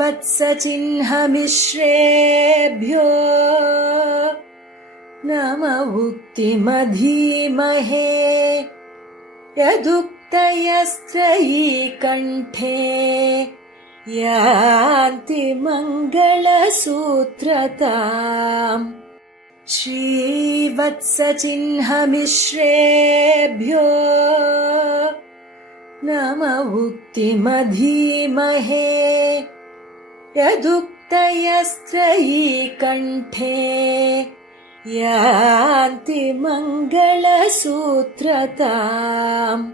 श्रीवत्सचिह्नमिश्रेभ्यो नम उक्तिमधीमहे यदुक्तयस्त्रयी कण्ठे यान्ति मङ्गलसूत्रताम् श्रीवत्सचिह्नमिश्रेभ्यो नम उक्तिमधीमहे यदुक्तयस्त्रयी कण्ठे यान्ति मङ्गलसूत्रताम्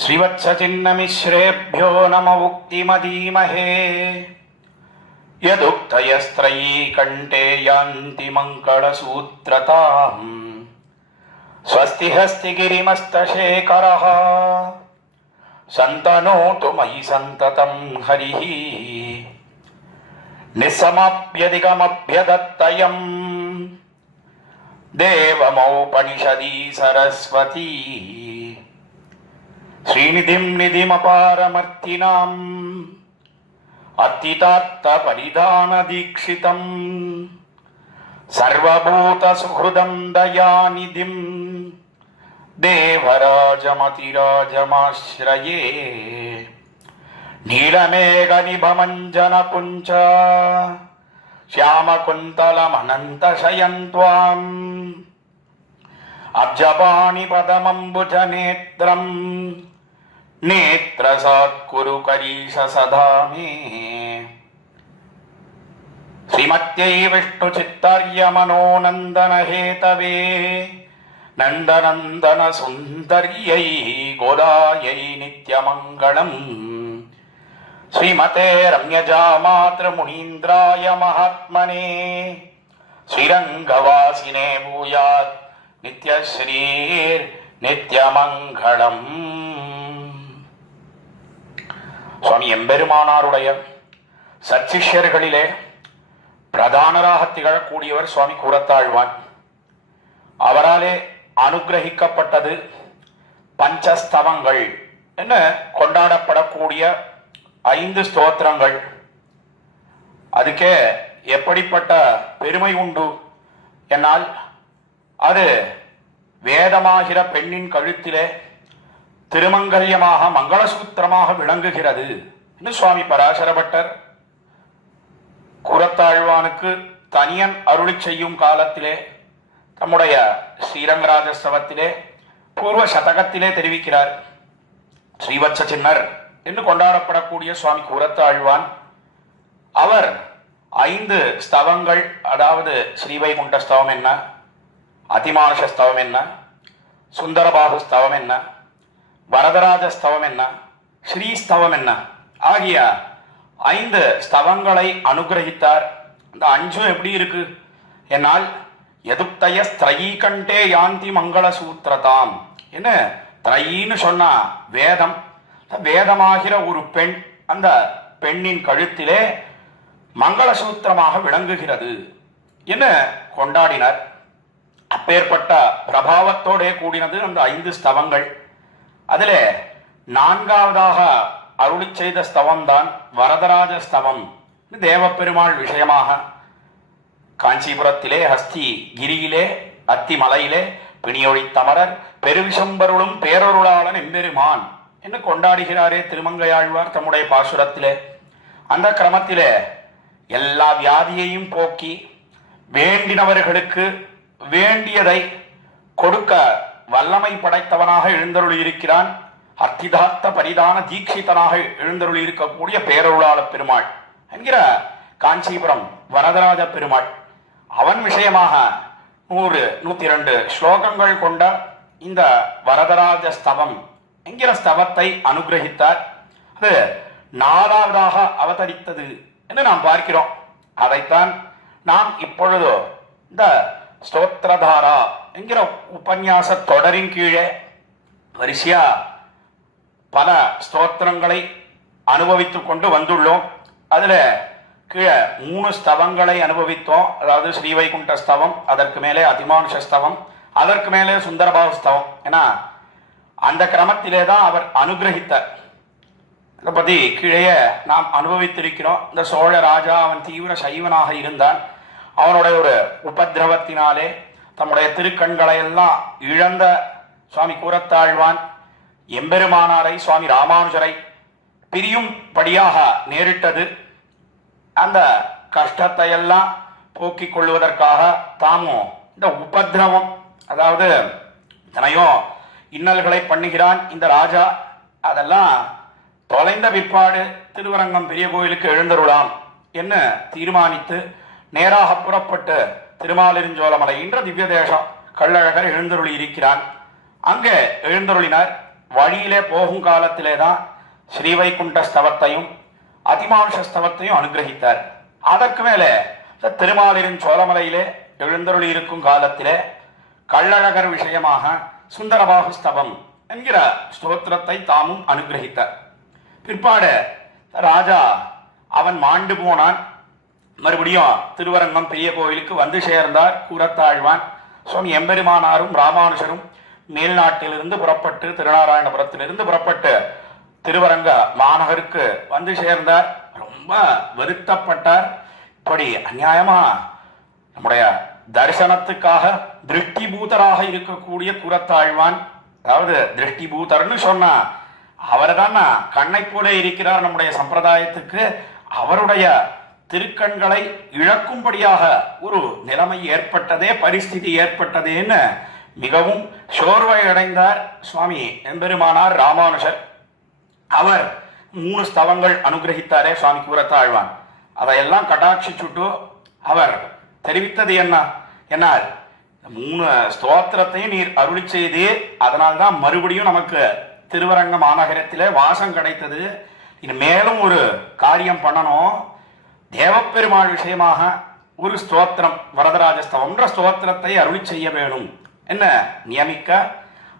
श्रीवत्सचिह्नमिश्रेभ्यो नम उक्तिमधीमहे यदुक्तयस्त्रयी कण्ठे यान्ति मङ्गलसूत्रताम् स्वस्ति हस्ति गिरिमस्तशेखरः सन्तनोतु मयि सन्ततं हरिः निस्समाप्यधिगमभ्यदत्तयम् देवमौपनिषदी सरस्वती श्रीनिधिं निधिमपारमर्तिनाम् अत्तितात्तपरिधानदीक्षितम् सर्वभूतसुहृदं दयानिधिं देवराजमतिराजमाश्रये नीलमेघनिभमञ्जनपुञ्ज श्यामकुन्तलमनन्तशयं त्वाम् अब्जपाणिपदमम्बुजनेत्रम् नेत्रसात्कुरु करीश सदा मे श्रीमत्यै विष्णुचित्तर्यमनोनन्दनहेतवे नन्दनन्दन सुन्दर्यै गोदायै नित्यमङ्गलम् श्रीमते रम्यजामातृमुनीन्द्राय महात्मने श्रीरङ्गवासिने भूयात् நித்யஸ்ரீர் சுவாமி எம்பெருமானாருடைய சச்சிஷ்யர்களிலே பிரதானராக திகழக்கூடியவர் சுவாமி கூரத்தாழ்வான். அவராலே அனுகிரகிக்கப்பட்டது பஞ்சஸ்தவங்கள் என்ன கொண்டாடப்படக்கூடிய 5 ஸ்தோத்திரங்கள். அதுக்கே எப்படிப்பட்ட பெருமை உண்டு என்னால் அது வேதமாகிற பெண்ணின் கழுத்திலே திருமங்கல்யமாக மங்களசூத்திரமாக விளங்குகிறது என்று சுவாமி பராசரபட்டர் கூரத்தாழ்வானுக்கு தனியன் அருளி செய்யும் காலத்திலே தம்முடைய ஸ்ரீரங்கராஜஸ்தவத்திலே பூர்வ சதகத்திலே தெரிவிக்கிறார். ஸ்ரீவத்ச சின்னர் என்று கொண்டாடப்படக்கூடிய சுவாமி கூரத்தாழ்வான் அவர் 5 ஸ்தவங்கள், அதாவது ஸ்ரீவைகுண்ட ஸ்தவம் என்ன, அதிமானுஷ ஸ்தவம் என்ன, சுந்தரபாகு ஸ்தவம் என்ன, வரதராஜ ஸ்தவம் என்ன, ஸ்ரீஸ்தவம் என்ன ஆகிய 5 ஸ்தவங்களை அனுகிரகித்தார். அந்த 5 எப்படி இருக்கு என்னால் எதுக்தய ஸ்திரயீ கண்டே யாந்தி மங்கள சூத்திரதாம் என்ன திரையின்னு சொன்னா வேதம், வேதமாகிற ஒரு பெண் அந்த பெண்ணின் கழுத்திலே மங்களசூத்திரமாக விளங்குகிறது என்ன கொண்டாடினர். அப்பேற்பட்ட பிரபாவத்தோடே கூடினது அந்த 5 ஸ்தவங்கள். அதில் 4வதாக அருளி செய்த ஸ்தவம் தான் வரதராஜ ஸ்தவம். தேவப்பெருமாள் விஷயமாக காஞ்சிபுரத்திலே ஹஸ்தி கிரியிலே அத்திமலையிலே பிணியொழி தமரர் பெருவிசம்பருளும் பேரொருளாளன் எம்பெருமான் என்று கொண்டாடுகிறாரே திருமங்கையாழ்வார் தம்முடைய பாசுரத்திலே. அந்த கிரமத்திலே எல்லா வியாதியையும் போக்கி வேண்டினவர்களுக்கு வேண்டியதை கொடுக்க வல்லமை படைத்தவனாக எழுந்தருளி இருக்கிறான். அர்த்திதார்த்த பரிதான தீட்சிதனாக எழுந்தருளி இருக்கக்கூடிய பேரருளாள பெருமாள் என்கிற காஞ்சிபுரம் வரதராஜ பெருமாள். அவன் விஷயமாக 100-102 ஸ்லோகங்கள் கொண்ட இந்த வரதராஜ ஸ்தவம் என்கிற ஸ்தவத்தை அனுகிரகித்தார். அது 4வதாக அவதரித்தது என்று நாம் பார்க்கிறோம். அதைத்தான் நாம் இப்பொழுது இந்த ஸ்தோத்திரதாரா என்கிற உபன்யாச தொடரின் கீழே வரிசையா பல ஸ்தோத்திரங்களை அனுபவித்துக் கொண்டு வந்துள்ளோம். அதில் கீழே 3 ஸ்தவங்களை அனுபவித்தோம். அதாவது ஸ்ரீவைகுண்ட ஸ்தவம், அதற்கு மேலே அதிமானுஷ ஸ்தவம், அதற்கு மேலே சுந்தரபாகு ஸ்தவம். ஏன்னா அந்த கிரமத்திலே தான் அவர் அனுகிரகித்தார். இதை பற்றி கீழே நாம் அனுபவித்திருக்கிறோம். இந்த சோழ ராஜா அவன் தீவிர சைவனாக இருந்தான். அவனுடைய ஒரு உபதிரவத்தினாலே தம்முடைய திருக்கண்களை எல்லாம் இழந்த சுவாமி கூரத்தாழ்வான் எம்பெருமானாரை சுவாமி ராமானுஜரை பிரியும்படியாக நேரிட்டது. அந்த கஷ்டத்தை எல்லாம் போக்கிக் கொள்வதற்காக தாமும் இந்த உபதிரவம், அதாவது இத்தனையோ இன்னல்களை பண்ணுகிறான் இந்த ராஜா, அதெல்லாம் தொலைந்த பிற்பாடு திருவரங்கம் பெரிய கோயிலுக்கு எழுந்தருளாம் என்று தீர்மானித்து நேராக புறப்பட்டு திருமாலிருஞ்சோலமலை என்ற திவ்ய தேசம் கள்ளழகர் எழுந்தருளி இருக்கிறான். அங்கே எழுந்தருளினார். வழியிலே போகும் காலத்திலே தான் ஸ்ரீவைகுண்ட ஸ்தவத்தையும் அதிமானுஷ ஸ்தவத்தையும் அனுகிரகித்தார். அதற்கு மேலே திருமாலிருஞ்சோலமலையிலே எழுந்தருளி இருக்கும் காலத்திலே கள்ளழகர் விஷயமாக சுந்தரபாகு ஸ்தவம் என்கிற ஸ்தோத்திரத்தை தாமும் அனுகிரகித்தார். பிற்பாடு ராஜா அவன் மாண்டு போனான். மறுபடியும் திருவரங்கம் பெரிய கோயிலுக்கு வந்து சேர்ந்தார் கூரத்தாழ்வான். சுவாமி எம்பெருமானாரும் ராமானுஷரும் மேல்நாட்டிலிருந்து புறப்பட்டு திருநாராயணபுரத்திலிருந்து புறப்பட்டு திருவரங்க மாநகருக்கு வந்து சேர்ந்தார். ரொம்ப வருத்தப்பட்டார். இப்படி அநியாயமா நம்முடைய தரிசனத்துக்காக திருஷ்டிபூதராக இருக்கக்கூடிய கூரத்தாழ்வான், அதாவது திருஷ்டிபூதர்னு சொன்னா அவரை தான் கண்ணை போல இருக்கிறார் நம்முடைய சம்பிரதாயத்துக்கு, அவருடைய திருக்கண்களை இழக்கும்படியாக ஒரு நிலைமை ஏற்பட்டதே, பரிஸ்திதி ஏற்பட்டதேன்னு மிகவும் சோர்வை அடைந்தார் சுவாமி எம்பெருமானார் ராமானுஷர். அவர் 3 ஸ்தவங்கள் அனுகிரகித்தாரே சுவாமி கூரத்தாழ்வான், அதையெல்லாம் கட்டாட்சிச்சுட்டு அவர் தெரிவித்தது என்னால் 3 ஸ்தோத்திரத்தையும் நீர் அருளி செய்து, அதனால்தான் மறுபடியும் நமக்கு திருவரங்க மாநகரத்திலே வாசம் கிடைத்தது. இது மேலும் ஒரு காரியம் பண்ணணும், தேவப்பெருமாள் விஷயமாக ஒரு ஸ்தோத்திரம் வரதராஜஸ்தவம்ன்ற ஸ்தோத்திரத்தை அருளி செய்ய வேணும் என்ன நியமிக்க,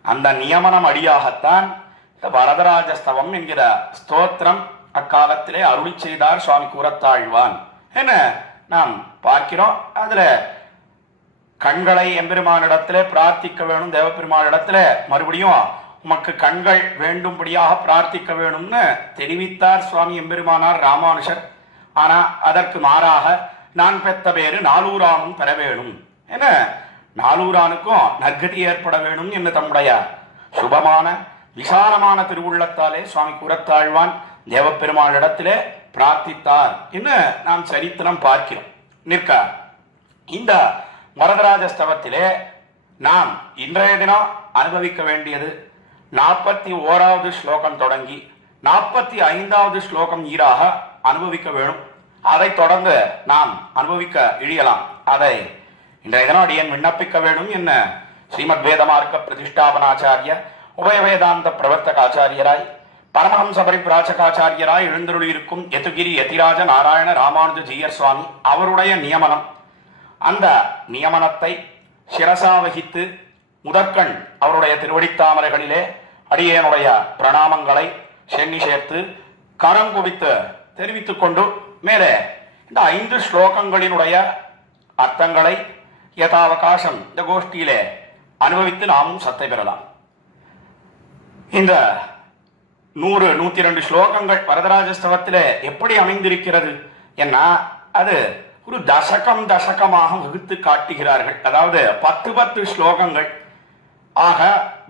அந்த நியமனம் அடியாகத்தான் இந்த வரதராஜஸ்தவம் என்கிற ஸ்தோத்திரம் அக்காலத்திலே அருளி செய்தார் சுவாமி கூரத்தாழ்வான் என்ன நாம் பார்க்கிறோம். அதுல கண்களை எம்பெருமானிடத்திலே பிரார்த்திக்க வேணும், தேவப்பெருமானிடத்துல மறுபடியும் உமக்கு கண்கள் வேண்டும்படியாக பிரார்த்திக்க வேணும்னு தெரிவித்தார் சுவாமி எம்பெருமானார் ராமானுஷர். ஆனா அதற்கு மாறாக நான் பெத்த பேரு நாலூரானும் பெற வேணும் என நாலூரானுக்கும் நற்கதி ஏற்பட வேணும் என்று தம்முடைய சுபமான விசாலமான திருவுள்ளத்தாலே சுவாமி கூரத்தாழ்வான் தேவப்பெருமாளிடத்திலே பிரார்த்தித்தார் என்று நாம் சரித்திரம் பார்க்கிறோம். நிற்க இந்த வரதராஜஸ்தவத்திலே நாம் இன்றைய தினம் அனுபவிக்க வேண்டியது 41வது ஸ்லோகம் தொடங்கி 45வது ஸ்லோகம் ஈராக அனுபவிக்க வேணும். அதை தொடர்ந்து நாம் அனுபவிக்க இழியலாம். அதை இன்றைய தினம் அடியன் விண்ணப்பிக்க வேணும் என்ன ஸ்ரீமத் வேதமார்க்க பிரதிஷ்டாபனாச்சாரிய உபய வேதாந்த பிரவர்த்தக ஆச்சாரியராய் பரமஹம்ச பரிப்ராஜகாச்சாரியராய் எழுந்தருளி இருக்கும் யதுகிரி யதிராஜ நாராயண ராமானுஜ ஜீயர் சுவாமி அவருடைய நியமனம், அந்த நியமனத்தை சிரசா வகித்து முதற்கண் அவருடைய திருவடித்தாமரைகளிலே அடியேனுடைய பிரணாமங்களை சென்னி சேர்த்து கரம் குவித்து தெரிவித்துக் கொண்டு மேலே இந்த 5 ஸ்லோகங்களினுடைய அர்த்தங்களை யதாவகாசம் இந்த கோஷ்டியிலே அனுபவித்து நாமும் சத்தை பெறலாம். இந்த 100-102 ஸ்லோகங்கள் வரதராஜஸ்தவத்திலே எப்படி அமைந்திருக்கிறது என்ன, அது ஒரு தசகமாக வகுத்து காட்டுகிறார்கள். அதாவது 10 ஸ்லோகங்கள் ஆக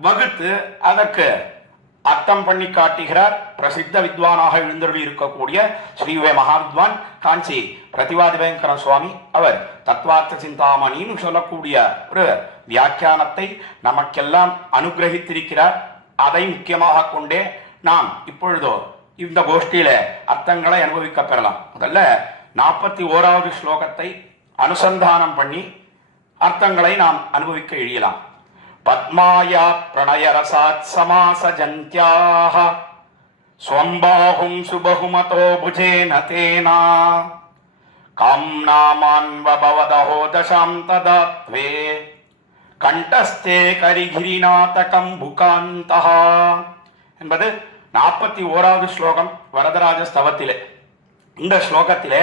வகுத்து அதற்கு அர்த்தம் பண்ணி காட்டுகிறார் பிரசித்த வித்வானாக எழுந்தருளி இருக்கக்கூடிய ஸ்ரீவே மகாவித்வான் காஞ்சி பிரதிவாதி பயங்கர சுவாமி. அவர் தத்வார்த்த சிந்தாமணின்னு சொல்லக்கூடிய ஒரு வியாக்கியானத்தை நமக்கெல்லாம் அனுகிரகித்திருக்கிறார். அதை முக்கியமாக கொண்டே நாம் இப்பொழுதோ இந்த கோஷ்டியில அர்த்தங்களை அனுபவிக்க பெறலாம். முதல்ல 41வது ஸ்லோகத்தை அனுசந்தானம் பண்ணி அர்த்தங்களை நாம் அனுபவிக்க இழியலாம். பத்மாயா பிரணயரசாத் சமாசஜந்த்யாஹ ஸ்வம்பாஹும் சுபஹுமதோ புஜேன தேனா காம்னாமான்வபவதஹோ தசாம் ததாத்வே கண்டஸ்தே கரிகிரிநாதகம் புகாந்தஹ என்பது 41வது ஸ்லோகம் வரதராஜ ஸ்தவத்திலே. இந்த ஸ்லோகத்திலே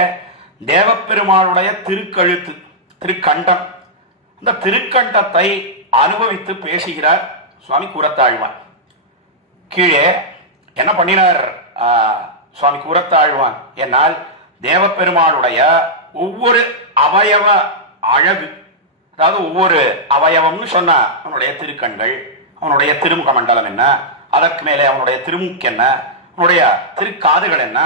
தேவப்பெருமாளுடைய திருக்கழுத்து திருக்கண்டம், இந்த திருக்கண்டத்தை அனுபவித்து பேசுகிறார் சுவாமி கூரத்தாழ்வான். கீழே என்ன பண்ணினார் சுவாமி கூறத்தாழ்வான். என்னால் தேவப்பெருமாளுடைய ஒவ்வொரு அவயவ அழகு, அதாவது ஒவ்வொரு அவயவம்னு சொன்ன அவனுடைய திருக்கண்கள், அவனுடைய திருமுக மண்டலம் என்ன, அதற்கு மேலே அவனுடைய திருமுக்கு என்ன, அவனுடைய திருக்காதுகள் என்ன,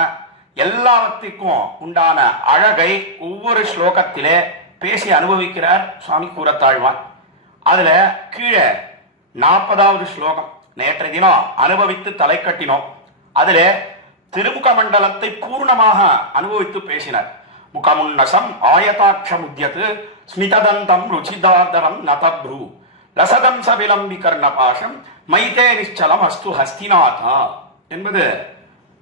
எல்லாவற்றுக்கும் உண்டான அழகை ஒவ்வொரு ஸ்லோகத்திலே பேசி அனுபவிக்கிறார் சுவாமி கூறத்தாழ்வான். அதுல கீழே 40வது ஸ்லோகம் நேற்றைய தினம் அனுபவித்து தலை கட்டினோம். அதுல திருமுக மண்டலத்தை பூர்ணமாக அனுபவித்து பேசினார். முகமுன்னசம் ஆயதாட்சமுத்யது ஸ்மிததந்தம் ருச்சிதாதரம் நதப்ரு லசதம் சவிலம்பி கர்ணபாஷம் மைதே நிச்சலம் அஸ்து ஹஸ்திநாதா என்பது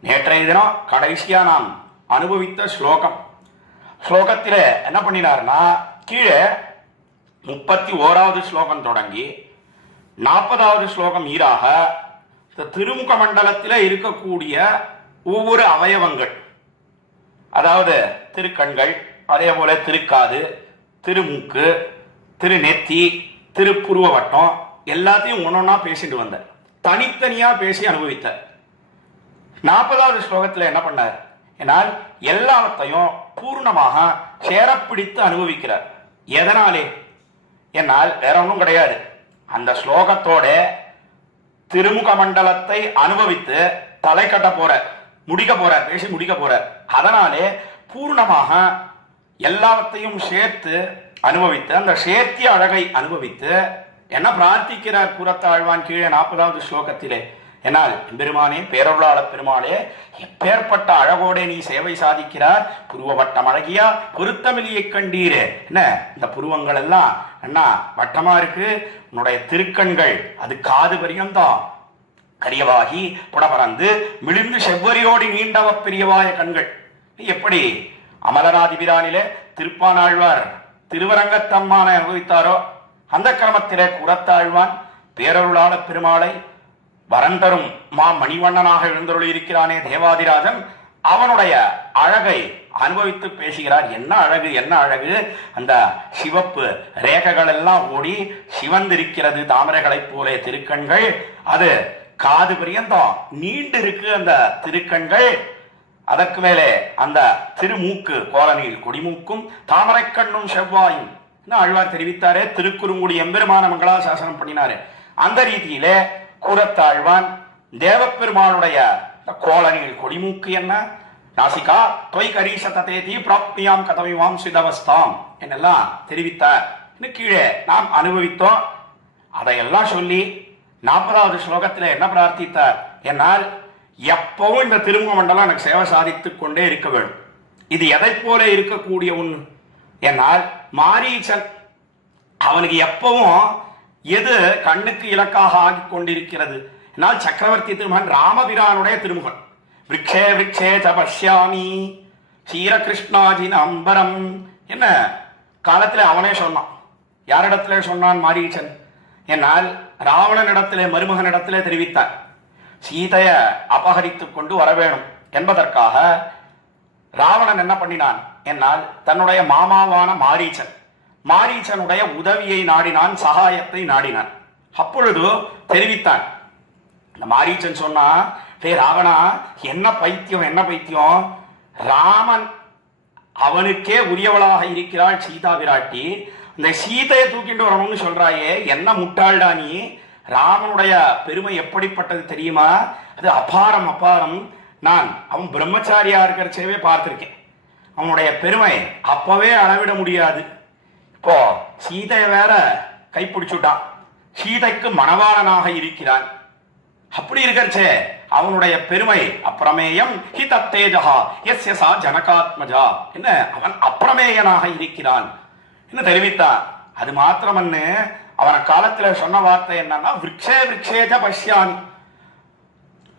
நேற்றைய தினம் கடைசியா நாம் அனுபவித்த ஸ்லோகம். ஸ்லோகத்தில என்ன பண்ணினார்னா, கீழே 31வது ஸ்லோகம் தொடங்கி 40வது ஸ்லோகம் ஈராக திருமுக மண்டலத்தில் இருக்கக்கூடிய ஒவ்வொரு அவயவங்கள், அதாவது திருக்கண்கள், அதே போல திருக்காது, திருமூக்கு, திருநெத்தி, திருப்புருவ வட்டம் எல்லாத்தையும் ஒன்னொன்னா பேசிட்டு வந்தார். தனித்தனியா பேசி அனுபவித்தார். 40வது ஸ்லோகத்தில் என்ன பண்ணார்? என்னால் எல்லாத்தையும் பூர்ணமாக சேரப்பிடித்து அனுபவிக்கிறார். எதனாலே? என்னால் வேற ஒன்றும் கிடையாது. அந்த ஸ்லோகத்தோட திருமுக மண்டலத்தை அனுபவித்து தலை கட்ட போற, முடிக்க போற, பேசி முடிக்க போற. அதனாலே பூர்ணமாக எல்லாத்தையும் சேர்த்து அனுபவித்து அந்த சேர்த்திய அழகை அனுபவித்து என்ன பிரார்த்திக்கிறார் கூறத்தாழ்வான் கீழே 40வது ஸ்லோகத்திலே. என்னால் பெருமானே, பேரருளாள பெருமாளே, எப்பேற்பட்ட அழகோடே நீ சேவை சாதிக்கிறார். புருவவட்டம் அழகியா பொருத்தமிழியை கண்டீரே. என்ன இந்த புருவங்கள் எல்லாம் என்ன வட்டமா இருக்கு. உன்னுடைய திருக்கண்கள் அது காது பரியந்தான் கரியவாகி புடபறந்து மிளிர்ந்து செவ்வரியோடி நீண்டவ பெரியவாய கண்கள். எப்படி அமலநாதிபிரானிலே திருப்பானாழ்வார் திருவரங்கத்தம்மான அனுபவித்தாரோ அந்த கிரமத்திலே கூறத்தாழ்வான் பேரருளாள பெருமாளை வரந்தரும் மா மணிவண்ணனாக எழுந்தருளி இருக்கிறானே தேவாதிராஜன், அவனுடைய அழகை அனுபவித்து பேசுகிறார். என்ன அழகு, என்ன அழகு! அந்த சிவப்பு ரேகைகள் எல்லாம் ஓடி சிவந்திருக்கிறது தாமரைகளைப் போலே திருக்கண்கள். அது காது பரியந்தம் நீண்டு இருக்கு அந்த திருக்கண்கள். அதற்கு மேலே அந்த திருமூக்கு கோலனில் கொடிமூக்கும் தாமரை கண்ணும் செவ்வாயும் ஆழ்வார் தெரிவித்தாரே. திருக்குறுங்குடி எம்பெருமான மங்களாசாசனம் பண்ணினாரு. அந்த ரீதியிலே கூறத்தாழ்வான் தேவப்பெருமானுடைய கோலனில் கொடிமூக்கு என்ன, நாசிகா தொய் கரீசதேதி பிராப்தியாம் கதவிவாம் சிதவஸ்தாம் என்னெல்லாம் தெரிவித்தார். கீழே நாம் அனுபவித்தோம். அதையெல்லாம் சொல்லி 40வது ஸ்லோகத்தில் என்ன பிரார்த்தித்தார்? என்னால் எப்பவும் இந்த திருமுக மண்டலம் எனக்கு சேவை சாதித்துக் கொண்டே இருக்க வேண்டும். இது எதை போல இருக்கக்கூடிய ஒன்று? என்னால் மாரீச்சன் அவனுக்கு எப்பவும் எது கண்ணுக்கு இலக்காக ஆகி கொண்டிருக்கிறது? என்னால் சக்கரவர்த்தி திருமகன் ராமபிரானுடைய திருமுகன். விரக்ஷே விரக்ஷே தபஸ்யாமி சீரகிருஷ்ணாஜின் அம்பரம் என்ன காலத்தில் அவனே சொன்னான். யாரிடத்திலே சொன்னான்? மாரீச்சன். என்னால் ராவணனிடத்திலே மருமகனிடத்திலே தெரிவித்தார். சீதைய அபகரித்துக் கொண்டு வர வேணும் என்பதற்காக ராவணன் என்ன பண்ணினான்? என்னால் தன்னுடைய மாமாவான மாரீச்சனுடைய உதவியை நாடினான், சகாயத்தை நாடினான். அப்பொழுது தெரிவித்தான். இந்த மாரீச்சன் சொன்னா, டே ராவணா, என்ன பைத்தியம், என்ன பைத்தியம்! ராமன் அவனுக்கே உரியவளாக இருக்கிறாள் சீதா பிராட்டி. இந்த சீதையை தூக்கிட்டு வரணும்னு சொல்றாயே, என்ன முட்டாள்டா நீ! ராமனுடைய பெருமை எப்படிப்பட்டது தெரியுமா? அது அபாரம், அபாரம். நான் அவன் பிரம்மச்சாரியா இருக்கிறச்சேவே பார்த்திருக்கேன். அவனுடைய பெருமை அப்பவே அளவிட முடியாது. இப்போ சீதையை வேற கைப்பிடிச்சுட்டான். சீதைக்கு மணவாளனாக இருக்கிறான். அப்படி இருக்கிறச்சே அவனுடைய பெருமை அப்பிரமேயம். ஹி தத்தேஜா எஸ்ய சா ஜனகாத்மஜா என்ன அவன் அப்பிரமேயனாக இருக்கிறான் என்ன தெரிவித்தான். அது மாத்திரமன்னு அவன காலத்துல சொன்ன வார்த்தை என்னன்னா, விரக்ஷே விரக்ஷேஜ பஷ்யாமி.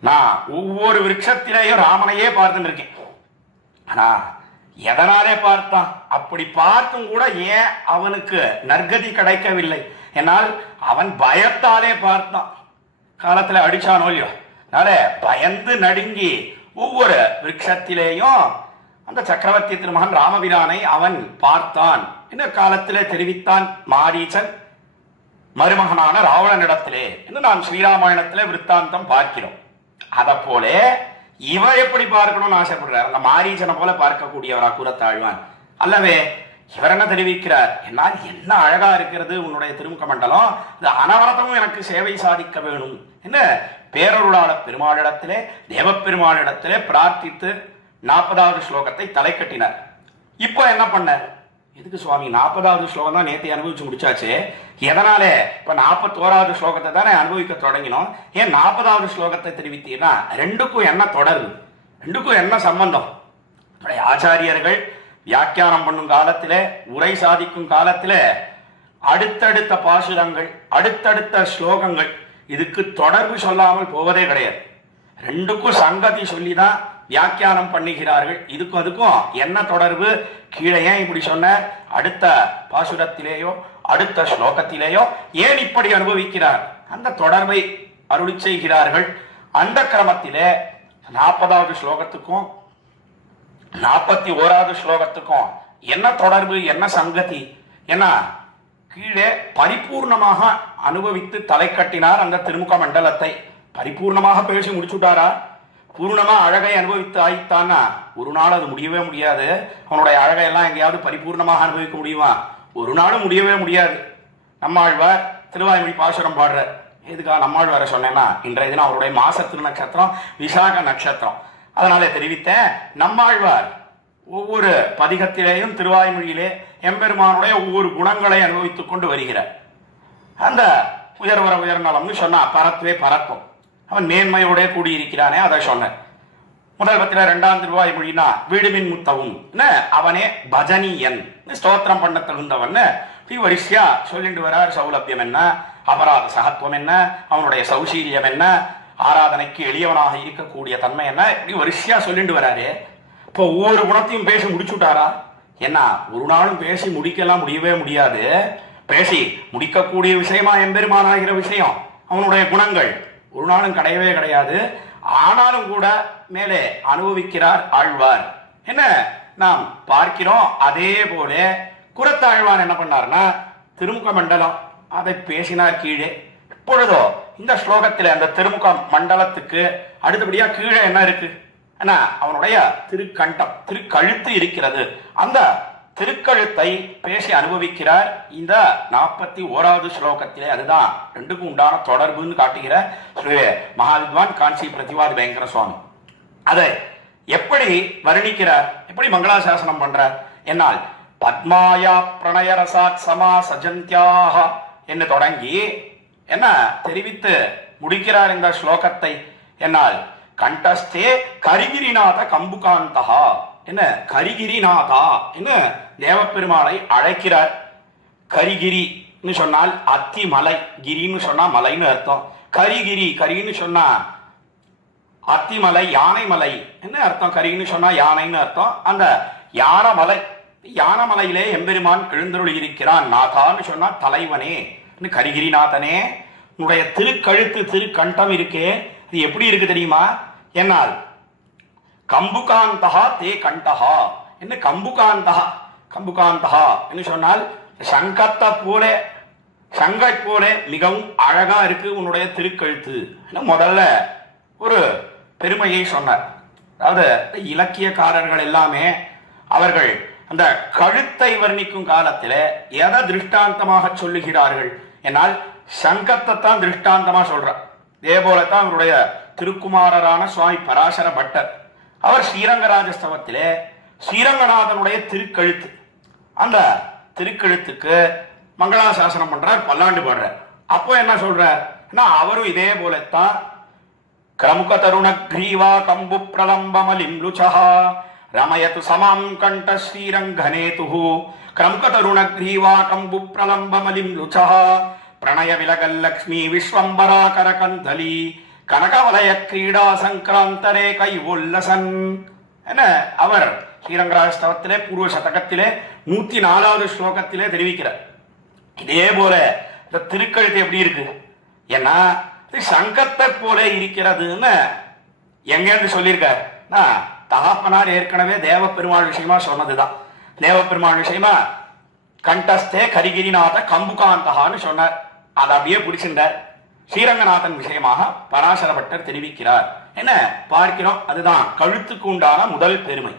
நான் ஒவ்வொரு விரக்ஷத்திலேயும் ராமனையே பார்த்துட்டு இருக்கேன். ஆனா எதனாலே பார்த்தான்? அப்படி பார்த்தும் கூட ஏன் அவனுக்கு நற்கதி கிடைக்கவில்லை? என்னால் அவன் பயத்தாலே பார்த்தான். காலத்துல அடிச்சானோ இல்லையோ, அதனால பயந்து நடுங்கி ஒவ்வொரு விரக்ஷத்திலேயும் அந்த சக்கரவர்த்தி திருமகன் ராமபிரானை அவன் பார்த்தான். இந்த காலத்திலே தெரிவித்தான் மாரீச்சன் மருமகனான ராவணனிடத்திலே என்று நாம் ஸ்ரீராமாயணத்திலே விற்த்தாந்தம் பார்க்கிறோம். அத போல இவர் எப்படி பார்க்கணும்னு ஆசைப்படுறார்? அந்த மாரீச்சனை போல பார்க்கக்கூடியவரா கூறத்தாழ்வான் அல்லவே? இவர் என்ன தெரிவிக்கிறார்? என்னால் என்ன அழகா இருக்கிறது உன்னுடைய திருமுக மண்டலம், இது அனவரதமும் எனக்கு சேவை சாதிக்க வேணும் என்ன பேரருளாள பெருமாளிடத்திலே தேவப்பெருமாளிடத்திலே பிரார்த்தித்து 40வது ஸ்லோகத்தை தலை கட்டினார். இப்போ என்ன பண்ணார்? எதுக்கு சுவாமி 40வது ஸ்லோகம் தான் நேற்று அனுபவிச்சு முடிச்சாச்சு, எதனாலே இப்ப 41வது ஸ்லோகத்தை தானே அனுபவிக்க தொடங்கினோம், ஏன் 40வது ஸ்லோகத்தை தெரிவித்தீங்கன்னா ரெண்டுக்கும் என்ன தொடர்பு, ரெண்டுக்கும் என்ன சம்பந்தம்? ஆச்சாரியர்கள் வியாக்கியானம் பண்ணும் காலத்திலே உரை சாதிக்கும் காலத்திலே அடுத்தடுத்த பாசுரங்கள் அடுத்தடுத்த ஸ்லோகங்கள் இதுக்கு தொடர்பு சொல்லாமல் போவதே கிடையாது. ரெண்டுக்கும் சங்கதி சொல்லிதான் வியாக்கியானம் பண்ணுகிறார்கள். இதுக்கும் அதுக்கும் என்ன தொடர்பு, கீழே ஏன் இப்படி சொன்ன, அடுத்த பாசுரத்திலேயோ அடுத்த ஸ்லோகத்திலேயோ ஏன் இப்படி அனுபவிக்கிறார், அந்த தொடர்பை அருளி செய்கிறார்கள். அந்த கிரமத்திலே 40வது ஸ்லோகத்துக்கும் 41வது ஸ்லோகத்துக்கும் என்ன தொடர்பு, என்ன சங்கதி, என்ன கீழே பரிபூர்ணமாக அனுபவித்து தலை கட்டினார் அந்த திருமுக மண்டலத்தை. பரிபூர்ணமாக பேசி முடிச்சுட்டாரா? பூர்ணமா அழகை அனுபவித்து ஆயிட்டான்னா ஒரு நாள் அது முடியவே முடியாது. அவனுடைய அழகை எல்லாம் எங்கேயாவது பரிபூர்ணமாக அனுபவிக்க முடியுமா? ஒரு நாளும் முடியவே முடியாது. நம்மாழ்வார் திருவாய்மொழி பாசுரம் பாடுறார். எதுக்காக நம்மாழ்வாரை சொன்னேன்னா, இன்றைய தினம் அவருடைய மாச திருநட்சத்திரம் விசாக நட்சத்திரம். அதனாலே தெரிவித்தேன், நம்மாழ்வார் ஒவ்வொரு பதிகத்திலேயும் திருவாய்மொழியிலே எம்பெருமானுடைய ஒவ்வொரு குணங்களை அனுபவித்துக் கொண்டு வருகிறார். அந்த உயர்வர உயர்நலம்னு சொன்னா பரத்துவே பரத்தும், அவன் மேன்மையோட கூடியிருக்கிறானே அதை சொன்னார். முதல் பத்தில 2ஆம் திருவாய்மொழினா வீடுமின் முத்தவும் அவனே பஜனியன், ஸ்தோத்திரம் பண்ண தகுந்தவன் வரிசையா சொல்லிட்டு வரார். சௌலபியம் என்ன, அபராத சகத்துவம் என்ன, அவனுடைய சௌசீல்யம் என்ன, ஆராதனைக்கு எளியவனாக இருக்கக்கூடிய தன்மை என்ன, இப்படி வரிசையா சொல்லிட்டு வராரு. இப்போ ஒவ்வொரு குணத்தையும் பேசி முடிச்சுட்டாரா? என்ன ஒரு நாளும் பேசி முடிக்கலாம் முடியவே முடியாது. பேசி முடிக்கக்கூடிய விஷயமா எம்பெருமானாகிற விஷயம் அவனுடைய குணங்கள் ஒரு நாளும் கிடையவே கிடையாது. ஆனாலும் கூட மேலே அனுபவிக்கிறார் ஆழ்வார். என்ன நாம் பார்க்கிறோம். அதே போல குரத்தாழ்வார் என்ன பண்ணார்னா திருமுக மண்டலம் அதை பேசினார் கீழே. இப்பொழுதோ இந்த ஸ்லோகத்தில் அந்த திருமுக மண்டலத்துக்கு அடுத்தபடியா கீழே என்ன இருக்கு, அவனுடைய திருக்கண்டம் திருக்கழுத்து இருக்கிறது. அந்த திருக்கழுத்தை பேசி அனுபவிக்கிறார் இந்த 41வது ஸ்லோகத்திலே. அதுதான் ரெண்டுக்கும் உண்டான தொடர்புன்னு காட்டுகிற ஸ்ரீ மகாவித்வான் காஞ்சி பிரதிவாதி பயங்கர சுவாமி அதை எப்படி வர்ணிக்கிறார், எப்படி மங்களாசாசனம் பண்றார் என்னால் பத்மாயா பிரணயரசாத் சமா சஜந்தியாக என்று தொடங்கி என்ன தெரிவித்து முடிக்கிறார் இந்த ஸ்லோகத்தை. என்னால் கண்டஸ்தே கரிகிரிநாத கம்புகாந்தகா, என்ன கரிகிரிநாதா என்ன தேவப்பெருமாளை அழைக்கிறார். கரிகிரின்னு சொன்னால் அத்திமலை, கிரின்னு சொன்னா மலைன்னு அர்த்தம். கரிகிரி கரின்னு சொன்னா அத்திமலை யானைமலை என்ன அர்த்தம், கரின்னு சொன்னா யானைன்னு அர்த்தம். அந்த யானமலை, யானமலையிலே எம்பெருமான் எழுந்தருள் இருக்கிறான். நாதான்னு சொன்னா தலைவனே, கரிகிரிநாதனே உன்னுடைய திருக்கழுத்து திருக்கண்டம் இருக்கே, இது எப்படி இருக்கு தெரியுமா? என்னால் கம்புகாந்தகா தே கண்டகா, என்ன கம்புகாந்தகா, கம்புகாந்தகா என்று சொன்னால் சங்கத்தை போல, சங்கை போல மிகவும் அழகா இருக்கு உன்னுடைய திருக்கழுத்து. முதல்ல ஒரு பெருமையை சொன்னார். அதாவது இலக்கியக்காரர்கள் எல்லாமே அவர்கள் அந்த கழுத்தை வர்ணிக்கும் காலத்தில் எதை திருஷ்டாந்தமாக சொல்லுகிறார்கள் என்னால் சங்கத்தை தான் திருஷ்டாந்தமா சொல்றார். இதே போலத்தான் அவருடைய திருக்குமாரரான சுவாமி பராசர பட்டர் அவர் ஸ்ரீரங்கராஜஸ்தவத்திலே ஸ்ரீரங்கநாதனுடைய திருக்கழுத்து, அந்த திருக்கழுத்துக்கு மங்களாசாசனம் பண்றார், பல்லாண்டு பாடுறார். அப்போ என்ன சொல்றார், அவரும் இதே போலத்தான் கிரமுக தருண கிரீவா கம்பு பிரலம்பமலிம் லுச்சஹா ரமயது சமாம் கண்ட ஸ்ரீரங்கநேது கிரமுக தருண கிரீவா கம்பு பிரலம்பமலிம் லுச்சஹா பிரணய விலகல் லக்ஷ்மி விஸ்வம்பராகர கந்தலி கனகவலய கிரீடா சங்கிராந்தரே கை உல்லசன் என்ன அவர் ஸ்ரீரங்கராஜஸ்தவத்திலே பூர்வ சதகத்திலே 104வது ஸ்லோகத்திலே தெரிவிக்கிறார். இதே போல இந்த திருக்கழுத்து எப்படி இருக்கு, ஏன்னா சங்கத்தை போல இருக்கிறதுன்னு எங்கேருந்து சொல்லியிருக்கார். தகப்பனார் ஏற்கனவே தேவப்பெருமாள் விஷயமா சொன்னதுதான். தேவப்பெருமாள் விஷயமா கண்டஸ்தே கரிகிரிநாத கம்புகாந்தகான்னு சொன்னார். அதை அப்படியே பிடிச்சிருந்தார். ஸ்ரீரங்கநாதன் விஷயமாக பராசர பட்டர் தெரிவிக்கிறார். என்ன பார்க்கிறோம்? அதுதான் கழுத்துக்கு உண்டான முதல் பெருமை.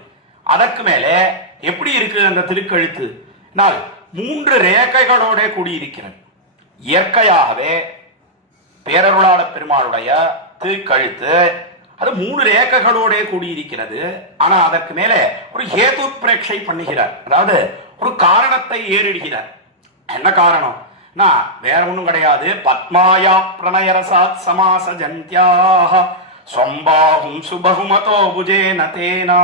அதற்கு மேலே எப்படி இருக்கு அந்த திருக்கழுத்து? 3 ரேகைகளோட கூடியிருக்கிறது. இயற்கையாகவே பேரருளாள பெருமாளுடைய திருக்கழுத்து அது 3 ரேகைகளோட கூடியிருக்கிறது. ஆனா அதற்கு மேலே ஒரு ஹேது பிரேட்சை பண்ணுகிறார், அதாவது ஒரு காரணத்தை ஏறிடுகிறார். என்ன காரணம்? வேற ஒண்ணும் கிடையாது. பத்மாயா பிரணயரசாத் சமாச ஜந்தியாக சொம்பாகும் சுபகுமதோ புஜேன தேனா.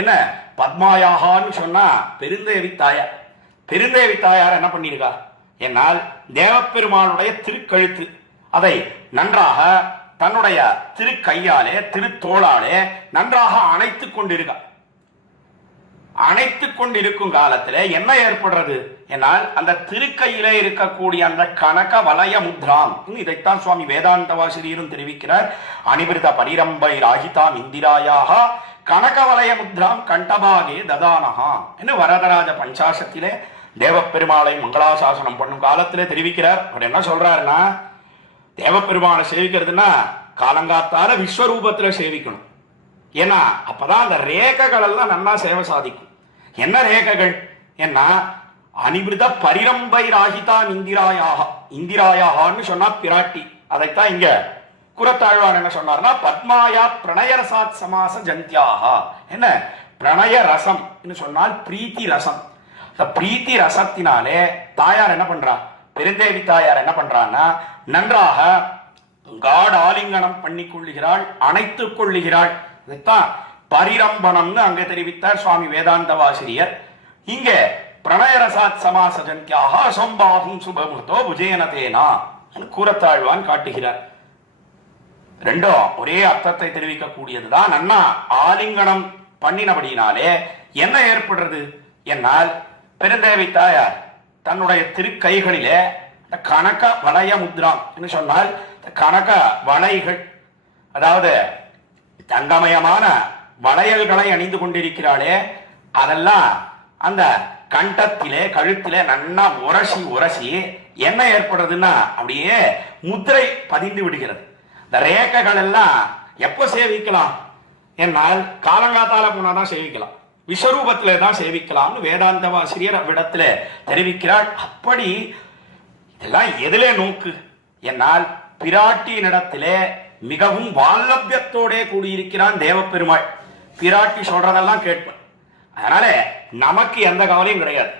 என்ன பத்மாயாகான்னு சொன்னா பெருந்தேவி தாயார். பெருந்தேவி தாயார் என்ன பண்ணிருக்கா? என்னால் தேவப்பெருமானுடைய திருக்கழுத்து அதை நன்றாக தன்னுடைய திருக்கையாலே திருத்தோளாலே நன்றாக அணைத்துக் கொண்டிருக்கா. அணைத்துக் கொண்டிருக்கும் காலத்தில் என்ன ஏற்படுறது? என்னால் அந்த திருக்கையிலே இருக்கக்கூடிய அந்த கனக வலய முத்ராம், இதைத்தான் சுவாமி வேதாந்த வாசிரியரும் தெரிவிக்கிறார். அனிபிருத பரிரம்பை ராகிதாம் இந்திராயாக கனக வலய முத்ராம் கண்டபாகே ததானஹா என்று வரதராஜ பஞ்சாசத்திலே தேவப்பெருமாளை மங்களாசாசனம் பண்ணும் காலத்திலே தெரிவிக்கிறார். அவர் என்ன சொல்றாருன்னா, தேவப்பெருமாளை சேவிக்கிறதுனா காலங்காத்தால விஸ்வரூபத்துல சேவிக்கணும். ஏன்னா அப்பதான் அந்த ரேகைகள் எல்லாம் நல்லா சேவை சாதிக்கும். என்ன ரேகைகள்? என்ன அனிபிருத பரிரம்பை ராகிதான் இந்திராயாக. இந்திராயாகான்னு சொன்னா பிராட்டி. அதைத்தான் இங்க குரத்தாழ்வார் என்ன சொன்னார்னா, பத்மாயா பிரணயரசாத் சமாச ஜந்தியாகா. என்ன பிரணய ரசம் சொன்னால் பிரீத்தி ரசம். பிரீத்தி ரசத்தினாலே தாயார் என்ன பண்றா? பெருந்தேவி தாயார் என்ன பண்றான்னா, நன்றாக காட் ஆலிங்கனம் பண்ணி கொள்ளுகிறாள், அணைத்துக் கொள்ளுகிறாள். இதைத்தான் பரிரம்பணம்னு அங்கே தெரிவித்தார் சுவாமி வேதாந்த வாசிரியர். இங்க பிரணயரசாத் சமாச ஜந்தியாக சொம்பாகும் சுபமுதோ புஜேனதேனா கூறத்தாழ்வான் காட்டுகிறார். ரெண்டும் ஒரே அர்த்தத்தை தெரிவிக்கக்கூடியதுதான். அண்ணா ஆலிங்கனம் பண்ணினபடியினாலே என்ன ஏற்படுறது? என்னால் பெருந்தேவி தாயார் தன்னுடைய திருக்கைகளிலே கனக வளைய முத்ராம் என்று சொன்னால் கனக வளைகள், அதாவது தங்கமயமான வளையல்களை அணிந்து கொண்டிருக்கிறாளே, அதெல்லாம் அந்த கண்டத்திலே கழுத்திலே நன்னா உரசி உரசி என்ன ஏற்படுறதுன்னா அப்படியே முத்திரை பதிந்து விடுகிறது. இந்த ரேகைகள் எல்லாம் எப்போ சேவிக்கலாம்? என்னால் காலங்காத்தால போனாதான் சேவிக்கலாம், விஸ்வரூபத்திலே தான் சேவிக்கலாம்னு வேதாந்த வாசிரியர் அவ்விடத்துல தெரிவிக்கிறாள். அப்படி இதெல்லாம் எதிலே நோக்கு? என்னால் பிராட்டியினிடத்திலே மிகவும் வால்லபியத்தோட கூடியிருக்கிறான் தேவப்பெருமாள். பிராட்டி சொல்றதெல்லாம் கேட்பேன். அதனால நமக்கு எந்த கவலையும் கிடையாது.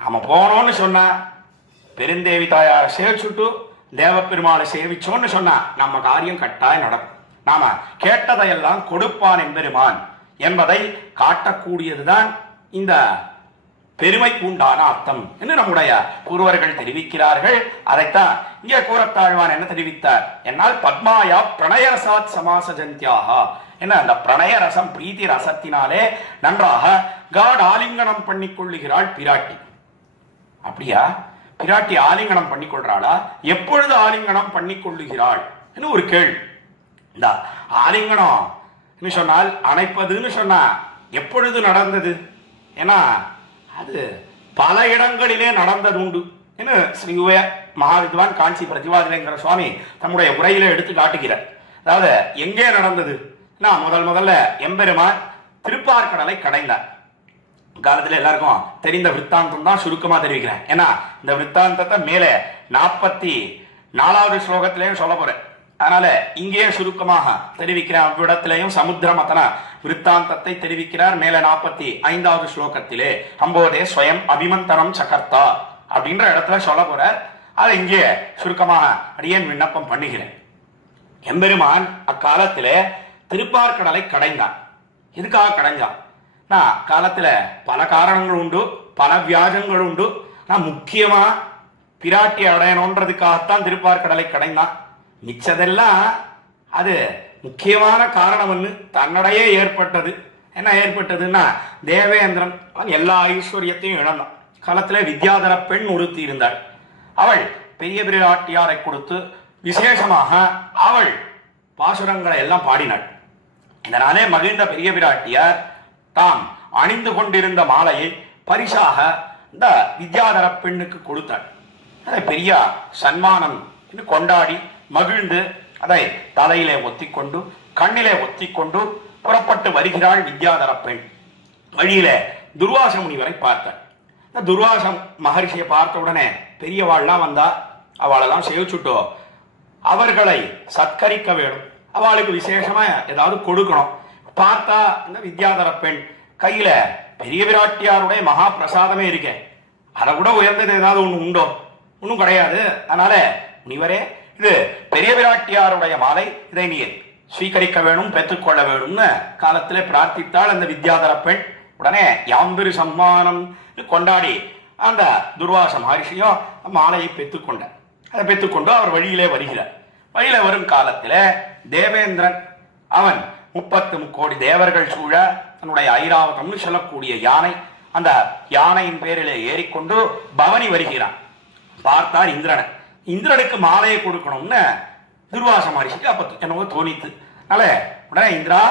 நாம போனோம்னு சொன்னா பெருந்தேவி தாயாரை சேவிச்சுட்டு தேவப்பெருமாளை சேவிச்சோன்னு சொன்னா நம்ம காரியம் கட்டாயம் நடக்கும். நாம கேட்டதையெல்லாம் கொடுப்பான் எம்பெருமான் என்பதை காட்டக்கூடியதுதான் இந்த பெருமைக்கு உண்டான அர்த்தம் என்று நம்முடைய பூர்வர்கள் தெரிவிக்கிறார்கள். அதைத்தான் இங்கே கூறத்தாழ்வான் என்ன தெரிவித்தார்? என்னால் பத்மாயா பிரணயரசாத் சமாச ஜந்தியாகா. என்ன அந்த பிரணய ரசம் பிரீத்தி ரசத்தினாலே நன்றாக காட் ஆலிங்கனம் பண்ணி கொள்ளுகிறாள் பிராட்டி. அப்படியா? பிராட்டி ஆலிங்கனம் பண்ணி கொள்றாளா? எப்பொழுது ஆலிங்கனம் பண்ணி கொள்ளுகிறாள் என்று ஒரு கேள்வி. இந்த ஆலிங்கனம் சொன்னால் அணைப்பதுன்னு சொன்னா எப்பொழுது நடந்தது? ஏன்னா அது பல இடங்களிலே நடந்தது உண்டு. என்ன ஸ்ரீ மகாவித்வான் காஞ்சி பிரதிவாதிங்கிற சுவாமி தம்முடைய உரையில எடுத்து காட்டுகிறார். அதாவது எங்கே நடந்தது? முதல்ல எம்பெருமான் திருப்பார்கடலை கடைந்தார். காலத்துல எல்லாருக்கும் தெரிந்த விற்த்தாந்தம் தான் சுருக்கமா தெரிவிக்கிறேன். ஏன்னா இந்த விற்த்தாந்தத்தை மேலே 44வது ஸ்லோகத்திலையும் சொல்ல போறேன். அதனால இங்கேயே சுருக்கமாக தெரிவிக்கிறேன். அவ்விடத்திலையும் சமுத்திர மதன விற்த்தாந்தத்தை தெரிவிக்கிறார். மேல 45வது ஸ்லோகத்திலே அம்போதே ஸ்வயம் அபிமந்தனம் சகர்த்தா அப்படின்ற இடத்துல சொல்ல போறார். அதை இங்கே சுருக்கமாக அடியேன் விண்ணப்பம் பண்ணுகிறேன். எம்பெருமான் அக்காலத்திலே திருப்பார்கடலை கடைந்தான். எதுக்காக கடைஞ்சான்? காலத்துல பல காரணங்கள் உண்டு, பல வியாஜங்கள் உண்டு. முக்கியமா பிராட்டி அடையணுன்றதுக்காகத்தான் திருப்பார்கடலை கடைந்தான். மிச்சதெல்லாம் அது முக்கியமான காரணம் தன்னிடையே ஏற்பட்டது. என்ன ஏற்பட்டதுன்னா, தேவேந்திரன் எல்லா ஐஸ்வர்யத்தையும் இழந்தான். காலத்துல வித்யாதர பெண் ஒருத்தி இருந்தாள். அவள் பெரிய பிராட்டியாரை கொடுத்து விசேஷமாக அவள் பாசுரங்களை எல்லாம் பாடினாள். இதனாலே மகிழ்ந்த பெரிய பிராட்டியார் தாம் அணிந்து கொண்டிருந்த மாலையை பரிசாக இந்த வித்யாதர பெண்ணுக்கு கொடுத்தாள். அதை பெரிய சன்மானம் கொண்டாடி மகிழ்ந்து அதை தலையிலே ஒத்திக்கொண்டு கண்ணிலே ஒத்திக்கொண்டு புறப்பட்டு வருகிறாள் வித்யாதர பெண். வழியிலே துர்வாச முனிவரை பார்த்தாள். இந்த துர்வாச மகரிஷியை பார்த்த உடனே பெரியவாள்லாம் வந்தா, அவளெல்லாம் சேவிச்சுட்டோ அவர்களை சத்கரிக்க வேணும், அவளுக்கு விசேஷமா ஏதாவது கொடுக்கணும். பார்த்தா இந்த வித்யாதர பெண் கையில பெரிய விராட்டியாருடைய மகா பிரசாதமே இருக்கேன், அதை கூட உயர்ந்தது ஏதாவது ஒண்ணு உண்டோ? ஒன்றும் கிடையாது. அதனால முனிவரே, இது பெரிய விராட்டியாருடைய மாலை, இதை நீ ஸ்வீகரிக்க வேணும், பெற்றுக்கொள்ள வேணும்னு காலத்திலே பிரார்த்தித்தாள் அந்த வித்யாதர பெண். உடனே யாம்பெரு சம்மானம் கொண்டாடி அந்த துர்வாச மகர்ஷியும் மாலையை பெற்றுக்கொண்டார். அதை பெற்றுக்கொண்டு அவர் வழியிலே வருகிறார். வழியில வரும் காலத்தில தேவேந்திரன் அவன் 30 கோடி தேவர்கள் சூழ தன்னுடைய ஐராவதம்னு சொல்லக்கூடிய யானை, அந்த யானையின் பேரிலே ஏறிக்கொண்டு பவனி வருகிறான். பார்த்தார் இந்திரனை. இந்திரனுக்கு மாலையை கொடுக்கணும்னு துர்வாச மகரிஷிக்கு அப்ப என்னவோ தோணித்து. அதனால உடனே இந்திரா,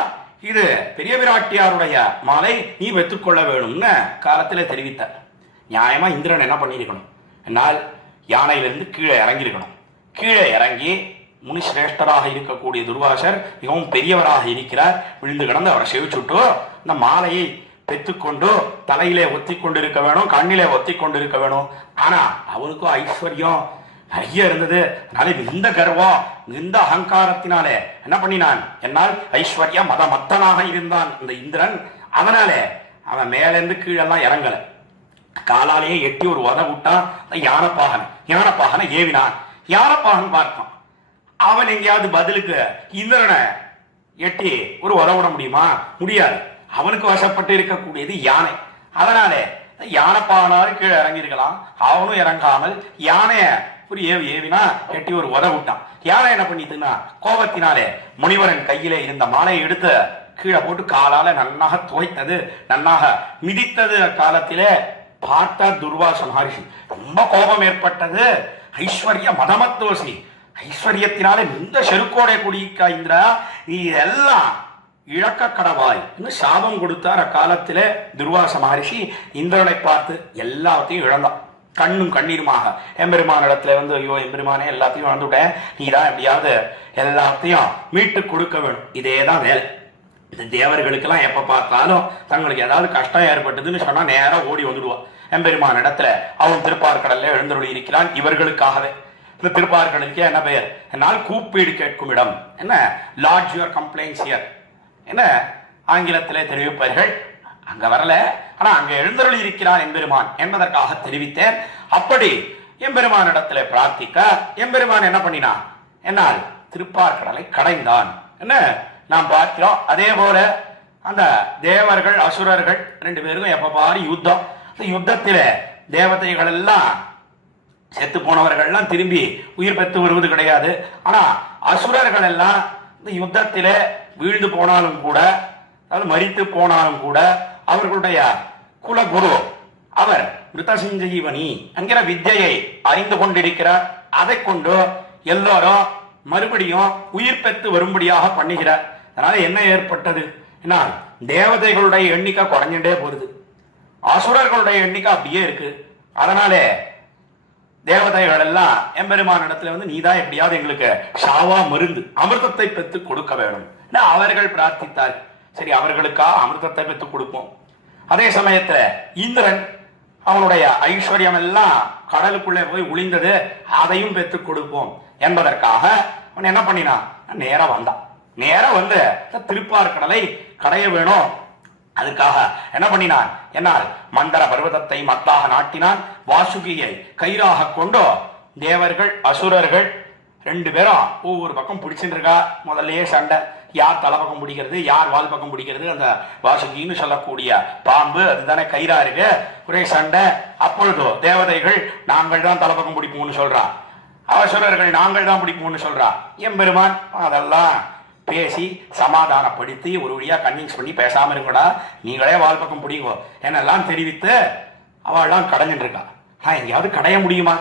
இது பெரிய விராட்டியாருடைய மாலை, நீ பெற்றுக்கொள்ள வேணும்னு காலத்தில் தெரிவித்தார். நியாயமா இந்திரன் என்ன பண்ணியிருக்கணும்? என்னால் யானையிலிருந்து கீழே இறங்கியிருக்கணும். கீழே இறங்கி முனிசிரேஷ்டராக இருக்கக்கூடிய துர்வாசர் மிகவும் பெரியவராக இருக்கிறார், விழுந்து கிடந்து அவரை செவிச்சுட்டு இந்த மாலையை பெற்றுக்கொண்டு தலையிலே ஒத்தி கொண்டிருக்க வேணும், கண்ணிலே ஒத்தி கொண்டிருக்க வேணும். ஆனா அவனுக்கும் ஐஸ்வர்யம் நிறைய இருந்தது. அதனால இந்த கர்வம், இந்த அகங்காரத்தினாலே என்ன பண்ணினான்? என்னால் ஐஸ்வர்யா மதமத்தனாக இருந்தான் இந்த இந்திரன். அதனாலே அவன் மேலேருந்து கீழெல்லாம் இறங்கல, காலாலேயே எட்டி ஒரு உத விட்டான். யானப்பாகனை ஏவினான். யானப்பாகன் பார்த்தான். அவன் எங்கேயாவது பதிலுக்கு இந்திரனை எட்டி ஒரு உத விட முடியுமா? முடியாது. அவனுக்கு வசப்பட்டு இருக்கக்கூடியது யானை. அதனாலே யானப்பாகனாலும் கீழே இறங்கியிருக்கலாம், அவனும் இறங்காமல் யானைய ஒரு ஏவினா எட்டி ஒரு உத விட்டான். யானை என்ன பண்ணிட்டுன்னா கோபத்தினாலே முனிவரன் கையிலே இருந்த மாலையை எடுத்து கீழே போட்டு காலால நன்னாக துவைத்தது, நன்னாக மிதித்தது. காலத்திலே பார்த்தா துர்வாச மகரிஷி ரொம்ப கோபம் ஏற்பட்டது. ஐஸ்வர்ய மதமத்துவசி, ஐஸ்வர்யத்தினாலே இந்த செருக்கோடை குடிக்கா இந்திரா, நீ எல்லாம் இழக்க கடவாய் என்று சாபம் கொடுத்தார். அக்காலத்திலே துர்வாச மகரிஷி இந்திரனை பார்த்து எல்லாத்தையும் இழந்தான். கண்ணும் கண்ணீருமாக எம்பெருமான இடத்துல வந்து, ஐயோ எம்பெருமானே எல்லாத்தையும் இழந்துட்டேன், நீ தான் எப்படியாவது எல்லாத்தையும் மீட்டு கொடுக்க வேணும். இதேதான் வேலை. இந்த தேவர்களுக்கெல்லாம் எப்ப பார்த்தாலும் தங்களுக்கு ஏதாவது கஷ்டம் ஏற்பட்டதுன்னு சொன்னா நேரம் ஓடி வந்துடுவான் எம்பெருமான இடத்துல. அவன் திருப்பார்கடல்ல எழுந்தருளி இருக்கிறான் இவர்களுக்காகவே. இந்த திருப்பார்கடலுக்கு என்ன பெயர்? என்னால் கூப்பீடு கேட்கும் இடம். என்ன? லாட்ஜ் யுவர் கம்ப்ளைண்ட்ஸ் ஹியர் என்ன ஆங்கிலத்திலே தெரிவிப்பார்கள். அங்க வரல, ஆனா அங்க எழுந்தருளி இருக்கிறான் எம்பெருமான் என்பதற்காக தெரிவித்தேன். அப்படி எம்பெருமான் இடத்துல பிரார்த்திக்க எம்பெருமான் என்ன பண்ணினான்? என்னால் திருப்பார்கடலை கடைந்தான் என்ன நாம் பார்க்கிறோம். அதே போல அந்த தேவர்கள் அசுரர்கள் 2 பேருக்கும் எப்ப பாரு யுத்தம். அந்த யுத்தத்தில தேவதைகள் எல்லாம் செத்து போனவர்கள்லாம் திரும்பி உயிர் பெற்று வருவது கிடையாது. ஆனா அசுரர்கள் எல்லாம் இந்த யுத்தத்தில வீழ்ந்து போனாலும் கூட, அதாவது மரித்து போனாலும் கூட, அவர்களுடைய குலகுரு அவர் மிருதசஞ்சீவனி என்கிற வித்தையை அறிந்து கொண்டிருக்கிறார். அதை கொண்டு எல்லோரும் மறுபடியும் உயிர் பெற்று வரும்படியாக பண்ணுகிறார். அதனால என்ன ஏற்பட்டது? தேவதைகளுடைய எண்ணிக்கை குறைஞ்சுட்டே போகுது, அசுரர்களுடைய எண்ணிக்கை அப்படியே இருக்கு. அதனாலே தேவதைகள் எல்லாம் எம்பெருமான இடத்துல வந்து, நீதான் எப்படியாவது எங்களுக்கு சாவா மருந்து அமிர்தத்தை பெற்று கொடுக்க வேணும் அவர்கள் பிரார்த்தித்தார். சரி, அவர்களுக்காக அமிர்தத்தை பெற்று கொடுப்போம். அதே சமயத்துல இந்திரன் அவனுடைய ஐஸ்வர்யம் எல்லாம் கடலுக்குள்ளே போய் ஒளிந்தது, அதையும் பெற்று கொடுப்போம் என்பதற்காக அவன் என்ன பண்ணினான்? நேரம் வந்தான். நேரம் வந்து திருப்பார்கடலை கடைய வேணும். அதுக்காக என்ன பண்ணினான்? என்னால் மந்தர பர்வதத்தை மத்தாக நாட்டினான். வாசுகியை கயிறாக கொண்டோ தேவர்கள் அசுரர்கள் 2 பேரும் ஒவ்வொரு பக்கம் பிடிச்சிட்டு இருக்கா. முதல்லயே சண்டை, யார் தலை பக்கம் பிடிக்கிறது, யார் வால் பக்கம் பிடிக்கிறது. அந்த வாசுகின்னு சொல்லக்கூடிய பாம்பு அதுதானே கயிறா இருக்கு, ஒரே சண்டை. அப்பொழுதோ தேவதைகள் நாங்கள் தான் தலை பக்கம் பிடிப்போம்னு சொல்றா, அசுரர்கள் நாங்கள் தான் பிடிப்போம்னு சொல்றா. எம்பெருமான் அதெல்லாம் பேசி சமாதானப்படுத்தி ஒரு வழியா கன்வின்ஸ் பண்ணி, பேசாம இருங்கடா, நீங்களே வால் பக்கம் பிடிங்கோ என்னெல்லாம் தெரிவித்து அவள்லாம் கடைஞ்சிட்டு இருக்கா. எங்கேயாவது கடைய முடியுமா?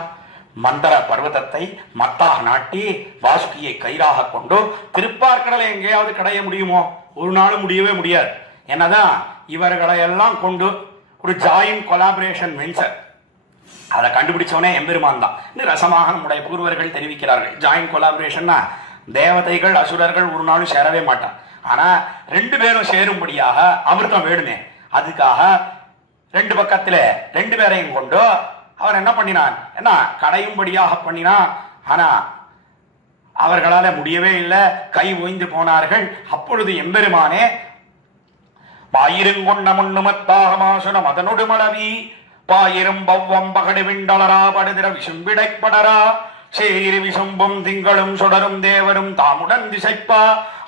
மந்தர பர்வதத்தை மத்தாக நாட்டி வாசுகியை கயிறாக கொண்டு திருப்பார்கடலை எங்கேயாவது கடைய முடியுமோ? ஒரு நாளும் முடியவே முடியாது. என்னதான் இவர்களை எல்லாம் கொண்டு ஒரு ஜாயின்ட் கொலாபரேஷன் வெஞ்சர் அதை கண்டுபிடிச்சவனே எம்பெருமான் தான். இன்னும் ரசமாக நம்முடைய பூர்வர்கள் தெரிவிக்கிறார்கள். ஜாயிண்ட் கொலாபரேஷன்னா தேவதைகள் அசுரர்கள் ஒரு நாளும் சேரவே மாட்டான். ஆனா ரெண்டு பேரும் சேரும்படியாக அமிர்தம் வேணுமே, அதுக்காக ரெண்டு பக்கத்துல ரெண்டு பேரையும் கொண்டு அவன் என்ன பண்ணினான், என்ன கடையும்படியாக பண்ணினான். ஆனா அவர்களால முடியவே இல்லை, கை ஓய்ந்து போனார்கள். அப்பொழுது எம்பெருமானே பாயிருங்கொண்ட முன்னுமத்தாக மாசுனம் அதனொடு மளவி பாயிரும் பவ்வம் பகடு விண்டலரா படுதிர விசும்பிடைப்படரா சேரி விசும்பும் திங்களும் சுடரும் தேவரும் தாமுடன் திசைப்பா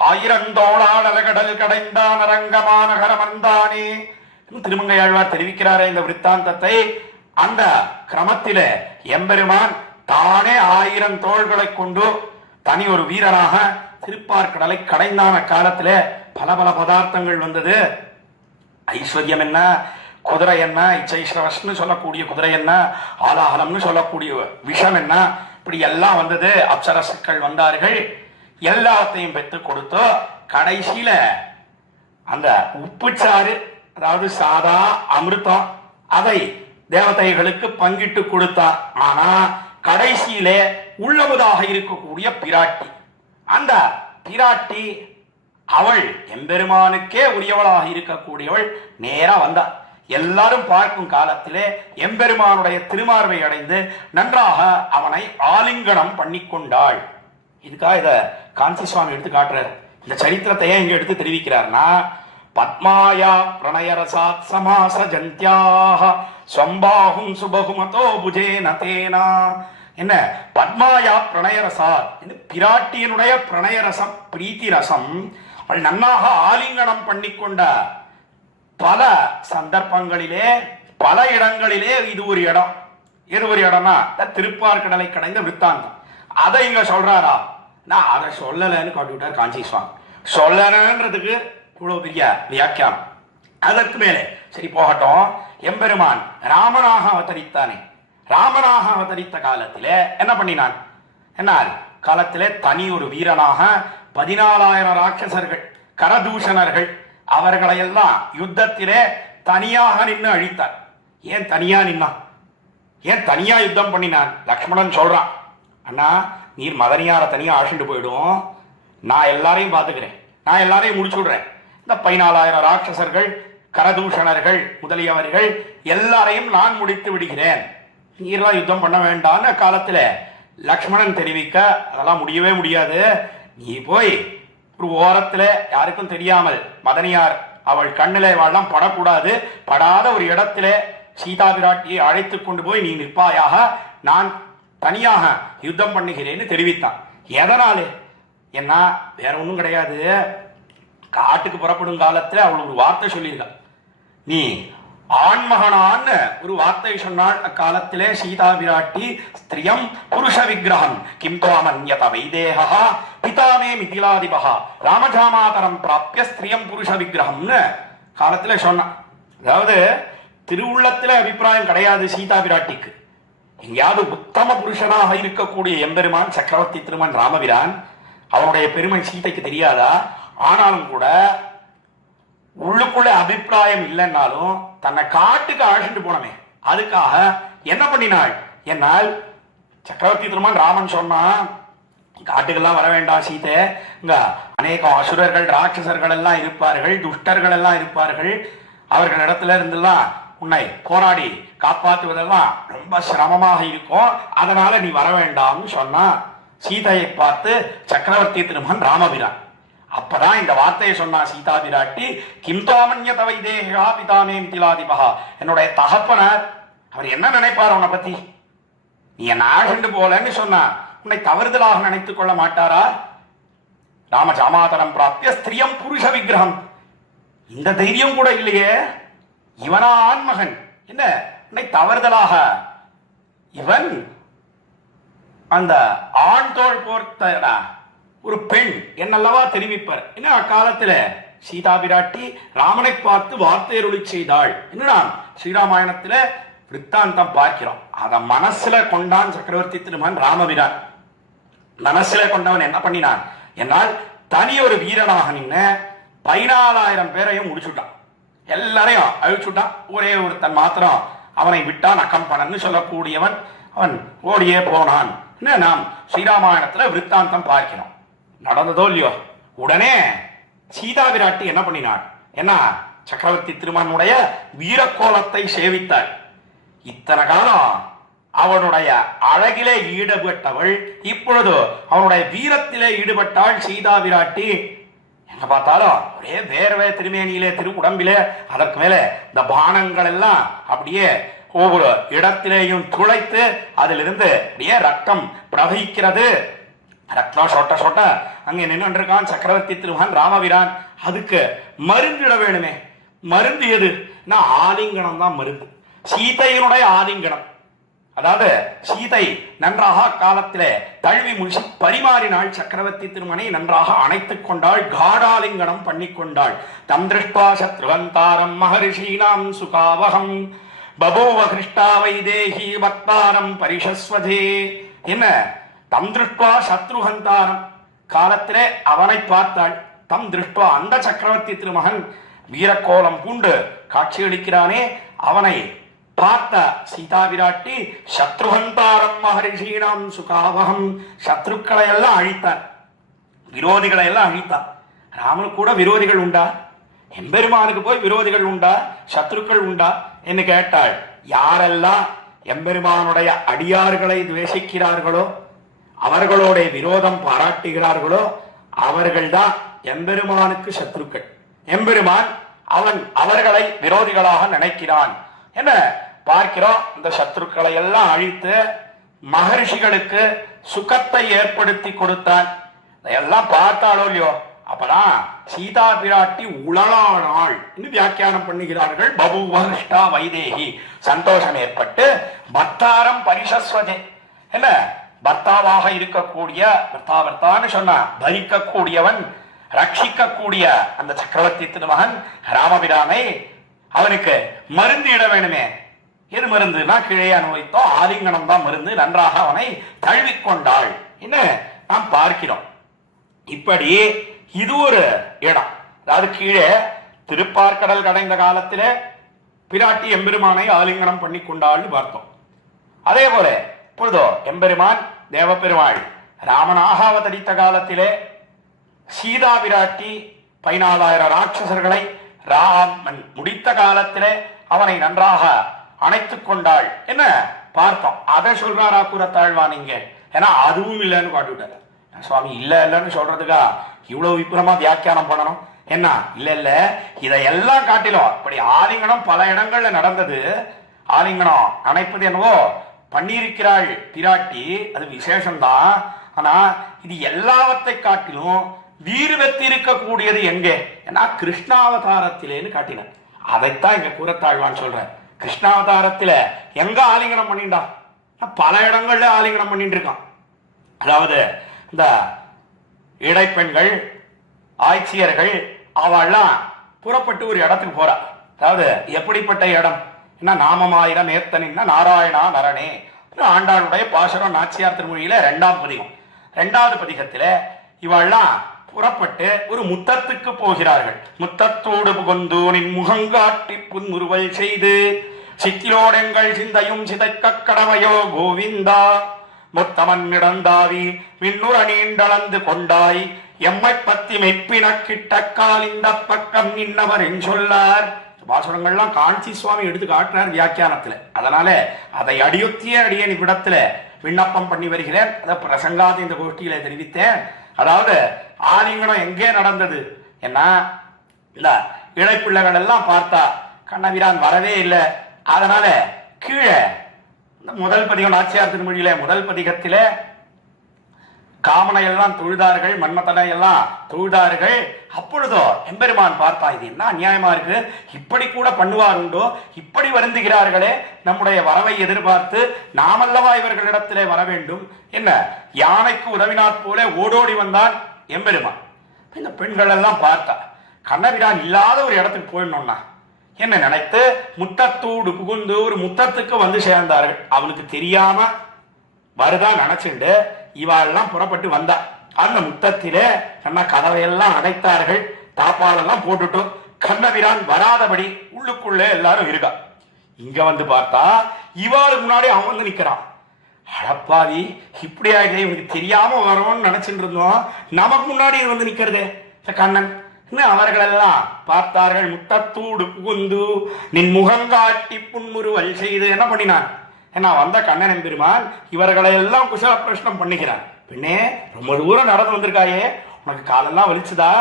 ஆயிரந்தோளாடல கடல் கடைந்தான் அரங்கமான கரமந்தானே. திருமங்கையாழ்வார் தெரிவிக்கிறாரே இந்த விற்த்தாந்தத்தை. அந்த கிரமத்தில எம்பெருமான் தானே 1000 தோள்களை கொண்டு தனி ஒரு வீரனாக திருப்பார்கடலை கடைந்தான காலத்துல பல பல பதார்த்தங்கள் வந்தது. ஐஸ்வர்யம் என்ன, குதிரை என்ன, இச்சைஸ்ரவஸ்னு சொல்லக்கூடிய குதிரை என்ன, ஆலாஹலம்னு சொல்லக்கூடிய விஷம் என்ன, இப்படி எல்லாம் வந்தது. அப்சரசுக்கள் வந்தார்கள், எல்லாத்தையும் பெற்று கொடுத்து கடைசியில அந்த உப்புச்சாறு, அதாவது சாதா அமிர்தம், அதை தேவதைகளுக்கு பங்கிட்டு கொடுத்தார். ஆனா கடைசியிலே உள்ளமுதாக இருக்கக்கூடிய பிராட்டி, அந்த பிராட்டி அவள் எம்பெருமானுக்கே உரியவளாக இருக்கக்கூடியவள் நேரா வந்தார். எல்லாரும் பார்க்கும் காலத்திலே எம்பெருமானுடைய திருமார்பை அடைந்து நன்றாக அவனை ஆலிங்கனம் பண்ணி கொண்டாள். இதுக்காக இத காஞ்சி சுவாமி எடுத்து காட்டுறார். இந்த சரித்திரத்தை ஏன் இங்க எடுத்து தெரிவிக்கிறார்னா, பத்மாயா பிரணயரசாத் சமாச ஜந்தியாக ஸ்வம்பாகும் சுபகுமதோ புஜேன தேனா. என்ன பத்மாயா பிரணயரசாத், பிராட்டியனுடைய பிரணயரசம், பிரீத்தி ரசம், அவள் நன்னாக ஆலிங்கனம் பண்ணிக்கொண்ட பல சந்தர்ப்பங்களிலே பல இடங்களிலே இது ஒரு இடம். எது ஒரு இடம்னா திருப்பார்கடலை கடைந்த விற்த்தாந்தம். அதை இங்க சொல்றாரா? நான் அதை சொல்லலைன்னு காட்டிவிட்டார் காஞ்சி சுவாமி. சொல்லணுன்றதுக்கு இவ்வளவு பெரிய வியாக்கியானம். அதற்கு மேலே சரி போகட்டும். எம்பெருமான் ராமனாக அவதரித்தானே, ராமனாக அவதரித்த காலத்திலே என்ன பண்ணினான்? என்னால் காலத்திலே தனி ஒரு வீரனாக 14,000 ராட்சசர்கள், கரதூஷணர்கள், அவர்களை எல்லாம் யுத்தத்திலே தனியாக நின்று அழித்தார். ஏன் தனியா நின்னான்? ஏன் தனியா யுத்தம் பண்ணினான்? லக்ஷ்மணன் சொல்றான், அண்ணா நீர் மதனியார தனியா ஆழ்ந்து போயிடும், நான் எல்லாரையும் பார்த்துக்கிறேன், நான் எல்லாரையும் முடிச்சு விடுறேன். இந்த 14,000 ராட்சசர்கள், கரதூஷணர்கள் முதலியவர்கள் எல்லாரையும் நான் முடித்து விடுகிறேன், நீர்லாம் யுத்தம் பண்ண வேண்டான்னு காலத்துல லக்ஷ்மணன் தெரிவிக்க, அதெல்லாம் முடியவே முடியாது, நீ போய் ஒரு ஓரத்துல யாருக்கும் தெரியாமல் மதனியார் அவள் கண்ணிலே வாழலாம் படக்கூடாது, படாத ஒரு இடத்துல சீதா பிராட்டியை அழைத்து கொண்டு போய் நீ நிற்பாயாக, நான் தனியாக யுத்தம் பண்ணுகிறேன்னு தெரிவித்தான். எதனாலே? என்ன வேற ஒன்றும் கிடையாது. காட்டுக்கு புறப்படும் காலத்துல அவள் ஒரு வார்த்தை சொல்லியிருக்காள். நீ ஆண்மகனான்னு ஒரு வார்த்தை சொன்னாள். அக்காலத்திலே சீதா பிராட்டி ஸ்திரியம் புருஷ விக்கிரகம் கிம் துவாமன்யத வைதேகா பிதாமே மிதிலாதிபகா ராமஜாமாதரம் பிராப்ய ஸ்திரியம் புருஷ விக்கிரகம்னு காலத்துல சொன்னான். அதாவது திருவுள்ளத்துல அபிப்பிராயம் கிடையாது சீதா பிராட்டிக்கு. எங்கேயாவது உத்தம புருஷனாக இருக்கக்கூடிய எம்பெருமான் சக்கரவர்த்தி திருமன் ராமபிரான், அவனுடைய பெருமை சீதைக்கு தெரியாதா? ஆனாலும் கூட உள்ளுக்குள்ள அபிப்பிராயம் இல்லைன்னாலும் தன்னை காட்டுக்கு அழைச்சிட்டு போனமே, அதுக்காக என்ன பண்ணினாள்? என்னால் சக்கரவர்த்தி திருமன் ராமன் சொன்னா காட்டுக்கெல்லாம் வர வேண்டாம் சீதை, இங்க அநேகம் அசுரர்கள் ராட்சசர்கள் எல்லாம் இருப்பார்கள், துஷ்டர்கள் எல்லாம் இருப்பார்கள், அவர்களிடத்துல இருந்தெல்லாம் உன்னை போராடி காப்பாற்றுவதெல்லாம் ரொம்ப சிரமமாக இருக்கும், அதனால நீ வர வேண்டாம்னு சொன்னா சீதையை பார்த்து சக்கரவர்த்தி திருமன் ராமபிரான். அப்பதான் இந்த வார்த்தையை சொன்னா சீதா பிராட்டி, கிம் தோமன்யத வைதேகா பிதாமே மிதிலாதிபகா, என்னுடைய தகப்பனர் அவர் என்ன நினைப்பார் உன்னை பத்தி? நீ என்ன ஆழ்ந்து போலன்னு சொன்னா உன்னை தவறுதலாக நினைத்துக் கொள்ள மாட்டாரா? ராம ஜாமாதரம் பிராப்திய ஸ்திரியம் புருஷ விக்கிரகம், இந்த தைரியம் கூட இல்லையே. இவனா ஆண்மகன், என்ன உன்னை தவறுதலாக இவன் அந்த ஆண் தோள் போர்த்த ஒரு பெண் என்னல்லவா தெரிவிப்பார். என்ன அக்காலத்துல சீதா பிராட்டி ராமனை பார்த்து வார்த்தை அருளி செய்தாள். என்னடா ஸ்ரீராமாயணத்துல விற்த்தாந்தம் பார்க்கிறோம். அத மனசுல கொண்டான் சக்கரவர்த்தி திருமன் ராமபிரான். மனசுல கொண்டவன் என்ன பண்ணினான்? என்னால் தனி ஒரு வீரனாக நின்ன 14,000 பேரையும் முடிச்சுட்டான், எல்லாரையும் அழிச்சுட்டான். ஒரே ஒருத்தன் மாத்திரம் அவனை விட்டான் அக்கம்பனன்னு சொல்லக்கூடியவன். அவன் ஓடியே போனான். நாம் ஸ்ரீராமாயணத்துல விருத்தாந்தம் பார்க்கிறோம். நடந்ததோ இல்லையோ, உடனே சீதா விராட்டி என்ன பண்ணினாள்? என்ன, சக்கரவர்த்தி திருமகனுடைய வீரக்கோலத்தை சேவித்தாள். இத்தனை காலம் அவனுடைய அழகிலே ஈடுபட்டவள் இப்பொழுது அவனுடைய வீரத்திலே ஈடுபட்டாள் சீதா விராட்டி. எங்க பார்த்தாலும் ஒரே வேர்வை திருமேனியிலே, திரு உடம்பிலே, அதற்கு மேல இந்த பானங்கள் எல்லாம் அப்படியே ஒவ்வொரு இடத்திலேயும் துளைத்து அதிலிருந்து அப்படியே ரத்தம் பிரவகிக்கிறது. ரத்தம் சொட்ட சொட்ட அங்கே நின்று இருக்கான் சக்கரவர்த்தி திருமகன் ராமபிரான். அதுக்கு மருந்திட வேணுமே. மருந்து எது? ஆலிங்கனம் தான் மருந்து. சீதையினுடைய ஆலிங்கனம். அதாவது சீதை நன்றாக காலத்திலே தழுவி முடிச்சு பரிமாறினாள். சக்கரவர்த்தி திருமனை நன்றாக அணைத்துக் கொண்டாள், காடாலிங்கனம் பண்ணி கொண்டாள். தம் திருஷ்டா சத்ருவந்தாரம் மகரிஷீனாம் சுகாவகம் பபூவ கிருஷ்டா வைதேகி பக்தாரம் பரிஷஸ்வதே. என்ன, தம் திருஷ்டா சத்ருஹந்தாரம், காலத்திலே அவனை பார்த்தாள். தம் திருஷ்டா, அந்த சக்கரவர்த்தி திருமகன் வீரக்கோலம் பூண்டு காட்சியளிக்கிறானே, அவனை பார்த்த சீதா விராட்டி சத்ருஹந்தாரம் மகரிஷீனாம் சுகாவகம், சத்ருக்களை எல்லாம் அழித்தார், விரோதிகளை எல்லாம் அழித்தார். ராமனுக்கு கூட விரோதிகள் உண்டா? எம்பெருமானுக்கு போய் விரோதிகள் உண்டா? சத்ருக்கள் உண்டா என்று கேட்டாள். யாரெல்லாம் எம்பெருமானுடைய அடியார்களை துவேஷிக்கிறார்களோ, அவர்களோட விரோதம் பாராட்டுகிறார்களோ, அவர்கள்தான் எம்பெருமானுக்கு சத்ருக்கள். எம்பெருமான் அவர்களை விரோதிகளாக நினைக்கிறான். என்ன பார்க்கிறோம்? இந்த சத்ருக்களை எல்லாம் அழித்து மகரிஷிகளுக்கு சுகத்தை ஏற்படுத்தி கொடுத்தான். எல்லாம் பார்த்தாலோ இல்லையோ, அப்பதான் சீதா பிராட்டி உளலானாள் வியாக்கியானம் பண்ணுகிறார்கள். பபுவஹிஷ்டா வைதேகி, சந்தோஷம் ஏற்பட்டு பக்தாரம் பரிஷஸ்வதே. என்ன, பர்த்தாவாக இருக்கக்கூடிய, பர்த்தான்னு சொன்னா பரிக்கக்கூடியவன், ரட்சிக்கக்கூடிய அந்த சக்கரவர்த்தி திருமகன் ராமபிரானை அவனுக்கு மருந்து இட வேணுமே. எது மருந்துனா கீழே அனுபவித்தோம், ஆலிங்கனம் தான் மருந்து. நன்றாக அவனை தழுவிக்கொண்டாள் என்ன நாம் பார்க்கிறோம். இப்படி இது ஒரு இடம். அதாவது கீழே திருப்பார்கடல் கடைந்த காலத்திலே பிராட்டி எம்பெருமானை ஆலிங்கனம் பண்ணி கொண்டாள்னு பார்த்தோம். அதே போல இப்பொழுதோ எம்பெருமான் தேவபெருமாள் ராமனாக அவதரித்த காலத்திலே சீதா பிராட்டி 14,000 ராட்சசர்களை ராமன் முடித்த காலத்திலே அவனை நன்றாக அணைத்துக் கொண்டாள் என்ன பார்த்தோம். அதை சொல்றாரா கூறத்தாழ்வான் இங்க? ஏன்னா அதுவும் இல்லைன்னு காட்டுவிட்டார் சுவாமி. இல்லைன்னு சொல்றதுக்கா இவ்வளவு விபுலமா வியாக்கியானம் பண்ணணும் என்ன? இல்ல இதையெல்லாம் காட்டிலும் இப்படி ஆலிங்கனம் பல இடங்கள்ல நடந்தது. ஆலிங்கனம் அணைப்பது என்னவோ பண்ணியிருக்கிறாள் பிராட்டி, அது விசேஷம்தான். ஆனா இது எல்லாவற்றை காட்டிலும் வீறுவெத்தி இருக்கக்கூடியது எங்கே? ஏன்னா கிருஷ்ணாவதாரத்திலேன்னு காட்டின. அதைத்தான் இங்க கூறத்தாழ்வான் சொல்றேன். கிருஷ்ணாவதாரத்தில எங்க ஆலிங்கனம் பண்ணிட்டான்? பல இடங்கள்ல ஆலிங்கனம் பண்ணிட்டு இருக்கான். அதாவது இந்த இடைப்பெண்கள், ஆட்சியர்கள் அவெல்லாம் புறப்பட்டு ஒரு இடத்துக்கு போறா. அதாவது எப்படிப்பட்ட இடம்? என்ன, நாமமாயிரம் ஏத்தனின்னா நாராயணா நரணே ஆண்டாளுடைய பாசுரம் நாச்சியார் திருமொழியில 2ஆம் பதிகம். 2வது பதிகத்தில இவெல்லாம் புறப்பட்டு ஒரு முத்தத்துக்கு போகிறார்கள். முத்தத்தோடு புகுந்து நின் முகங்காட்டி புன்முறுவல் செய்து சித்திலோடெங்கள் சிந்தையும் சிதைக்க கடமையோ கோவிந்தா முத்தமன் இடந்தாவி மின்னுற நீண்டளந்து கொண்டாய் எம்மை பத்தி மெப்பின கிட்டக்கால் இந்த பக்கம் நின்னவர் என்று சொல்லார். பாசுரங்கள்லாம் காஞ்சி சுவாமி எடுத்து காட்டுறார் வியாக்கியானத்துல. அதனால அதை அடியொத்திய அடியேன் இவ்விடத்துல விண்ணப்பம் பண்ணி வருகிறேன். அதை பிரசங்காத இந்த கோஷ்டியில தெரிவித்தேன். அதாவது ஆலிங்கனம் எங்கே நடந்தது? ஏன்னா இல்ல இளைப்பிள்ளைகள் எல்லாம் பார்த்தா கண்ணபிரான் வரவே இல்லை. அதனால கீழே முதல் பதிகம் நாச்சியார் திருமொழியில முதல் பதிகத்தில காமனை எல்லாம் தொழுதார்கள், மன்மதனை எல்லாம் தொழுதார்கள். அப்பொழுதோ எம்பெருமான் பார்த்தா, இது என்ன அநியாயமா இருக்கு, இப்படி கூட பண்ணுவார் உண்டோ, இப்படி வருந்துகிறார்களே, நம்முடைய வரவை எதிர்பார்த்து நாமல்லவா இவர்களிடத்திலே வர வேண்டும். என்ன, யானைக்கு உதவினாற் போல ஓடோடி வந்தான் எம்பெருமான். இந்த பெண்கள் எல்லாம் பார்த்தா கண்ணபிரான் இல்லாத ஒரு இடத்துக்கு போயிடணும்னா என்ன நினைத்து முத்தத்தோடு புகுந்து ஒரு முத்தத்துக்கு வந்து சேர்ந்தார்கள். அவனுக்கு தெரியாம வருதான் நினைச்சுண்டு இவாளெல்லாம் புறப்பட்டு வந்தா. அந்த முத்தத்திலே கதவையெல்லாம் அடைத்தார்கள், தாப்பாலெல்லாம் போட்டுட்டும் கண்ணபிரான் வராதபடி உள்ளுக்குள்ளே எல்லாரும் இருக்கா. இங்க வந்து பார்த்தா இவாளுக்கு முன்னாடி அவன் வந்து நிக்கிறான். அடப்பாவி, இப்படி ஆயிடுது, இவனுக்கு தெரியாம வரோம்னு நினைச்சிட்டு இருந்தோம், நமக்கு முன்னாடி வந்து நிக்கிறது கண்ணன். அவர்களெல்லாம் பார்த்தார்கள். முத்தத்தூடு புகுந்து நின் முகங்காட்டி புன்முறுவல் செய்து என்ன பண்ணினான்? ஏன்னா வந்த கண்ணன் எம்பெருமான் இவர்களை எல்லாம் குசல பிரஷ்னம் பண்ணுகிறான். பின்னே ரொம்ப தூரம் நடந்து வந்திருக்காயே, உனக்கு காலெல்லாம் வலிச்சுதா?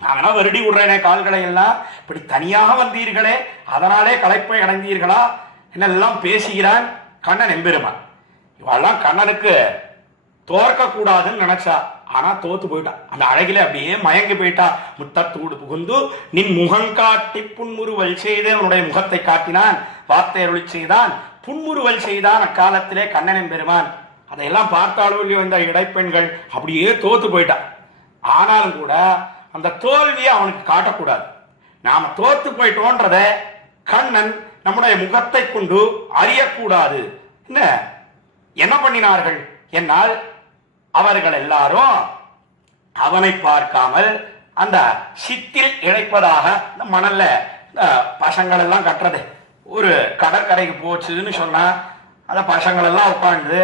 நாங்கன்னா வருடி விடுறேனே கால்களை எல்லாம், இப்படி தனியாக வந்தீர்களே, அதனாலே களைப்பை அடைந்தீர்களா என்னெல்லாம் பேசுகிறான் கண்ணன் எம்பெருமான். இவெல்லாம் கண்ணனுக்கு தோற்க கூடாதுன்னு நினைச்சா, ஆனா தோத்து போயிட்டான். அந்த அழகில அப்படியே மயங்கி போயிட்டா. முத்தத்தூடு புகுந்து நின் முகங்காட்டி புன்முறுவல் செய்து அவனுடைய முகத்தை காட்டினான், வார்த்தை அருளி செய்தான், புன்முறுவல் செய்தான் அக்காலத்திலே கண்ணன் எம்பெருமான். அதையெல்லாம் பார்த்தாலும் வந்த இடைப்பெண்கள் அப்படியே தோத்து போயிட்டான். ஆனாலும் கூட அந்த தோல்வியை அவனுக்கு காட்டக்கூடாது. நாம தோத்து போயிட்டோன்றத கண்ணன் நம்முடைய முகத்தை கொண்டு அறியக்கூடாது. என்ன பண்ணினார்கள் என்னால் அவர்கள் எல்லாரும் அவனை பார்க்காமல் அந்த சித்தில் இழைப்பதாக இந்த மணல்ல பசங்கள் எல்லாம் கட்டுறது, ஒரு கடற்கரைக்கு போச்சுன்னு சொன்னா அந்த பசங்கள் எல்லாம் உட்கார்ந்து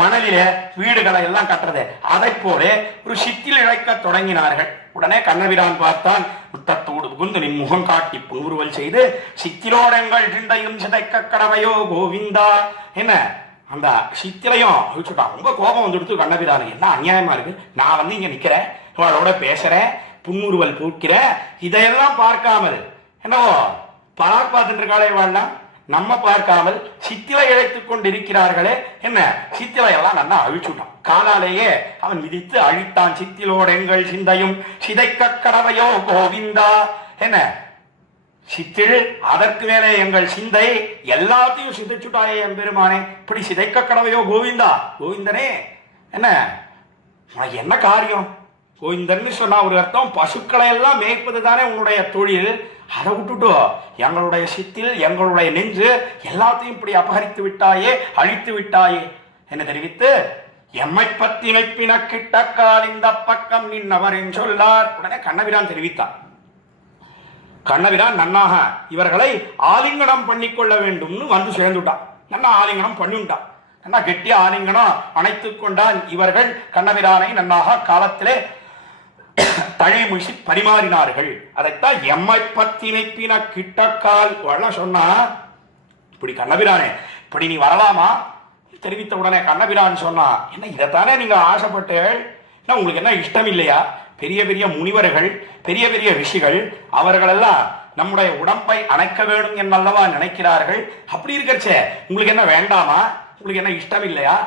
மணலில வீடுகளை எல்லாம் கட்டுறது, அதை போல ஒரு சித்தில் இழைக்க தொடங்கினார்கள். உடனே கண்ணபிரான் பார்த்தான். முத்தத்தோடு புகுந்து நின் முகம் காட்டி புன்முறுவல் செய்து சித்திலோடங்கள் சிந்தையும் சிதைக்க கடவையோ கோவிந்தா. என்ன அந்த சித்திலையும் அழிச்சுட்டான். ரொம்ப கோபம் வந்துடுத்து கண்ணபிரானுக்கு. என்ன அநியாயமா இருக்கு, நான் வந்து இங்க நிக்கிறேன், அவளோட பேசுறேன், புன்முறுவல் பூக்கிறேன், இதையெல்லாம் பார்க்காமல் என்னவோ பார்த்துட்டு இருக்காளே வாழலாம், நம்ம பார்க்காமல் சித்திலை இழைத்துக் கொண்டிருக்கிறார்களே, என்ன சித்திலையெல்லாம் நல்லா அழிச்சுட்டான். காலாலேயே அவன் மிதித்து அழித்தான். சித்திலோட எங்கள் சிந்தையும் சிதைக்க கடவையோ கோவிந்தா. என்ன சித்திள், அதற்கு மேலே எங்கள் சிந்தை எல்லாத்தையும் சிதைச்சுட்டாயே எம்பெருமானே, இப்படி சிதைக்க கடவையோ கோவிந்தா. கோவிந்தனே, என்ன உனக்கு என்ன காரியம்? கோவிந்தன்னு சொன்னா ஒரு அர்த்தம், பசுக்களை எல்லாம் மேய்ப்பது தானே உன்னுடைய தொழில். அதை விட்டுட்டோ எங்களுடைய சித்தில் எங்களுடைய நெஞ்சு எல்லாத்தையும் இப்படி அபகரித்து விட்டாயே, அழித்து விட்டாயே என்ன தெரிவித்து, எம்மை பத்தி நைப்பின கிட்டக்கால் இந்த பக்கம் நின்னவரின் சொல்லார். உடனே கண்ணபிரான் தெரிவித்தார். கண்ணபிரான் நன்னாக இவர்களை ஆலிங்கனம் பண்ணிக்கொள்ள வேண்டும்னு வந்து சேர்ந்துட்டான். நன்னா ஆலிங்கனம் பண்ணிவிட்டான். நன்னா கெட்டி ஆலிங்கனம் அணைத்துக் கொண்டான். இவர்கள் கண்ணபிரானை நன்னாக காலத்திலே தழிமுசி பரிமாறினார்கள். அதைத்தான் எம்மை பத்தி நைப்பின கிட்டக்கால் சொன்னா. இப்படி கண்ணபிரானே, இப்படி நீ வரலாமா தெரிவித்த உடனே கண்ணபிரான் சொன்னா, என்ன இதைத்தானே நீங்க ஆசைப்பட்டு, உங்களுக்கு என்ன இஷ்டம் இல்லையா? பெரிய பெரிய முனிவர்கள், பெரிய பெரிய ரிஷிகள், அவர்களெல்லாம் நம்முடைய உடம்பை அணைக்க வேண்டும் என்னல்லவா நினைக்கிறார்கள். அப்படி இருக்கச்சே உங்களுக்கு என்ன வேண்டாமா? உங்களுக்கு என்ன இஷ்டம் இல்லையா?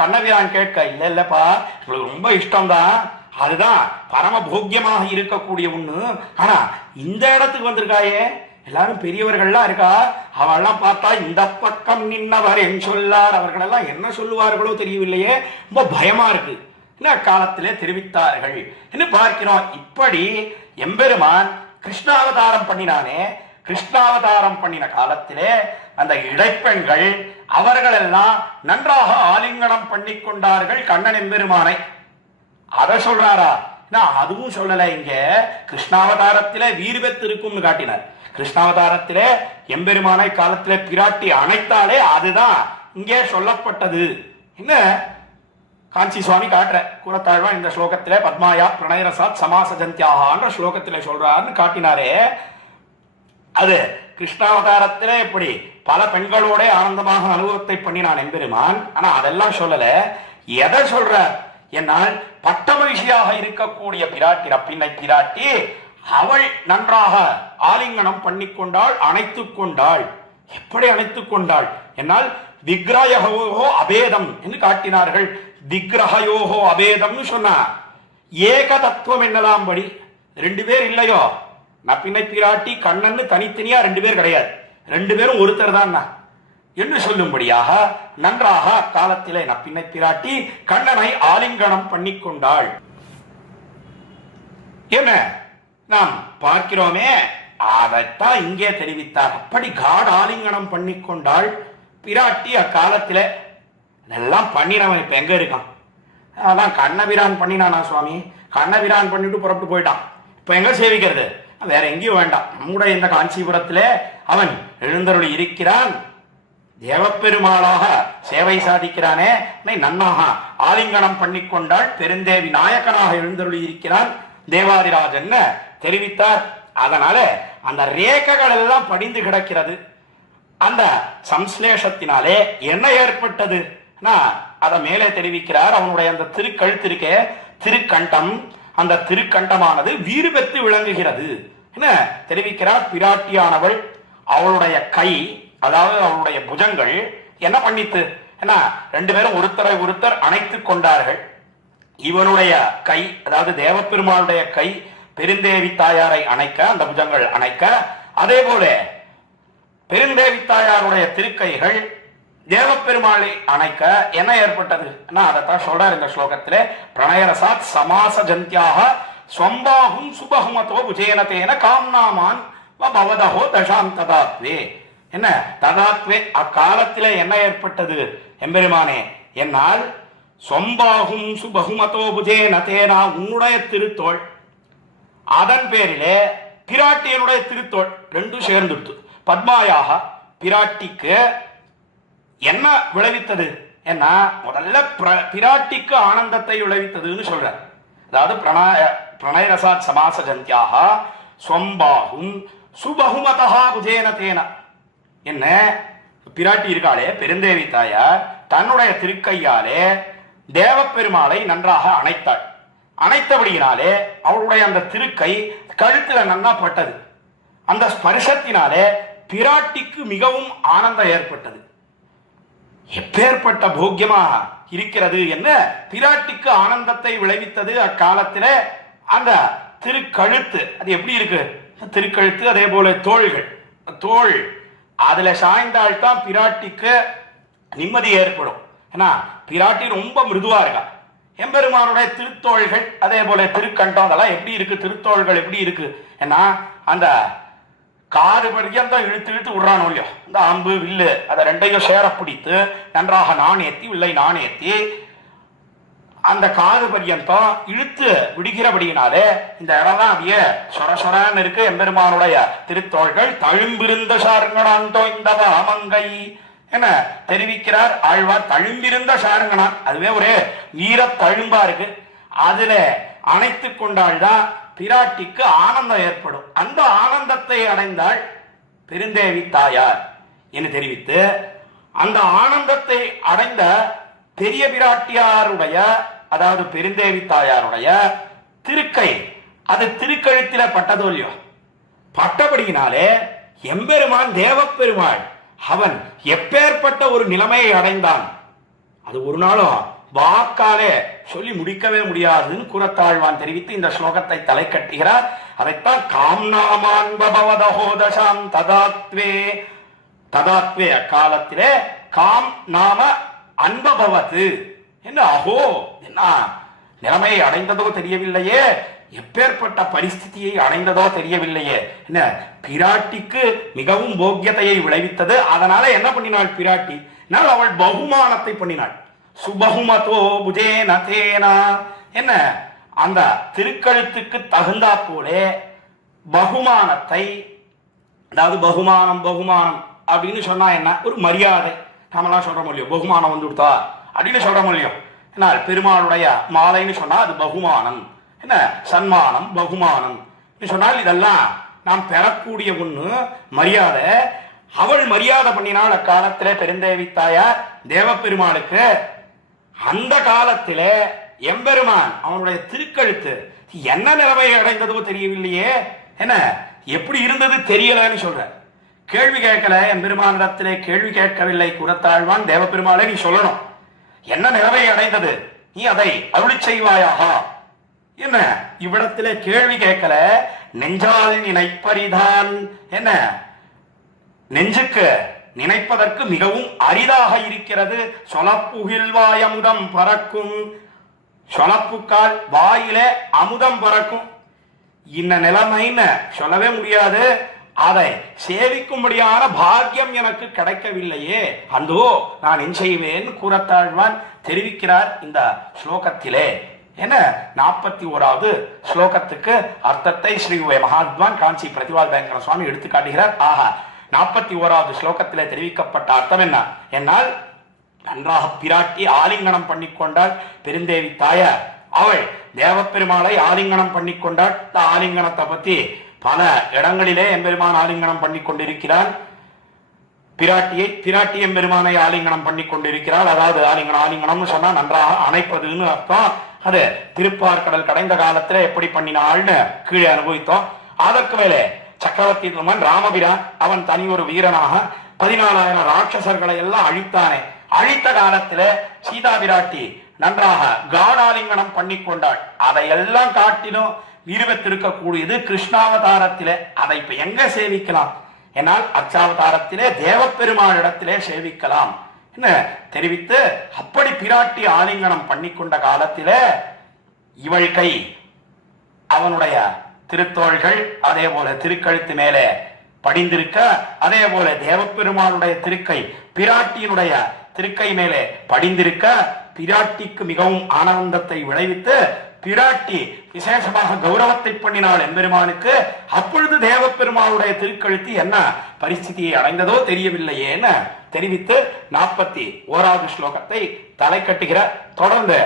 கண்ணபிரான் கேட்க, இல்ல இல்லப்பா, உங்களுக்கு ரொம்ப இஷ்டம்தான், அதுதான் பரம போக்கியமாக இருக்கக்கூடிய ஒண்ணு. ஆனா இந்த இடத்துக்கு வந்திருக்காயே, எல்லாரும் பெரியவர்கள்லாம் இருக்கா, அவெல்லாம் பார்த்தா இந்த பக்கம் நின்னவர் என் சொல்லார், அவர்களெல்லாம் என்ன சொல்லுவார்களோ தெரியவில்லையே, ரொம்ப பயமா இருக்கு காலத்திலே தெரிவித்தார்கள் என்று பார்க்கிறோம். இப்படி எம்பெருமான் கிருஷ்ணாவதாரம் பண்ணினானே, கிருஷ்ணாவதாரம் பண்ணின காலத்திலே அந்த இடைப்பெண்கள் அவர்கள் எல்லாம் நன்றாக ஆலிங்கனம் பண்ணி கொண்டார்கள் கண்ணன் எம்பெருமானை. அதை சொல்றாரா? அதுவும் சொல்லல. இங்க கிருஷ்ணாவதாரத்திலே வீர்வெத்து இருக்கும்னு காட்டினார். கிருஷ்ணாவதாரத்திலே எம்பெருமானை காலத்திலே பிராட்டி அணைத்தாலே அதுதான் இங்கே சொல்லப்பட்டது. என்ன காஞ்சி சுவாமி காட்டுற கூறத்தாழ்வான் இந்த ஸ்லோகத்திலே பத்மாயா பிரணயரசாத் சமாசஜந்தியாகன்ற ஸ்லோகத்திலே சொல்றாருன்னு காட்டினாரே, அது கிருஷ்ணாவதாரத்திலே இப்படி பல பெண்களோட ஆனந்தமாக அனுபவத்தை பண்ணினான் எம்பெருமான். ஆனா அதெல்லாம் சொல்லல. எதை சொல்ற என்னால் பட்ட மகிழ்ச்சியாக இருக்கக்கூடிய பிராட்டி ரப்பினை பிராட்டி அவள் நன்றாக ஆலிங்கனம் பண்ணி கொண்டாள், அணைத்துக் கொண்டாள். எப்படி அணைத்துக் கொண்டாள் என்னால் விக்ரயோகோ அபேதம் என்று காட்டினார்கள். விக்ரஹயோகோ அபேதம்னு சொன்னா ஏக தத்துவம் என்னலாம் படி, ரெண்டு பேர் இல்லையோ, நப்பினை பிராட்டி கண்ணன்னு தனித்தனியா ரெண்டு பேர் கிடையாது, ரெண்டு பேரும் ஒருத்தர் தான் என்று சொல்லும்படியாக நன்றாக காலத்திலே நப்பினை பிராட்டி கண்ணனை ஆலிங்கனம் பண்ணி கொண்டாள். என்ன நாம் பார்க்கிறோமே, அதைத்தான் இங்கே தெரிவித்தார். அப்படி காட் ஆலிங்கனம் பண்ணி கொண்டாள் பிராட்டி அக்காலத்திலே. இதெல்லாம் பண்ணினவன் இப்ப எங்க இருக்கான்? அதான் கண்ணபிரான் பண்ணினானா சுவாமி, கண்ணபிரான் பண்ணிட்டு புறப்பட்டு போயிட்டான். இப்ப எங்க சேவிக்கிறது? வேற எங்கேயும் வேண்டாம், நம்முடைய இந்த காஞ்சிபுரத்திலே அவன் எழுந்தருளி இருக்கிறான். தேவப்பெருமாளாக சேவை சாதிக்கிறானே, நன்னாக ஆலிங்கனம் பண்ணிக்கொண்டால் பெருந்தேவி நாயக்கனாக எழுந்தருளி இருக்கிறான் தேவாதிராஜன் தெரிவித்தார். அதனால அந்த ரேகைகள் எல்லாம் படிந்து கிடக்கிறது. அந்த சம்ஸ்லேஷத்தினாலே என்ன ஏற்பட்டது அதை மேலே தெரிவிக்கிறார். அவனுடைய அந்த திருக்கழுத்திருக்கே திருக்கண்டம், அந்த திருக்கண்டமானது வீறு பெற்று விளங்குகிறது என்ன தெரிவிக்கிறார். பிராட்டியானவள் அவளுடைய கை, அதாவது அவளுடைய புஜங்கள் என்ன பண்ணித்து என்ன, ரெண்டு பேரும் ஒருத்தரை ஒருத்தர் அணைத்து கொண்டார்கள். இவனுடைய கை, அதாவது தேவப்பெருமாளுடைய கை பெருந்தேவி தாயாரை அணைக்க, அந்த புஜங்கள் அணைக்க, அதே போல பெருந்தேவி தாயாருடைய திருக்கைகள் தேவப்பெருமாளை அணைக்க என்ன ஏற்பட்டது, அதைத்தான் சொல்றார் இந்த ஸ்லோகத்திலே. பிரணயரசாத் சமாச ஜந்தியாக ஸ்வம்பாகும் சுபகுமதோ புஜேனதேன காம்னாமான் பவதஹோ தசாம் ததாத்வே. என்ன ததாத்வே, அக்காலத்திலே என்ன ஏற்பட்டது எம்பெருமானே, என்னால் சொம்பாகும் சுபகுமதோ புஜேனதேனா, உன்னுடைய திருத்தோள், அதன் பேரிலே பிராட்டியனுடைய திருத்தோள் ரெண்டும் சேர்ந்துடுத்து. பத்மாயாக பிராட்டிக்கு என்ன விளைவித்தது என்ன, முதல்ல பிராட்டிக்கு ஆனந்தத்தை விளைவித்ததுன்னு சொல்ற. அதாவது பிரணயரசாத் சமாச ஜந்தியாக ஸ்வம்பாகும் சுபகுமதா புஜேனதேன, என்ன பிராட்டி இருக்காளே பெருந்தேவி தாயார் தன்னுடைய திருக்கையாலே தேவப்பெருமாளை நன்றாக அணைத்தாள். அணைத்தபடியினாலே அவளுடைய அந்த திருக்கை கழுத்துல நன்னா பட்டது. அந்த ஸ்பர்ஷத்தினாலே பிராட்டிக்கு மிகவும் ஆனந்தம் ஏற்பட்டது. எப்பேற்பட்ட போக்கியமா இருக்கிறது என்ன, பிராட்டிக்கு ஆனந்தத்தை விளைவித்தது அக்காலத்திலே அந்த திருக்கழுத்து. அது எப்படி இருக்கு திருக்கழுத்து, அதே போல தோள்கள், தோள் அதுல சாய்ந்தால்தான் பிராட்டிக்கு நிம்மதி ஏற்படும். ஏன்னா பிராட்டி ரொம்ப மிருதுவா இருக்கா. எம்பெருமானுடைய திருத்தோள்கள், அதே போல திருக்கண்டம், அதெல்லாம் எப்படி இருக்கு, திருத்தோள்கள் எப்படி இருக்கு, ஏன்னா அந்த காது பர்யந்தம் இழுத்து இழுத்து விடுறானோ இல்லையோ, இந்த அம்பு வில்லு அதை ரெண்டையும் சேர பிடித்து நன்றாக நாணேத்தி வில்லை நாணேத்தி அந்த காது பர்யந்தம் இழுத்து விடுகிறபடியினாலே இந்த இடம்லாம் அப்படியே சொர சொரன்னு இருக்கு. எம்பெருமானுடைய திருத்தோள்கள் தழும்பிருந்த சாருங்கனாந்தோ இந்த அமங்கை என்ன தெரிவிக்கிறார் ஆழ்வார். தழும்பிருந்த சாருங்கனான், அதுவே ஒரே வீர தழும்பா இருக்கு. அதுல அணைத்து கொண்டால்தான் பிராட்டிக்கு ஆனந்தம் ஏற்படும். அந்த ஆனந்தத்தை அடைந்தாள் பெருந்தேவி தாயார் என்று தெரிவித்து, அந்த ஆனந்தத்தை அடைந்த பெரிய பிராட்டியாருடைய, அதாவது பெருந்தேவி தாயாருடைய திருக்கை அது திருக்கழுத்தில பட்டதோ இல்லையோ, பட்டபடியினாலே எம்பெருமான் தேவப்பெருமாள் அவன் எப்பேற்பட்ட ஒரு நிலைமையை அடைந்தான், அது ஒரு நாளும் வாக்காலே சொல்லி முடிக்கவே முடியாதுன்னு கூறத்தாழ்வான் தெரிவித்து இந்த ஸ்லோகத்தை தலை கட்டுகிறார். அதைத்தான் காம்நாமான் பவதஹோதசாம் ததாத்வே, ததாத்வே அக்காலத்திலே காம் நாம அன்பபவது என்ன, அஹோ என்ன நிலைமையை அடைந்ததோ தெரியவில்லையே, எப்பேற்பட்ட பரிஸ்திதியை அடைந்ததோ தெரியவில்லையே, என்ன பிராட்டிக்கு மிகவும் போக்கியத்தையை விளைவித்தது. அதனால என்ன பண்ணினாள் பிராட்டி, அவள் பகுமானத்தை பண்ணினாள். சுபகுமதோ புஜேனதேனா, என்ன அந்த திருக்கழுத்துக்கு தகுந்தா போலே பகுமானத்தை, அதாவது பகுமானம் பகுமானம் அப்படின்னு சொன்னா என்ன, ஒரு மரியாதை. நாமெல்லாம் சொல்றோம் இல்லையோ, பகுமானம் வந்து கொடுத்தா அப்படின்னு சொல்றோம் இல்லையோ, என்ன பெருமாளுடைய மாலைன்னு சொன்னா அது பகுமானம், என்ன சன்மானம் பகுமானம் சொன்னால் இதெல்லாம் நாம் பெறக்கூடிய ஒண்ணு மரியாதை. அவள் மரியாதை பண்ணினாள் அக்காலத்திலே பெருந்தேவி தாயார் தேவப்பெருமாளுக்கு. அந்த காலத்திலே எம்பெருமான் அவனுடைய திருக்கழுத்து என்ன நிலைமை அடைந்ததோ தெரியவில்லையே, என்ன எப்படி இருந்தது தெரியலன்னு சொல்ற. கேள்வி கேட்கல எம்பெருமானிடத்திலே, கேள்வி கேட்கவில்லை கூறத்தாழ்வான். தேவப்பெருமாளை நீ சொல்லணும் என்ன நிலைமை அடைந்தது, நீ அதை அருளி செய்வாயாக. என்ன இவ்விடத்திலே கேள்வி கேட்கல, நெஞ்சால் நினைப்பரிதான், என்ன நெஞ்சுக்கு நினைப்பதற்கு மிகவும் அரிதாக இருக்கிறது. சொலப்புகில் வாய் அமுதம் பறக்கும், சொலப்புக்கால் வாயிலே அமுதம் பறக்கும். இன்ன நிலைமைன்னு சொல்லவே முடியாது. அதை சேவிக்கும்படியான பாக்கியம் எனக்கு கிடைக்கவில்லையே, அந்தோ நான் என் செய்வேன் கூறத்தாழ்வான் தெரிவிக்கிறார் இந்த ஸ்லோகத்திலே. என்ன 41வது ஸ்லோகத்துக்கு அர்த்தத்தை ஸ்ரீ மகாத்வான் காஞ்சி பிரதிவால் பயங்கர சுவாமி எடுத்து காட்டுகிறார். ஆஹா, 41வது ஸ்லோகத்திலே தெரிவிக்கப்பட்ட அர்த்தம் என்ன என்னால், நன்றாக பிராட்டி ஆலிங்கனம் பண்ணிக்கொண்டாள் பெருந்தேவி தாயார். அவள் தேவப்பெருமாளை ஆலிங்கனம் பண்ணிக்கொண்டாள். ஆலிங்கனத்தை பத்தி பல இடங்களிலே எம்பெருமான் ஆலிங்கனம் பண்ணி கொண்டிருக்கிறான். பிராட்டி எம்பெருமானை ஆலிங்கனம் பண்ணி கொண்டிருக்கிறாள். அதாவது ஆலிங்கனம்னு சொன்னா நன்றாக அணைப்பதுன்னு அர்த்தம். அது திருப்பார்கடல் கடைந்த காலத்துல எப்படி பண்ணினாள்னு கீழே அனுபவித்தோம். அதற்கு மேலே சக்கரவர்த்தி திருமன் ராமபிரான் அவன் தனி ஒரு வீரனாக 14,000 ராட்சசர்களை எல்லாம் அழித்தானே. அழித்த காலத்துல சீதா பிராட்டி நன்றாக காடாலிங்கனம் பண்ணி கொண்டாள். அதையெல்லாம் காட்டிலும் விருவத்திருக்கக்கூடியது கிருஷ்ணாவதாரத்திலே. அதை இப்ப எங்க சேவிக்கலாம் என்னால் அர்ச்சாவதாரத்திலே தேவப்பெருமானிடத்திலே சேவிக்கலாம் என்ன தெரிவித்து, அப்படி பிராட்டி ஆலிங்கனம் பண்ணிக்கொண்ட காலத்திலே இவள் கை அவனுடைய திருத்தோள்கள் அதே போல திருக்கழுத்து மேலே படிந்திருக்க, அதே போல தேவப்பெருமானுடைய திருக்கை பிராட்டியினுடைய திருக்கை மேலே படிந்திருக்க, பிராட்டிக்கு மிகவும் ஆனந்தத்தை விளைவித்து பிராட்டி விசேஷமாக கௌரவத்தை பண்ணினாள் எம்பெருமானுக்கு. அப்பொழுது தேவப்பெருமானுடைய திருக்கழுத்து என்ன பரிஸ்திதியை அடைந்ததோ தெரியவில்லையேன்னு தெரிவித்து 41வது ஸ்லோகத்தை தலை கட்டுகிறார். தொடர்ந்து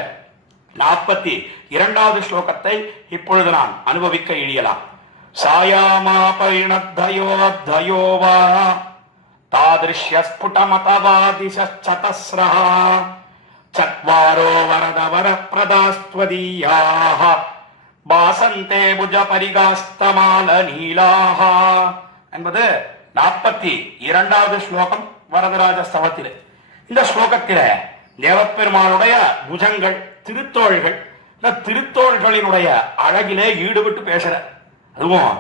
42வது ஸ்லோகத்தை இப்பொழுது நாம் அனுபவிக்க இழியலாம். சாயாமா பரிணத்தயோ வா தாதிருஷ்ய ஸ்புடமதவாதிசச்சதஸ்ரஹ சத்வாரோ வரத வரப்ரதாஸ்த்வதீயாஹ பாசந்தே புஜ பரிகாஸ்தமால நீலாஹ என்பது 42வது ஸ்லோகம் வரதராஜ ஸ்தவத்திலே. இந்த ஸ்லோகத்திலே தேவப்பெருமானுடைய புஜங்கள் திருத்தோள்கள், இந்த திருத்தோள்களினுடைய அழகிலே ஈடுபட்டு பேசுற. அதுவும்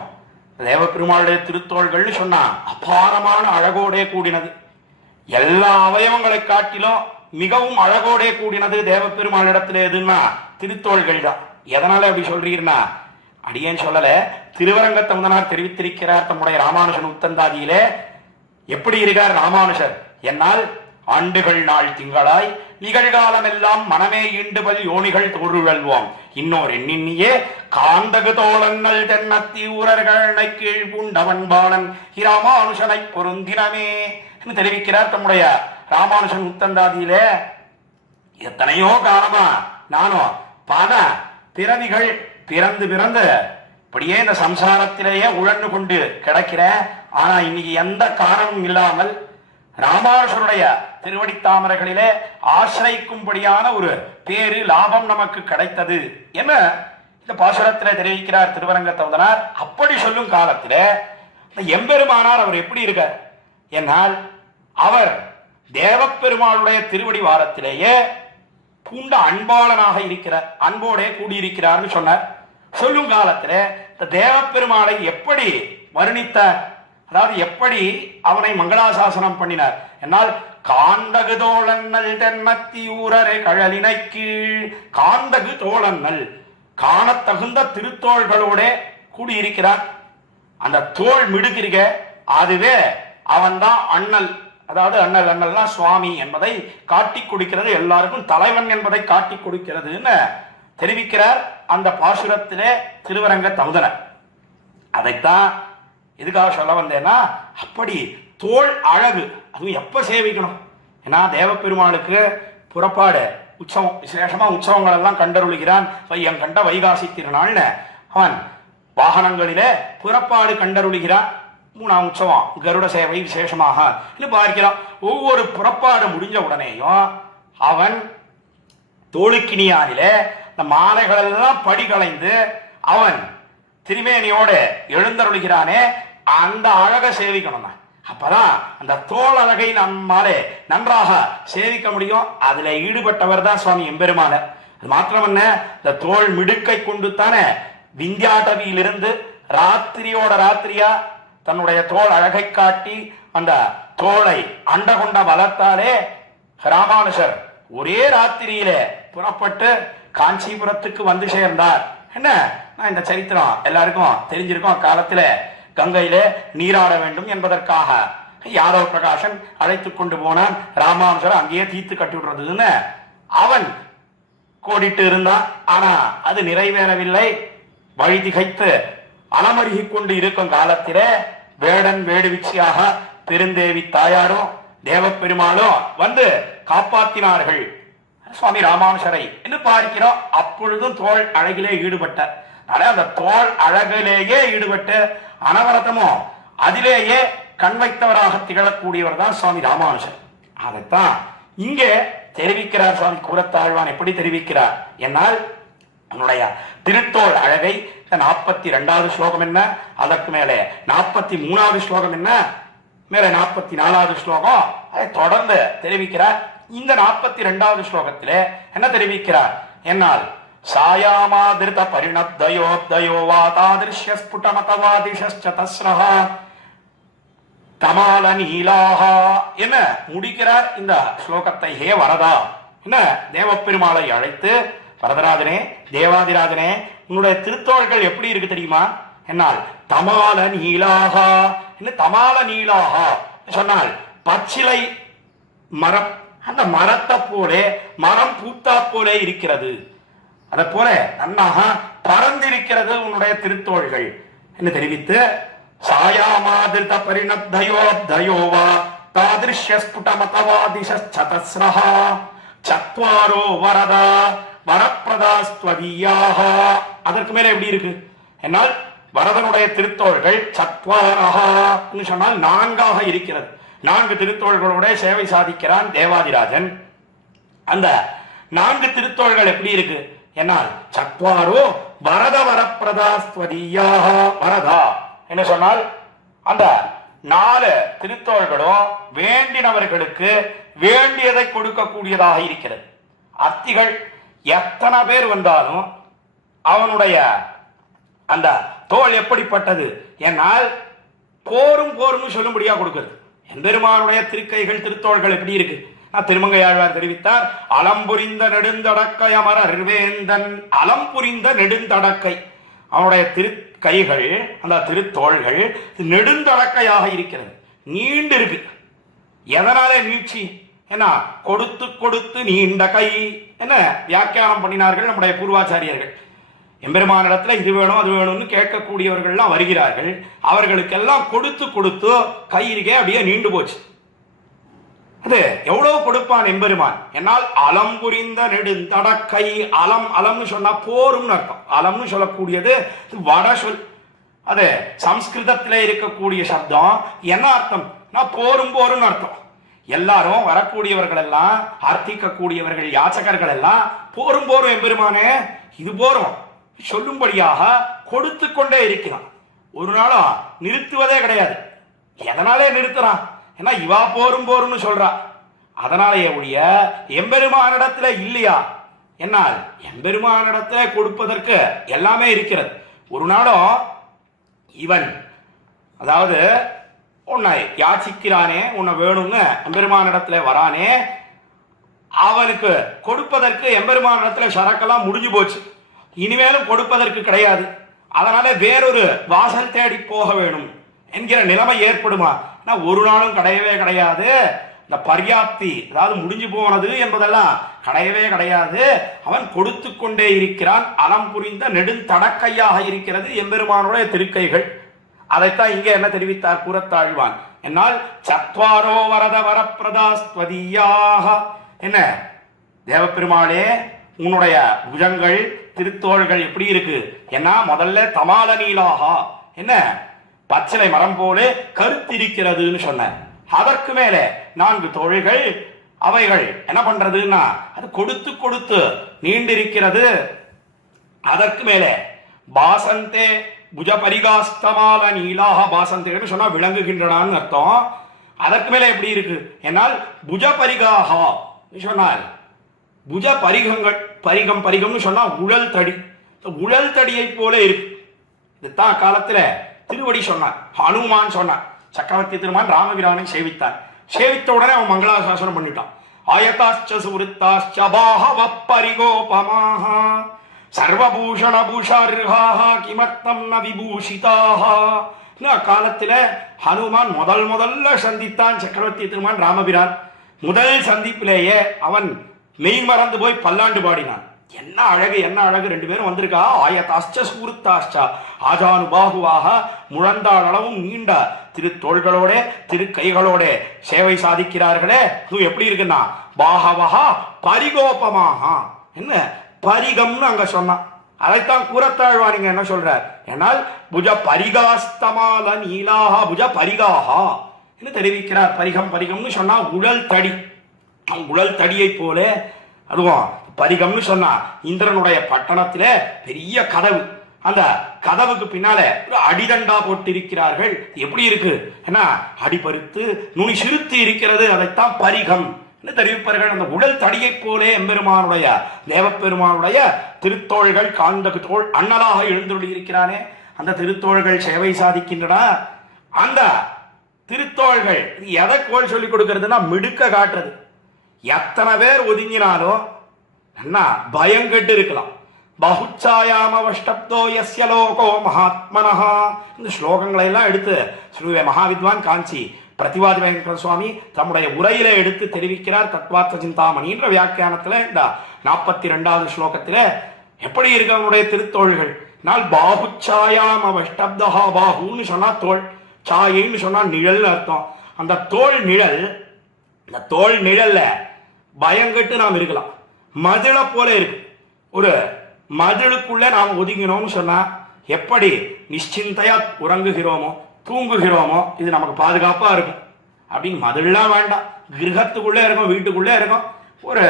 தேவப்பெருமானுடைய திருத்தோள்கள் சொன்னா அபாரமான அழகோடே கூடினது. எல்லா அவயவங்களை காட்டிலும் மிகவும் அழகோடே கூடினது தேவப்பெருமானிடத்துல எதுன்னா திருத்தோள்கள் தான். எதனால அப்படி சொல்றீர்னா, அடியேன் சொல்லல, திருவரங்கத்தமுதனார் தெரிவித்திருக்கிறார் தம்முடைய ராமானுஷன் உத்தந்தாதியிலே. எப்படி இருக்கார் ராமானுஷர் என்னால், ஆண்டுகள் நாள் திங்களாய் நிகழ்காலம் எல்லாம் மனமே ஈண்டுபல் யோனிகள் தோறுழல்வோம் இன்னோர் எண்ணினியே காந்தகு தோழங்கள் தென்னத்தி ஊரர்களை கீழ் பூண்டவன் பாலன் இராமானுஷனை பொருந்தினமே என்று தெரிவிக்கிறார் தம்முடைய ராமானுஷன் உத்தந்தாதியிலே. எத்தனையோ காலமா நானும் பல பிறவிகள் பிறந்து இப்படியே இந்த சம்சாரத்திலேயே உழந்து கொண்டு கிடக்கிறேன். ஆனா இன்னைக்கு எந்த காரணமும் இல்லாமல் ராமானுஷருடைய திருவடி தாமரைகளிலே ஆசிரிக்கும்படியான ஒரு பேரு லாபம் நமக்கு கிடைத்தது என இந்த பாசுரத்திலே தெரிவிக்கிறார் திருவரங்கத்தமுதனார். அப்படி சொல்லும் காலத்திலே எம்பெருமானார் அவர் எப்படி இருக்கார் என்னால், அவர் தேவப்பெருமாளுடைய திருவடி வாரத்திலேயே பூண்ட அன்பாளனாக இருக்கிறார், அன்போடே கூடியிருக்கிறார்னு சொன்னார். சொல்லும் காலத்திலே இந்த தேவப்பெருமாளை எப்படி வர்ணித்தார், அதாவது எப்படி அவனை மங்களாசாசனம் பண்ணினார் என்னால், காந்தகு தோழன்னல் தென்னத்தி ஊரரை கழலினை கீழ். காந்தகு தோழன்னல் காணத்தகுந்த திருத்தோள்களோட கூடியிருக்கிறார். அந்த தோள் மிடுக்கிற அதுவே அவன்தான் அண்ணல். அதாவது அண்ணல்னா சுவாமி என்பதை காட்டி கொடுக்கிறது, எல்லாருக்கும் தலைவன் என்பதை காட்டி கொடுக்கிறதுன்னு தெரிவிக்கிறார் அந்த பாசுரத்திலே திருவரங்க தமுதனர். அதைத்தான் எதுக்காக சொல்ல வந்தேன்னா, அப்படி தோள் அழகு அதுவும் எப்ப சேவிக்கணும் ஏன்னா தேவப்பெருமாளுக்கு புறப்பாடு உற்சவம், விசேஷமா உற்சவங்கள் எல்லாம் கண்டருளுகிறான். வையம் கண்ட வைகாசி திருநாள்னு அவன் வாகனங்களிலே புறப்பாடு கண்டருளுகிறான். 3ஆம் உற்சவம் கருட சேவை விசேஷமாக பார்க்கிறான். ஒவ்வொரு புறப்பாடு முடிஞ்ச உடனேயும் அவன் தோளுக்கினியானிலே இந்த மாலைகள் எல்லாம் படிகளைந்து அவன் திருமேனியோட எழுந்தருளுகிறானே, அந்த அழக சேவிக்கணும். அப்பதான் அந்த தோல் அழகை நம்மாலே நன்றாக சேவிக்க முடியும். அதுல ஈடுபட்டவர் தான் சுவாமி எம்பெருமானார். அது மாத்திரம் என்ன, இந்த தோல் மிடுக்கை கொண்டு தானே விந்தியாட்டவியிலிருந்து ராத்திரியோட ராத்திரியா தன்னுடைய தோல் அழகை காட்டி அந்த தோளை அண்ட கொண்ட பலத்தாலே ராமானுஷர் ஒரே ராத்திரியிலே புறப்பட்டு காஞ்சிபுரத்துக்கு வந்து சேர்ந்தார். என்ன, நான் இந்த சரித்திரம் எல்லாருக்கும் தெரிஞ்சிருக்கும். காலத்துல கங்கையிலே நீராட வேண்டும் என்பதற்காக யாதவ பிரகாசன் அழைத்துக் கொண்டு போனான். ராமானுஷர் அங்கேயே தீர்த்து கட்டி விடுறதுன்னு அவன் கோடிட்டு இருந்தான். ஆனா அது நிறைவேறவில்லை. வழி திகைத்து அலமருகி கொண்டு இருக்கும் காலத்திலே வேடன் வேடுவிச்சியாக பெருந்தேவி தாயாரும் தேவப்பெருமாளும் வந்து காப்பாற்றினார்கள் சுவாமி ராமானுஷரை என்று பார்க்கிறோம். அப்பொழுதும் தோல் அழகிலே ஈடுபட்டார். அந்த தோல் அழகிலேயே ஈடுபட்டு அனவரதமும் அதிலேயே கண் வைத்தவராக திகழக்கூடியவர் தான் சுவாமி ராமானுஷர். அதைத்தான் இங்கே தெரிவிக்கிறார் சுவாமி கூரத்தாழ்வான். எப்படி தெரிவிக்கிறார் என்னால் அவனுடைய திருத்தோள் அழகை 42வது ஸ்லோகம் என்ன, அதற்கு மேலே 43வது ஸ்லோகம் என்ன, மேலே 44வது ஸ்லோகம் அதை தொடர்ந்து தெரிவிக்கிறார். இந்த 42வது ஸ்லோகத்திலே என்ன தெரிவிக்கிறார் என்னால் சாயாமாதிருத பரிணப்தயோப்தயோ வா தாதிருஷ்ய ஸ்புடமதவாதிஷஸ்சதஸ்ரஹா கமால நீலாஹா என்ன முடிக்கிறார் இந்த ஸ்லோகத்தை. ஹே வரதா என்ன தேவப்பெருமாளை அழைத்து, வரதராஜனே தேவாதிராஜனே உன்னுடைய திருத்தோள்கள் எப்படி இருக்கு தெரியுமா என்னால் தமால நீலாஹா என்ன தமால நீலாஹா சொன்னால் பச்சிலை மரம், அந்த மரத்தை போலே மரம் பூத்தா போலே இருக்கிறது. அதை போல நன்னாக பறந்திருக்கிறது உன்னுடைய திருத்தோள்கள் என்று தெரிவித்து சாயாமாதிருத பரிணப்தயோப்தயோவா தாதிருஷ்ய ஸ்புடமதவாதிஷஸ்சதஸ்ரஹா சத்வாரோ வரதா வரப்பிரதாஸ்த்வதீயாக. அதற்கு மேல எப்படி இருக்கு என்னால் வரதனுடைய திருத்தோள்கள் சத்வாரஹா சொன்னால் 4ஆக இருக்கிறது. 4 திருத்தோள்களோட சேவை சாதிக்கிறான் தேவாதிராஜன். அந்த 4 திருத்தோள்கள் எப்படி இருக்கு என்னால் சத்வாரோ வரத வரப்பிரதாஸ்த்வதீயாக வரதா என்ன சொன்னால் அந்த 4 திருத்தோள்களும் வேண்டினவர்களுக்கு வேண்டியதை கொடுக்கக்கூடியதாக இருக்கிறது. அத்திகள் எத்தனை பேர் வந்தாலும் அவனுடைய அந்த தோல் எப்படிப்பட்டது என்னால் போரும் போரும் சொல்லும்படியா கொடுக்கிறது. எம்பெருமானுடைய திருக்கைகள் திருத்தோள்கள் எப்படி இருக்கு திருமங்கையாழ்வார் தெரிவித்தார். அலம்புரிந்த நெடுந்தடக்கை அமரர் வேந்தன் அலம்புரிந்த நெடுந்தடக்கை. அவனுடைய திருக்கைகள் அந்த திருத்தோள்கள் நெடுந்தடக்கையாக இருக்கிறது, நீண்டு இருக்கு. எதனாலே நீட்சி என்ன கொடுத்து கொடுத்து நீண்ட கை என்ன வியாக்கியானம் பண்ணினார்கள் நம்முடைய பூர்வாச்சாரியர்கள். எம்பெருமானிடத்துல இது வேணும் அது வேணும்னு கேட்கக்கூடியவர்கள்லாம் வருகிறார்கள். அவர்களுக்கெல்லாம் கொடுத்து கொடுத்து கையிலே அப்படியே நீண்டு போச்சு. அது எவ்வளவு கொடுப்பான் எம்பெருமான் என்னால் அலம் புரிந்த நெடுந்தடக்கை. அலம் அலம்னு சொன்னா போரும் அர்த்தம். அலம்னு சொல்லக்கூடியது வட சொல். அது சம்ஸ்கிருதத்திலே இருக்கக்கூடிய சப்தம். என்ன அர்த்தம் போரும் போரும் அர்த்தம். எல்லாரும் வரக்கூடியவர்கள் எல்லாம் அர்த்திக்கக்கூடியவர்கள் யாச்சகர்கள் எல்லாம் போரும் போரும் எம்பெருமானே இது போரும் சொல்லும்படியாக கொடுத்து கொண்டே இருக்கிறான். ஒரு நாளும் நிறுத்துவதே கிடையாது. எதனாலே நிறுத்துறான் ஏன்னா இவா போரும் போரும்னு சொல்றா. அதனாலேயே ஒழிய எம்பெருமானிடத்துல இல்லையா என்னால் எம்பெருமானிடத்துல கொடுப்பதற்கு எல்லாமே இருக்கிறது. ஒரு நாளும் இவன் அதாவது உன்னை யாச்சிக்கிறானே, உன்னை வேணும்னு எம்பெருமானிடத்துல வரானே, அவனுக்கு கொடுப்பதற்கு எம்பெருமானிடத்துல சரக்கெல்லாம் முடிஞ்சு போச்சு. இனிமேலும் கொடுப்பதற்கு கிடையாது. அதனால வேறொரு வாசல் தேடி போக வேணும் என்கிற நிலைமை ஏற்படுமா? ஒரு நாளும் கிடையவே கிடையாது. இந்த பர்யாப்தி அதாவது முடிஞ்சு போனது என்பதெல்லாம் கிடையவே கிடையாது. அவன் கொடுத்து கொண்டே இருக்கிறான். அலம் புரிந்த நெடுந்தடக்கையாக இருக்கிறது எம்பெருமானுடைய திருக்கைகள். அதைத்தான் இங்கே என்ன தெரிவித்தார் கூரத்தாழ்வான் என்னால் சத்வாரோ வரத வரப்பிரதாஸ்த்வதீயாக. என்ன தேவப்பெருமாளே உன்னுடைய புஜங்கள் திருத்தோள்கள் எப்படி இருக்கு என்ன முதல்ல தமால நீலாகா என்ன பச்சிலை மரம் போல கருத்திருக்கிறதுன்னு சொன்ன. அதற்கு மேலே 4 தோள்கள் அவைகள் என்ன பண்றதுன்னா அது கொடுத்து கொடுத்து நீண்டிருக்கிறது. அதற்கு மேலே பாசந்தே புஜ பரிகாஸ்தமால நீலாக. பாசந்தேன்னு சொன்னா விளங்குகின்றனான்னு அர்த்தம். அதற்கு மேலே எப்படி இருக்கு என்னால் புஜ பரிகாகா சொன்னால் புஜ பரிகங்கள் பரிகம் பரிகம்னு சொன்னா உழல் தடி. உழல் தடியை போல இருக்கு. இதுதான் காலத்துல திருவடி சொன்னான், ஹனுமான் சொன்னான். சக்கரவர்த்தி திருமான் ராமபிரானை சேவித்தான். சேவித்த உடனே அவன் மங்களாசாசனம் பண்ணிட்டான். ஆயதாச்ச சுவருத்தாச்ச பாஹவ பரிகோபமாக சர்வபூஷண பூஷார்ஹாஹ கிமர்த்தம் ந விபூஷிதாஹ. காலத்துல ஹனுமான் முதல்ல சந்தித்தான் சக்கரவர்த்தி திருமான் ராமபிரான். முதல் சந்திப்பிலேயே அவன் மெய் மறந்து போய் பல்லாண்டு பாடினான். என்ன அழகு என்ன அழகு, ரெண்டு பேரும் வந்திருக்கா. ஆயதாஷ்ட சூர்த்தாஷ்டா ஆஜானுபாகுவாக முழந்தாள் அளவும் நீண்ட திருத்தோள்களோட திருக்கைகளோட சேவை சாதிக்கிறார்களே. இது எப்படி இருக்குன்னா பாகவகா பரிகோபமாக. என்ன பரிகம்னு அங்க சொன்னான். அதைத்தான் கூறத்தாழ்வானிங்க என்ன சொல்றார் என்னால் புஜ பரிகாஸ்தமால நீலாகா புஜ பரிகாகா என்று தெரிவிக்கிறார். பரிகம் பரிகம்னு சொன்னா உழல் தடி, உழல் தடியை போல. அதுவும் பரிகம்னு சொன்னா இந்திரனுடைய பட்டணத்தில பெரிய கதவு, அந்த கதவுக்கு பின்னால ஒரு அடிதண்டா போட்டிருக்கிறார்கள். எப்படி இருக்கு ஏன்னா அடிபருத்து நுனி சிறுத்து இருக்கிறது, அதைத்தான் பரிகம் என்று தெரிவிப்பார்கள். அந்த உடல் தடியை போலே எம்பெருமானுடைய தேவப்பெருமானுடைய திருத்தோள்கள் காந்த தோள் அண்ணலாக எழுந்துள்ளி இருக்கிறானே, அந்த திருத்தோள்கள் சேவை சாதிக்கின்றன. அந்த திருத்தோள்கள் எதை கோல் சொல்லிக் கொடுக்கிறதுனா மிடுக்க காட்டுறது. எத்தனை பேர் ஒதுங்கினாலும் என்ன பயங்கட்டு இருக்கலாம். பகுச்சாயாமவஷ்டப்தோ யஸ்ய லோகோ மகாத்மனஹா. இந்த ஸ்லோகங்களை எல்லாம் எடுத்து ஸ்ரீ மகாவித்வான் காஞ்சி பிரதிவாதி வெங்கட சுவாமி தம்முடைய உரையில எடுத்து தெரிவிக்கிறார். தத்வார்த்த சிந்தாமணின்ற வியாக்கியானத்துல இந்த 42வது ஸ்லோகத்துல எப்படி இருக்கு அவனுடைய திருத்தோள்கள். நாள் பாகுச்சாயாமவஷ்டப்தா, பாகுன்னு சொன்னா தோல், சாயின்னு சொன்னா நிழல் அர்த்தம். அந்த தோல் நிழல், இந்த தோல் நிழல்ல பயங்கட்டு நாம் இருக்கலாம். மதில போல இருக்கு. ஒரு மதிலுக்குள்ள நாம் ஒதுங்கினோம்னு சொன்னா எப்படி நிশ্চিந்தையா உறங்குகிறோமோ தூங்குகிறோமோ இது நமக்கு பாதுகாப்பா இருக்கும். அப்படின்னு மதிலாம் வேண்டாம், கிரகத்துக்குள்ளே இருக்கும், வீட்டுக்குள்ளே இருக்கும், ஒரு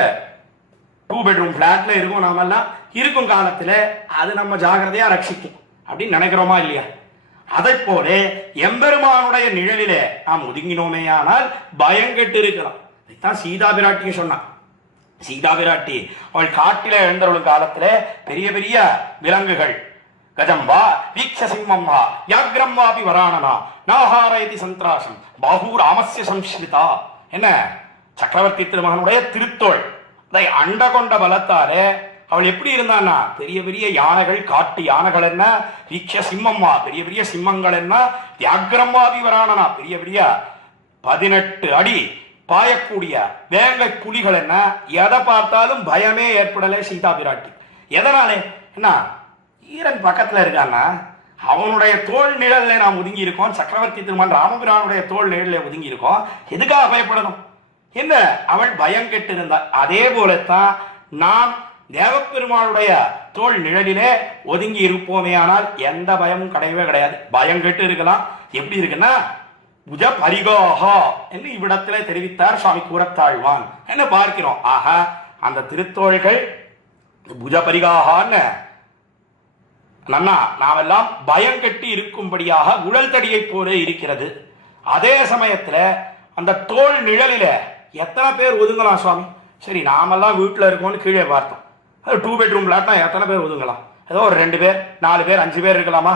2 பெட்ரூம் பிளாட்ல இருக்கும். நாமெல்லாம் இருக்கும் காலத்துல அது நம்ம ஜாகிரதையா ரட்சிக்கும் அப்படின்னு நினைக்கிறோமா இல்லையா? அதை போல எம்பெருமானுடைய நிழலிலே நாம் ஒதுங்கினோமே ஆனால் பயங்கட்டு இருக்கலாம். இதைத்தான் சீதா பிராட்டியும் சொன்னான். சீதா பிராட்டி அவள் காட்டில எழுந்தருளும் காலத்துல பெரிய பெரிய விலங்குகள் கஜம்பா வீக்ஷ சிம்மம்மா யாக்ரம் வாபி வராணனா நாஹாரயதி சந்திராசம் பாஹூ ராமஸ்ய சம்ஸ்ரிதா. என்ன சக்கரவர்த்தி திருமகனுடைய திருத்தோள் அதை அண்ட கொண்ட பலத்தாலே அவள் எப்படி இருந்தான்னா பெரிய பெரிய யானைகள், காட்டு யானைகள் என்ன, வீக்ஷ சிம்மம்மா பெரிய பெரிய சிம்மங்கள் என்ன, வியாக்ரம் வாபி வராணனா பெரிய பெரிய 18 அடி பாயக்கூடிய வேங்கை புலிகள் என்ன, எதை பார்த்தாலும் பயமே ஏற்படலை சீதா பிராட்டி. எதனாலே என்ன ஈரன் பக்கத்துல இருக்கான்னா அவனுடைய தோல் நிழல்ல நாம் ஒதுங்கி இருக்கோம். சக்கரவர்த்தி திருமகன் ராமபிரானுடைய தோல் நிழல்ல ஒதுங்கி இருக்கோம். எதுக்காக பயப்படணும்? என்ன அவள் பயம் கெட்டு இருந்தாள். அதே போலத்தான் நாம் தேவப்பெருமானுடைய தோல் நிழலிலே ஒதுங்கி இருப்போமே ஆனால் எந்த பயமும் கிடையவே கிடையாது. பயம் கெட்டு இருக்கலாம். எப்படி இருக்குன்னா புஜ பரிகாகா என்று இவ்விடத்திலே தெரிவித்தார் சுவாமி கூறத்தாழ்வான். என்ன பார்க்கிறோம்? ஆஹா, அந்த திருத்தோள்கள் புஜ பரிகாகான்னு நன்னா நாமெல்லாம் பயம் கட்டி இருக்கும்படியாக உடல் தடியை போல இருக்கிறது. அதே சமயத்துல அந்த தோல் நிழலில எத்தனை பேர் ஒதுங்கலாம் சுவாமி? சரி, நாமெல்லாம் வீட்டில் இருக்கோம்னு கீழே பார்த்தோம். அது 2 பெட்ரூம் பிளாட்னா எத்தனை பேர் ஒதுங்கலாம்? ஏதோ ஒரு 2 பேர் 4 பேர் 5 பேர் இருக்கலாமா?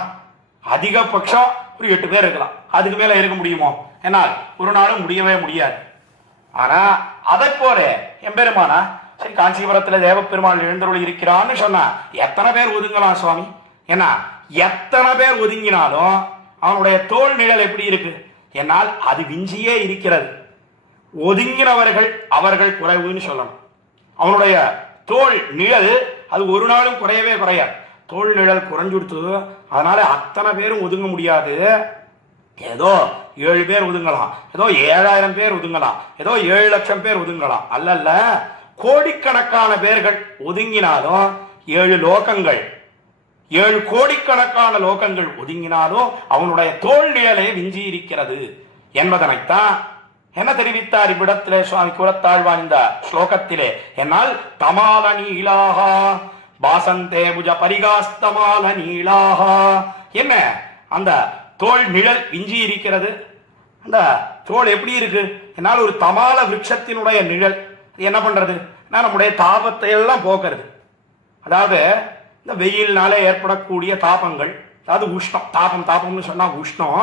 அதிகபட்சம் ஒரு 8 பேர் இருக்கலாம். அதுக்கு மேல இருக்க முடியுமோ? என்னால் ஒரு நாளும் முடியவே முடியாது. ஆனா அதை போல எம்பெருமானா சரி காஞ்சிபுரத்துல தேவப்பெருமாள் எழுந்தருள் இருக்கிறான்னு சொன்னா எத்தனை பேர் ஒதுங்கலாம் சுவாமி? ஏன்னா எத்தனை பேர் ஒதுங்கினாலும் அவனுடைய தோல் நிழல் எப்படி இருக்கு? என்னால் அது விஞ்சியே இருக்கிறது. ஒதுங்கினவர்கள் அவர்கள் குறைவுன்னு சொல்லணும். அவனுடைய தோல் நிழல் அது ஒரு நாளும் குறையவே குறையாது. தோல் நிழல் குறைஞ்சுடுத்து, அதனால அத்தனை பேரும் ஒதுங்க முடியாது. ஏதோ 7 பேர் ஒதுங்கலாம், ஏதோ 7000 பேர் ஒதுங்கலாம், ஏதோ 7 லட்சம் பேர் ஒதுங்கலாம். அல்ல, கோடிக்கணக்கான பேர்கள் ஒதுங்கினாலும் 7 லோகங்கள் 7 கோடிக்கணக்கான லோகங்கள் ஒதுங்கினாலும் அவனுடைய தோல் நிழலே விஞ்சி இருக்கிறது என்பதனைத்தான் என்ன தெரிவித்தார் இவ்விடத்திலே சுவாமி கூறத்தாழ்வான் இந்த ஸ்லோகத்திலே. என்னால் தமால நீலாகா பாசந்தே புஜ பரிகாஸ்தமால நீலாகா. என்ன அந்த தோல் நிழல் விஞ்சி இருக்கிறது. அந்த தோல் எப்படி இருக்கு? என்னால் ஒரு தமால விருட்சத்தினுடைய நிழல் என்ன பண்றது? நம்முடைய தாபத்தை எல்லாம் போக்குறது. அதாவது இந்த வெயில்னால ஏற்படக்கூடிய தாபங்கள், அதாவது உஷ்ணம், தாபம்னு சொன்னா உஷ்ணம்,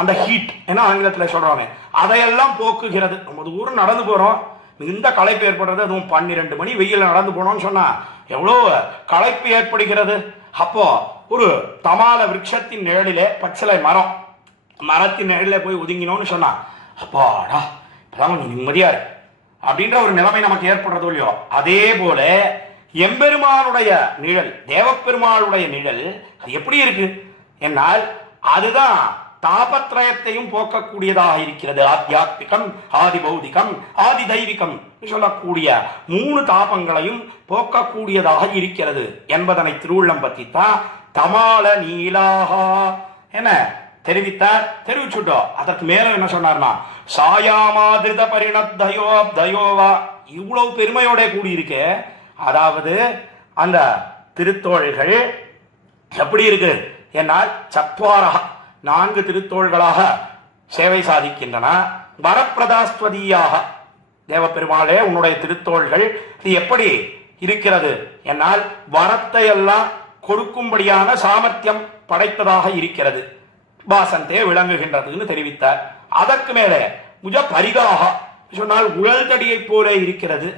அந்த ஹீட் என்ன ஆங்கிலத்தில் சொல்றாங்க, அதையெல்லாம் போக்குகிறது. நம்ம தூரம் நடந்து போறோம், இந்த களைப்பு ஏற்படுறது. அதுவும் 12 மணி வெயில் நடந்து போனோம்னு சொன்னா எவ்வளோ களைப்பு ஏற்படுகிறது. அப்போ ஒரு தமால விருட்சத்தின் நிழலிலே பச்சிலை மரத்தின் நிழலிலே போய் ஒதுங்கினோம்னு சொன்னா அப்பாடா இப்பதான் கொஞ்சம் நிம்மதியா இருக்கு அப்படின்ற ஒரு நிலைமை நமக்கு ஏற்படுறதோ இல்லையோ. அதே போல எம்பெருமானுடைய நிழல், தேவப்பெருமாளுடைய நிழல் அது எப்படி இருக்கு என்னால் அதுதான் தாபத்ரயத்தையும் போக்கக்கூடியதாக இருக்கிறது. ஆத்தியாத்மிகம், ஆதி பௌதிகம், ஆதி தெய்வீகம் சொல்லக்கூடிய 3 தாபங்களையும் போக்கக்கூடியதாக இருக்கிறது என்பதனை திருவுள்ளம் பற்றித்தான் தமால நீலாகா என தெரிவித்தார். தெரிவிச்சுட்டோம். அதற்கு மேல என்ன சொன்னார்னா சாயாமாதிருத பரிணத்தயோ தயோவா, இவ்வளவு பெருமையோட கூடியிருக்கு. அதாவது அந்த திருத்தோள்கள் எப்படி இருக்கு என்னால் சத்வாரா 4 திருத்தோள்களாக சேவை சாதிக்கின்றன. வரப்பிரதாஸ்வதியாக, தேவப்பெருமாளே உன்னுடைய திருத்தோள்கள் இது எப்படி இருக்கிறது என்னால் வரத்தை எல்லாம் கொடுக்கும்படியான சாமர்த்தியம் படைத்ததாக இருக்கிறது, பாசந்தே விளங்குகின்றதுன்னு தெரிவித்தார். அதற்கு மேலே முஜ பரிகாக சொன்னால் உழல் தடியை போல இருக்கிறது,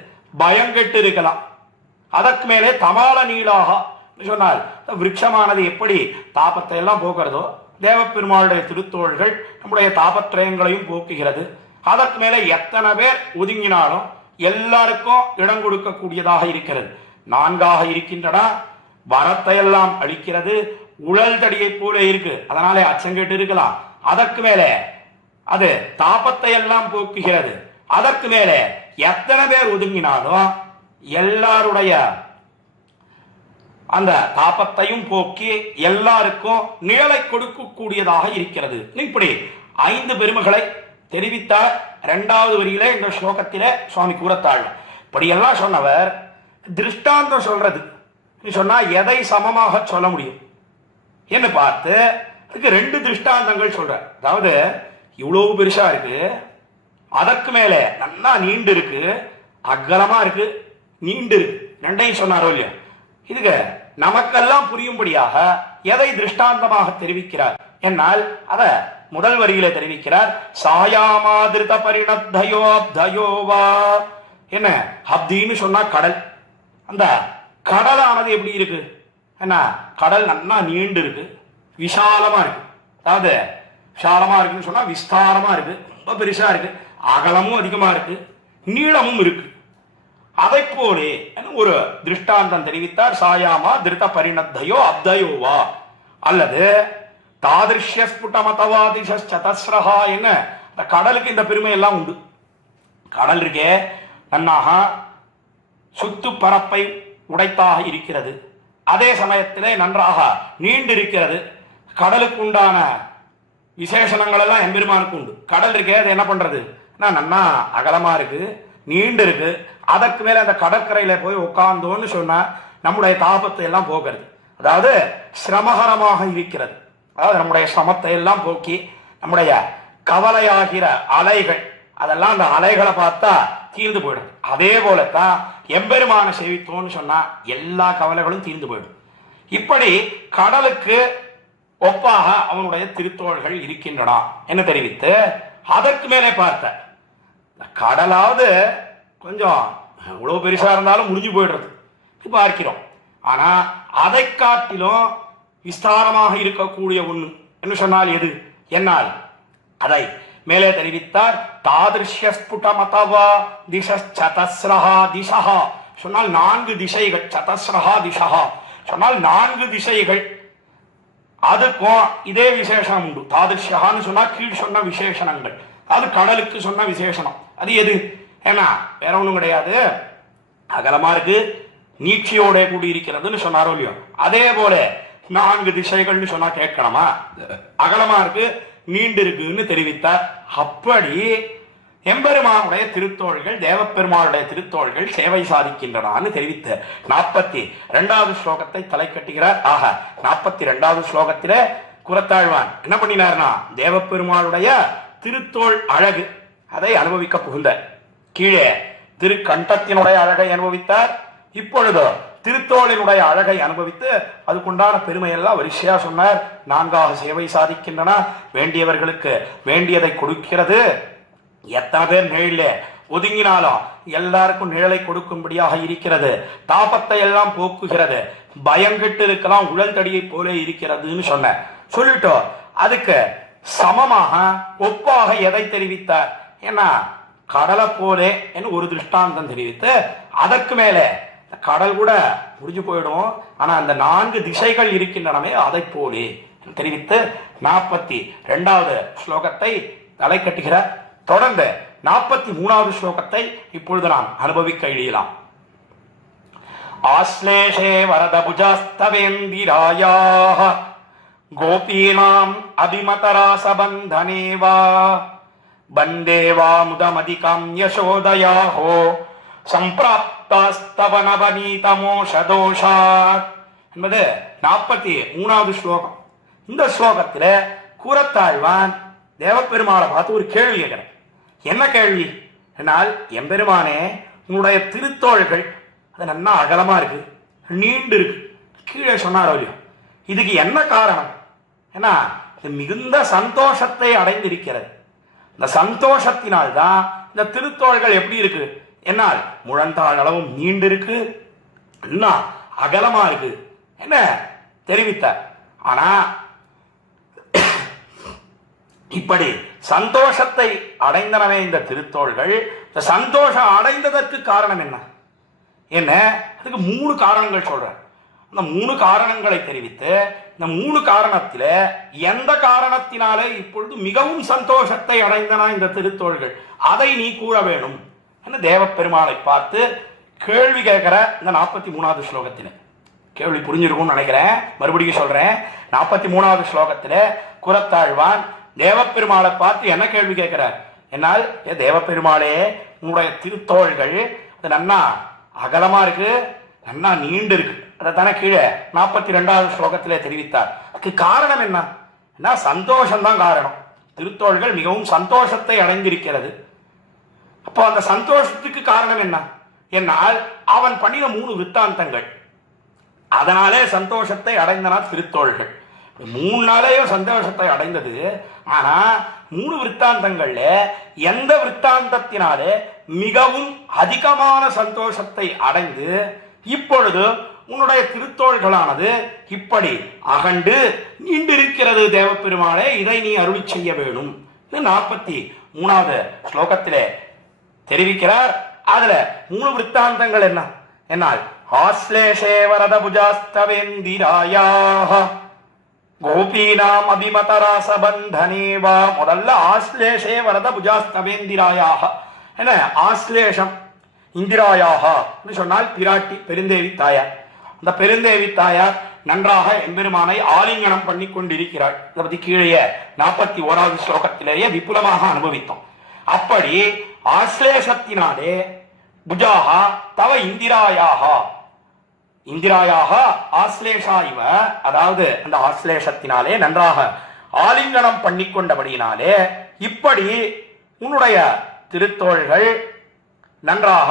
பயங்கெட்டு இருக்கலாம். அதற்கு மேலே தமால நீளாக சொன்னால் விருட்சமானது எப்படி தாபத்தை எல்லாம் போக்குறதோ தேவப்பெருமாளுடைய திருத்தோள்கள் நம்முடைய தாபத்திரயங்களையும் போக்குகிறது. அதற்கு மேலே எத்தனை பேர் ஒதுங்கினாலும் எல்லாருக்கும் இடம் கொடுக்கக்கூடியதாக இருக்கிறது. 4ஆக இருக்கின்றன, வரத்தை எல்லாம் அளிக்கிறது, உழல் தடியை போல இருக்கு, அதனாலே அச்சங்கேட்டு இருக்கலாம். அதற்கு மேலே அது தாபத்தை எல்லாம் போக்குகிறது. அதற்கு மேலே எத்தனை பேர் ஒதுங்கினாலும் எல்லாருடைய அந்த தாபத்தையும் போக்கி எல்லாருக்கும் நிழலை கொடுக்கக்கூடியதாக இருக்கிறது. இப்படி 5 பெருமைகளை தெரிவித்தார். 2வது வரியிலே இந்த ஸ்லோகத்திலே சுவாமி கூறத்தாள். இப்படியெல்லாம் சொன்னவர் திருஷ்டாந்தம் சொல்றது சொன்னா எதை சமமாக சொல்ல முடியும் என்று பார்த்து அதுக்கு 2 திருஷ்டாந்தங்கள் சொல்ற. அதாவது இவ்வளவு பெருசா இருக்கு, அதற்கு மேலே நல்லா நீண்டு இருக்கு, அகலமா இருக்கு, நீண்டு இருக்கு, 2ஐயும் சொன்னாரோ இல்லையா. இதுக்கு நமக்கெல்லாம் புரியும்படியாக எதை திருஷ்டாந்தமாக தெரிவிக்கிறார் என்னால் அத முதல் வரியிலே தெரிவிக்கிறார். சாயாமாதிருத பரிணத்தயோவா என்ன ஹப்தின்னு சொன்னா கடல். அந்த கடலானது எப்படி இருக்கு என்ன, கடல் நல்லா நீண்டு இருக்கு, விசாலமா இருக்கு. அதாவது விசாலமா இருக்குன்னு சொன்னா விஸ்தாரமா இருக்கு, ரொம்ப பெருசா இருக்கு, அகலமும் அதிகமா இருக்கு, நீளமும் இருக்கு. அதை போலே ஒரு திருஷ்டாந்தம் தெரிவித்தார். சாயாமா திருத பரிணத்தயோ அப்தயோவா அல்லது தாதிருஷ்ய ஸ்புட்டமதவாதிசஸ்சதஸ்ரஹா என்ன. கடலுக்கு இந்த பெருமை எல்லாம் உண்டு. கடல் இருக்கே நன்னாக சுத்து பரப்பை உடைத்தாக இருக்கிறது, அதே சமயத்திலே நன்றாக நீண்டு இருக்கிறது. கடலுக்கு உண்டான விசேஷணங்கள் எல்லாம் எம்பெருமானுக்கு உண்டு. கடல் இருக்கே அது என்ன பண்றது, நன்னா அகலமா இருக்கு, நீண்டு இருக்கு. அதற்கு மேல அந்த கடற்கரையில போய் உட்கார்ந்தோன்னு சொன்னா நம்முடைய தாபத்தை எல்லாம் போகிறது. அதாவது சிரமகரமாக இருக்கிறது. அதாவது நம்முடைய சிரமத்தை எல்லாம் போக்கி நம்முடைய கவலையாகிற அலைகள் அதெல்லாம் அந்த அலைகளை பார்த்தா தீர்ந்து போயிடும். அதே போலத்தான் எம்பெருமான சேவித்தோன்னு சொன்னா எல்லா கவலைகளும் தீர்ந்து போயிடும். இப்படி கடலுக்கு ஒப்பாக அவனுடைய திருத்தோள்கள் இருக்கின்றன என்று தெரிவித்து அதற்கு மேலே பார்த்த கடலாவது கொஞ்சம் இவ்வளவு பெருசா இருந்தாலும் முடிஞ்சு போயிடுறது பார்க்கிறோம். ஆனா அதை காட்டிலும் விஸ்தாரமாக இருக்கக்கூடிய ஒண்ணு என்று சொன்னால் எது என்னால் அதை மேலே தெரிவித்தார். தாதிருஷ்ய ஸ்புடமதவா திசஸ்சதஸ்ரஹா திசஹா சொன்னால் 4 திசைகள், சதஸ்ரஹா திசஹா சொன்னால் 4 திசைகள். அதுக்கும் இதே விசேஷம் உண்டு. தாதிருஷ்யான்னு சொன்னா கீழ் சொன்ன விசேஷணங்கள், அது கடலுக்கு சொன்ன விசேஷனம். அது எது ஏன்னா வேற ஒன்றும் கிடையாது, அகலமா இருக்கு, நீட்சியோட கூடி இருக்கிறதுன்னு சொன்னாரோ இல்லையோ. அதே போல 4 திசைகள்னு சொன்னா கேட்கணுமா, அகலமா இருக்கு, நீண்டு இருக்குன்னு தெரிவித்தார். அப்படி எம்பெருமானுடைய திருத்தோள்கள், தேவப்பெருமானுடைய திருத்தோள்கள் சேவை சாதிக்கின்றனான்னு தெரிவித்த 42வது ஸ்லோகத்தை தலை கட்டுகிறார். ஆக 42வது ஸ்லோகத்திலே குரத்தாழ்வான் என்ன பண்ணினார்னா தேவப்பெருமானுடைய திருத்தோள் அழகு அதை அனுபவிக்க புகுந்தார். கீழே திருக்கண்டத்தினுடைய அழகை அனுபவித்தார். இப்பொழுது திருத்தோளினுடைய அழகை அனுபவித்து அதுக்குண்டான பெருமையெல்லாம் வரிசையா சொன்னார். 4ஆக சேவை சாதிக்கின்றன, வேண்டியவர்களுக்கு வேண்டியதை கொடுக்கிறது. எத்தனை பேர் நிழல ஒதுங்கினாலும் எல்லாருக்கும் நிழலை கொடுக்கும்படியாக இருக்கிறது, தாபத்தை எல்லாம் போக்குகிறது, பயங்கட்டு இருக்கலாம், உடல் தடியை போல இருக்கிறதுன்னு சொன்ன சொல்லிட்டோம். அதுக்கு சமமாக ஒப்பாக எதை தெரிவித்தார்? ஏன்னா கடலை போலே என்று ஒரு திருஷ்டாந்தம் தெரிவித்து அதற்கு மேலே கடல் கூட முடிஞ்சு போயிடும். ஆனா அந்த 4 திசைகள் இருக்கின்றனவே அதை போலே தெரிவித்து 42வது ஸ்லோகத்தை தலை கட்டுகிறார். தொடர்ந்து 43வது ஸ்லோகத்தை இப்பொழுது நாம் அனுபவிக்க இழியலாம். ஆஸ்லேஷே வரத புஜஸ்தவேந்திராயாஹ கோபீனாம் அபிமதராசபந்தனேவா பந்தேவா முதமதிகம் யசோதயாஹோ சம்பிராப்தாஸ்தவ நவநீதமோஷதோஷாத் என்பது 43வது ஸ்லோகம். இந்த ஸ்லோகத்தில் கூரத்தாழ்வான் தேவப்பெருமாளை பார்த்து ஒரு கேள்வி கேட்கிறேன். என்ன கேள்வி என்னால், எம்பெருமானே உன்னுடைய திருத்தோள்கள் அது நல்லா அகலமா இருக்கு, நீண்டு இருக்கு, கீழே சொன்னாரோ இல்லையோ, இதுக்கு என்ன காரணம்? ஏன்னா இது மிகுந்த சந்தோஷத்தை அடைந்திருக்கிறது. இந்த சந்தோஷத்தினால்தான் இந்த திருத்தோள்கள் எப்படி இருக்கு என்னால் முழந்தாள் அளவும் நீண்டு இருக்கு, இன்னும் அகலமா இருக்கு என்ன தெரிவித்த. ஆனா இப்படி சந்தோஷத்தை அடைந்தனவே இந்த திருத்தோள்கள். இந்த சந்தோஷம் அடைந்ததற்கு காரணம் என்ன? அதுக்கு 3 காரணங்கள் சொல்றேன். அந்த 3 காரணங்களை தெரிவித்து இந்த 3 காரணத்தில எந்த காரணத்தினாலே இப்பொழுது மிகவும் சந்தோஷத்தை அடைந்தன இந்த திருத்தோள்கள், அதை நீ கூற வேணும் என்று தேவப்பெருமாளை பார்த்து கேள்வி கேட்கிற இந்த 43வது ஸ்லோகத்தில். கேள்வி புரிஞ்சிருக்கும்னு நினைக்கிறேன், மறுபடியும் சொல்றேன். 43வது ஸ்லோகத்தில் குரத்தாழ்வான் தேவப்பெருமாளை பார்த்து என்ன கேள்வி கேட்கிறார் என்னால், தேவப்பெருமாளே உன்னுடைய திருத்தோள்கள் அது நன்னா அகலமா இருக்கு, நன்னா நீண்டு இருக்கு, அதை தானே கீழே 42வது ஸ்லோகத்திலே தெரிவித்தார். அதுக்கு காரணம் என்ன? சந்தோஷம்தான் காரணம். திருத்தோள்கள் மிகவும் சந்தோஷத்தை அடைந்திருக்கிறது. அப்போ அந்த சந்தோஷத்துக்கு காரணம் என்ன என்னால், அவன் பண்ணின 3 வித்தாந்தங்கள், அதனாலே சந்தோஷத்தை அடைந்தனா திருத்தோள்கள். 3 நாளையும் சந்தோஷத்தை அடைந்தது. ஆனா 3 விற்த்தாந்தங்கள்ல எந்த விற்த்தாந்தத்தினாலே மிகவும் அதிகமான சந்தோஷத்தை அடைந்து இப்பொழுது உன்னுடைய திருத்தோள்களானது இப்படி அகண்டு நீண்டிருக்கிறது தேவப்பெருமாளே, இதை நீ அருளி செய்ய வேணும். 43வது ஸ்லோகத்திலே தெரிவிக்கிறார். அதுல 3 விற்த்தாந்தங்கள் என்ன என்னால், ஆஸ்லேஷே வரத புஜஸ்தவேந்திராயாஹ கோபீனாம் அபிமதராசபந்தனேவா. முதல்ல ஆஸ்லேஷே வரத புஜஸ்தவேந்திராயாஹ என்ன, ஆஸ்லேஷம் இந்திராயாக சொன்னால் பிராட்டி பெருந்தேவி தாயார். அந்த பெருந்தேவி தாயார் நன்றாக எம்பெருமானை ஆலிங்கனம் பண்ணி கொண்டிருக்கிறாள். இதை பத்தி கீழே 41வது ஸ்லோகத்திலேயே விபுலமாக அனுபவித்தோம். அப்படி ஆஸ்லேஷத்தினாலே புஜாகா தவ இந்திராயாக, இந்திராயாக ஆஸ்லேஷா இவ, அதாவது அந்த ஆஸ்லேஷத்தினாலே நன்றாக ஆலிங்கனம் பண்ணிக்கொண்டபடியினாலே இப்படி உன்னுடைய திருத்தோள்கள் நன்றாக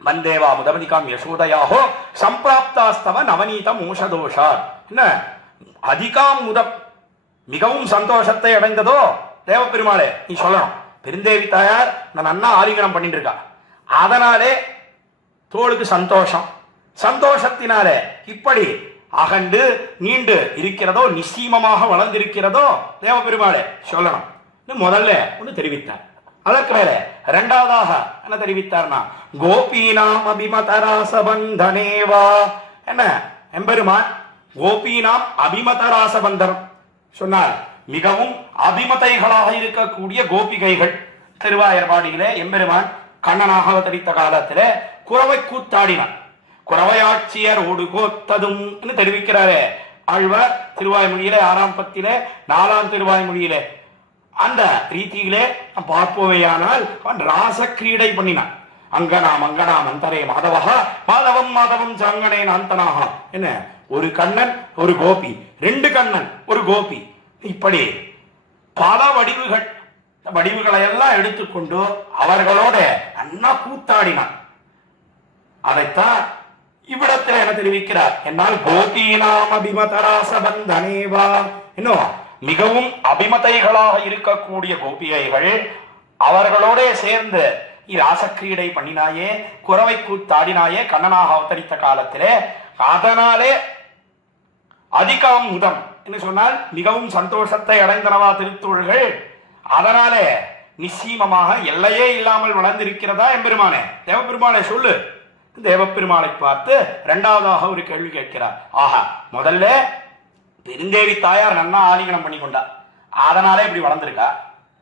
வந்தேவா முதமதிகாம் யசோதயாஹோ சம்பிராப்தாஸ்தவ நவநீதம் மூஷதோஷார் என்ன, அதிகாம் முதம் மிகவும் சந்தோஷத்தை அடைந்ததோ தேவப்பெருமாளே நீ சொல்லணும். பெருந்தேவி தாயார் நான் அண்ணா ஆலிங்கனம் பண்ணிட்டு இருக்கா, அதனாலே தோளுக்கு சந்தோஷம், சந்தோஷத்தினாலே இப்படி அகண்டு நீண்டு இருக்கிறதோ, நிச்சயமாக வளர்ந்திருக்கிறதோ தேவப்பெருமாளே சொல்லணும். முதல்ல ஒன்று தெரிவித்தார். அதற்கு மேல 2வதாக என்ன தெரிவித்தார்னா, கோபீனாம் அபிமதராசபந்தனேவா என்ன, எம்பெருமான் கோபீனாம் அபிமதராசபந்தனம் சொன்னார். மிகவும் அபிமதைகளாக இருக்கக்கூடிய கோபிகைகள் திருவாயர்பாடியிலே எம்பெருமான் கண்ணனாக அவதரித்த காலத்திலே குறவை கூத்தாடினார். குறவையாட்சியர் ஓடு கோத்ததும் தெரிவிக்கிறாரே ஆழ்வார் திருவாய்மொழியிலே 6ஆம் பத்திலே 4ஆம் திருவாய்மொழியிலே. அந்த ரீதியிலே பார்ப்போவையானால் அவன் ராசக்கிரீடை பண்ணினான். அங்கனாம் அங்கனாம் அந்தரே மாதவஹா மாதவம் மாதவம் சங்கனே நாந்தனாக என்ன, ஒரு கண்ணன் ஒரு கோபி, 2 கண்ணன் ஒரு கோபி, இப்படி பல வடிவுகளை எல்லாம் எடுத்துக்கொண்டு அவர்களோட அண்ணா கூத்தாடினான். அதைத்தான் இவ்விடத்தில் என்ன தெரிவிக்கிறார் என்னால், கோபீனாம் அபிமதராசபந்தனேவா இன்னும் மிகவும் அபிமதைகளாக இருக்கக்கூடிய கோபிகைகள் அவர்களோட சேர்ந்து ராசக்கிரீடை பண்ணினாயே, குறவை கூத்தாடினாயே கண்ணனாக அவதரித்த காலத்திலே, அதனாலே அதிகாம் முதம் என்று சொன்னால் மிகவும் சந்தோஷத்தை அடைந்தனவா திருத்தோள்கள், அதனாலே நிச்சயமாக எல்லையே இல்லாமல் வளர்ந்திருக்கிறதா எம்பெருமானே தேவபெருமானே சொல்லு. தேவப்பெருமாளை பார்த்து இரண்டாவதாக ஒரு கேள்வி கேட்கிறார். ஆஹா, முதல்ல பெருந்தேவி தாயார் நன்னா ஆலிங்கனம் பண்ணி கொண்டா, அதனாலே இப்படி வளர்ந்துருக்கா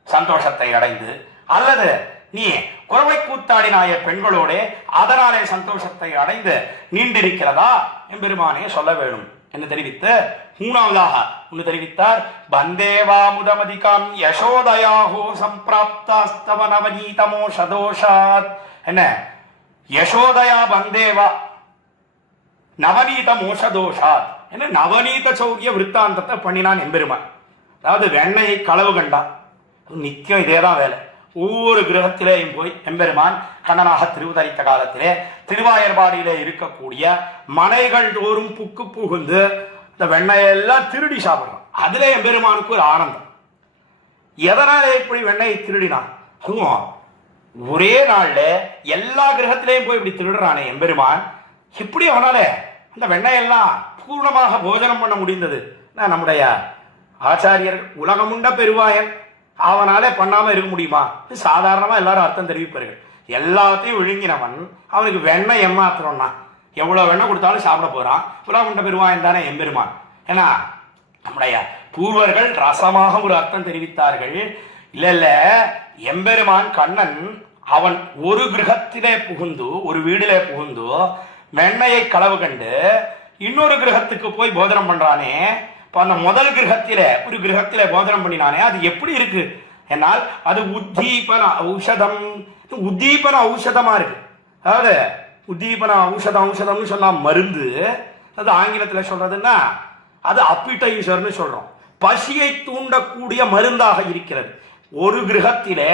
சந்தோஷத்தை அடைந்து, அல்லது நீ குறவை கூத்தாடினாய பெண்களோட அதனாலே சந்தோஷத்தை அடைந்து நீண்டிருக்கிறதா எம்பெருமானே சொல்ல வேணும் என்று தெரிவித்து, மூணாவதாக ஒன்று தெரிவித்தார். பந்தேவா முதமதிகாம் யசோதயாஹோ சம்பிராப்தாஸ்தவ நவநீதமோ சதோஷாத். என்ன யசோதயா பந்தேவா நவநீத மோஷதோஷாத் என்ன நவநீத சௌரிய விற்த்தாந்தத்தை பண்ணினான் எம்பெருமான். அதாவது வெண்ணையை களவு கண்டான், நித்தியம் இதேதான் வேலை. ஒவ்வொரு கிரகத்திலேயும் போய் எம்பெருமான் கண்ணனாக திருவுதரித்த காலத்திலே திருவாயர்பாடியிலே இருக்கக்கூடிய மனைகள் தோறும் புக்கு புகுந்து இந்த வெண்ணையெல்லாம் திருடி சாப்பிடுறான். அதுல எம்பெருமானுக்கு ஒரு ஆனந்தம். எதனால இப்படி வெண்ணையை திருடினான்? அதுவும் ஒரே நாள்ல எல்லா கிரகத்திலேயும் போய் இப்படி திருடுறானே எம்பெருமான், எப்படி அவனால அந்த வெண்ணையெல்லாம் பூர்ணமாக போஜனம் பண்ண முடிந்தது? நம்முடைய ஆச்சாரியர் உலகமுண்ட பெருவாயன், அவனாலே பண்ணாம இருக்க முடியுமா? சாதாரணமா எல்லாரும் அர்த்தம் தெரிவிப்பார்கள். எல்லாத்தையும் விழுங்கினவன் அவனுக்கு வெண்ணெய் ஏமாத்துறோம்னா எவ்வளவு வெண்ணெய் கொடுத்தாலும் சாப்பிட போறான். உலகமுண்ட பெருவாயன் தானே எம்பெருமான். ஏன்னா நம்முடைய பூர்வர்கள் ரசமாக ஒரு அர்த்தம் தெரிவித்தார்கள். இல்ல இல்ல, எம்பெருமான் கண்ணன் அவன் ஒரு கிரகத்திலே புகுந்து, ஒரு வீடிலே புகுந்து வெண்ணையை களவு கண்டு இன்னொரு கிரகத்துக்கு போய் போதனம் பண்றானே. அந்த முதல் கிரகத்திலே ஒரு கிரகத்திலே போதனம் பண்ணினானே, அது எப்படி இருக்கு என்னால் அது உத்தீபன ஔஷதம். உத்தீபன ஔஷதமா இருக்கு. அதாவது உத்தீபன ஔஷதம்னு சொன்னா மருந்து, அது ஆங்கிலத்தில் சொல்றதுன்னா அது அப்பிடைசர்னு சொல்றோம். பசியை தூண்டக்கூடிய மருந்தாக இருக்கிறது. ஒரு கிரகத்திலே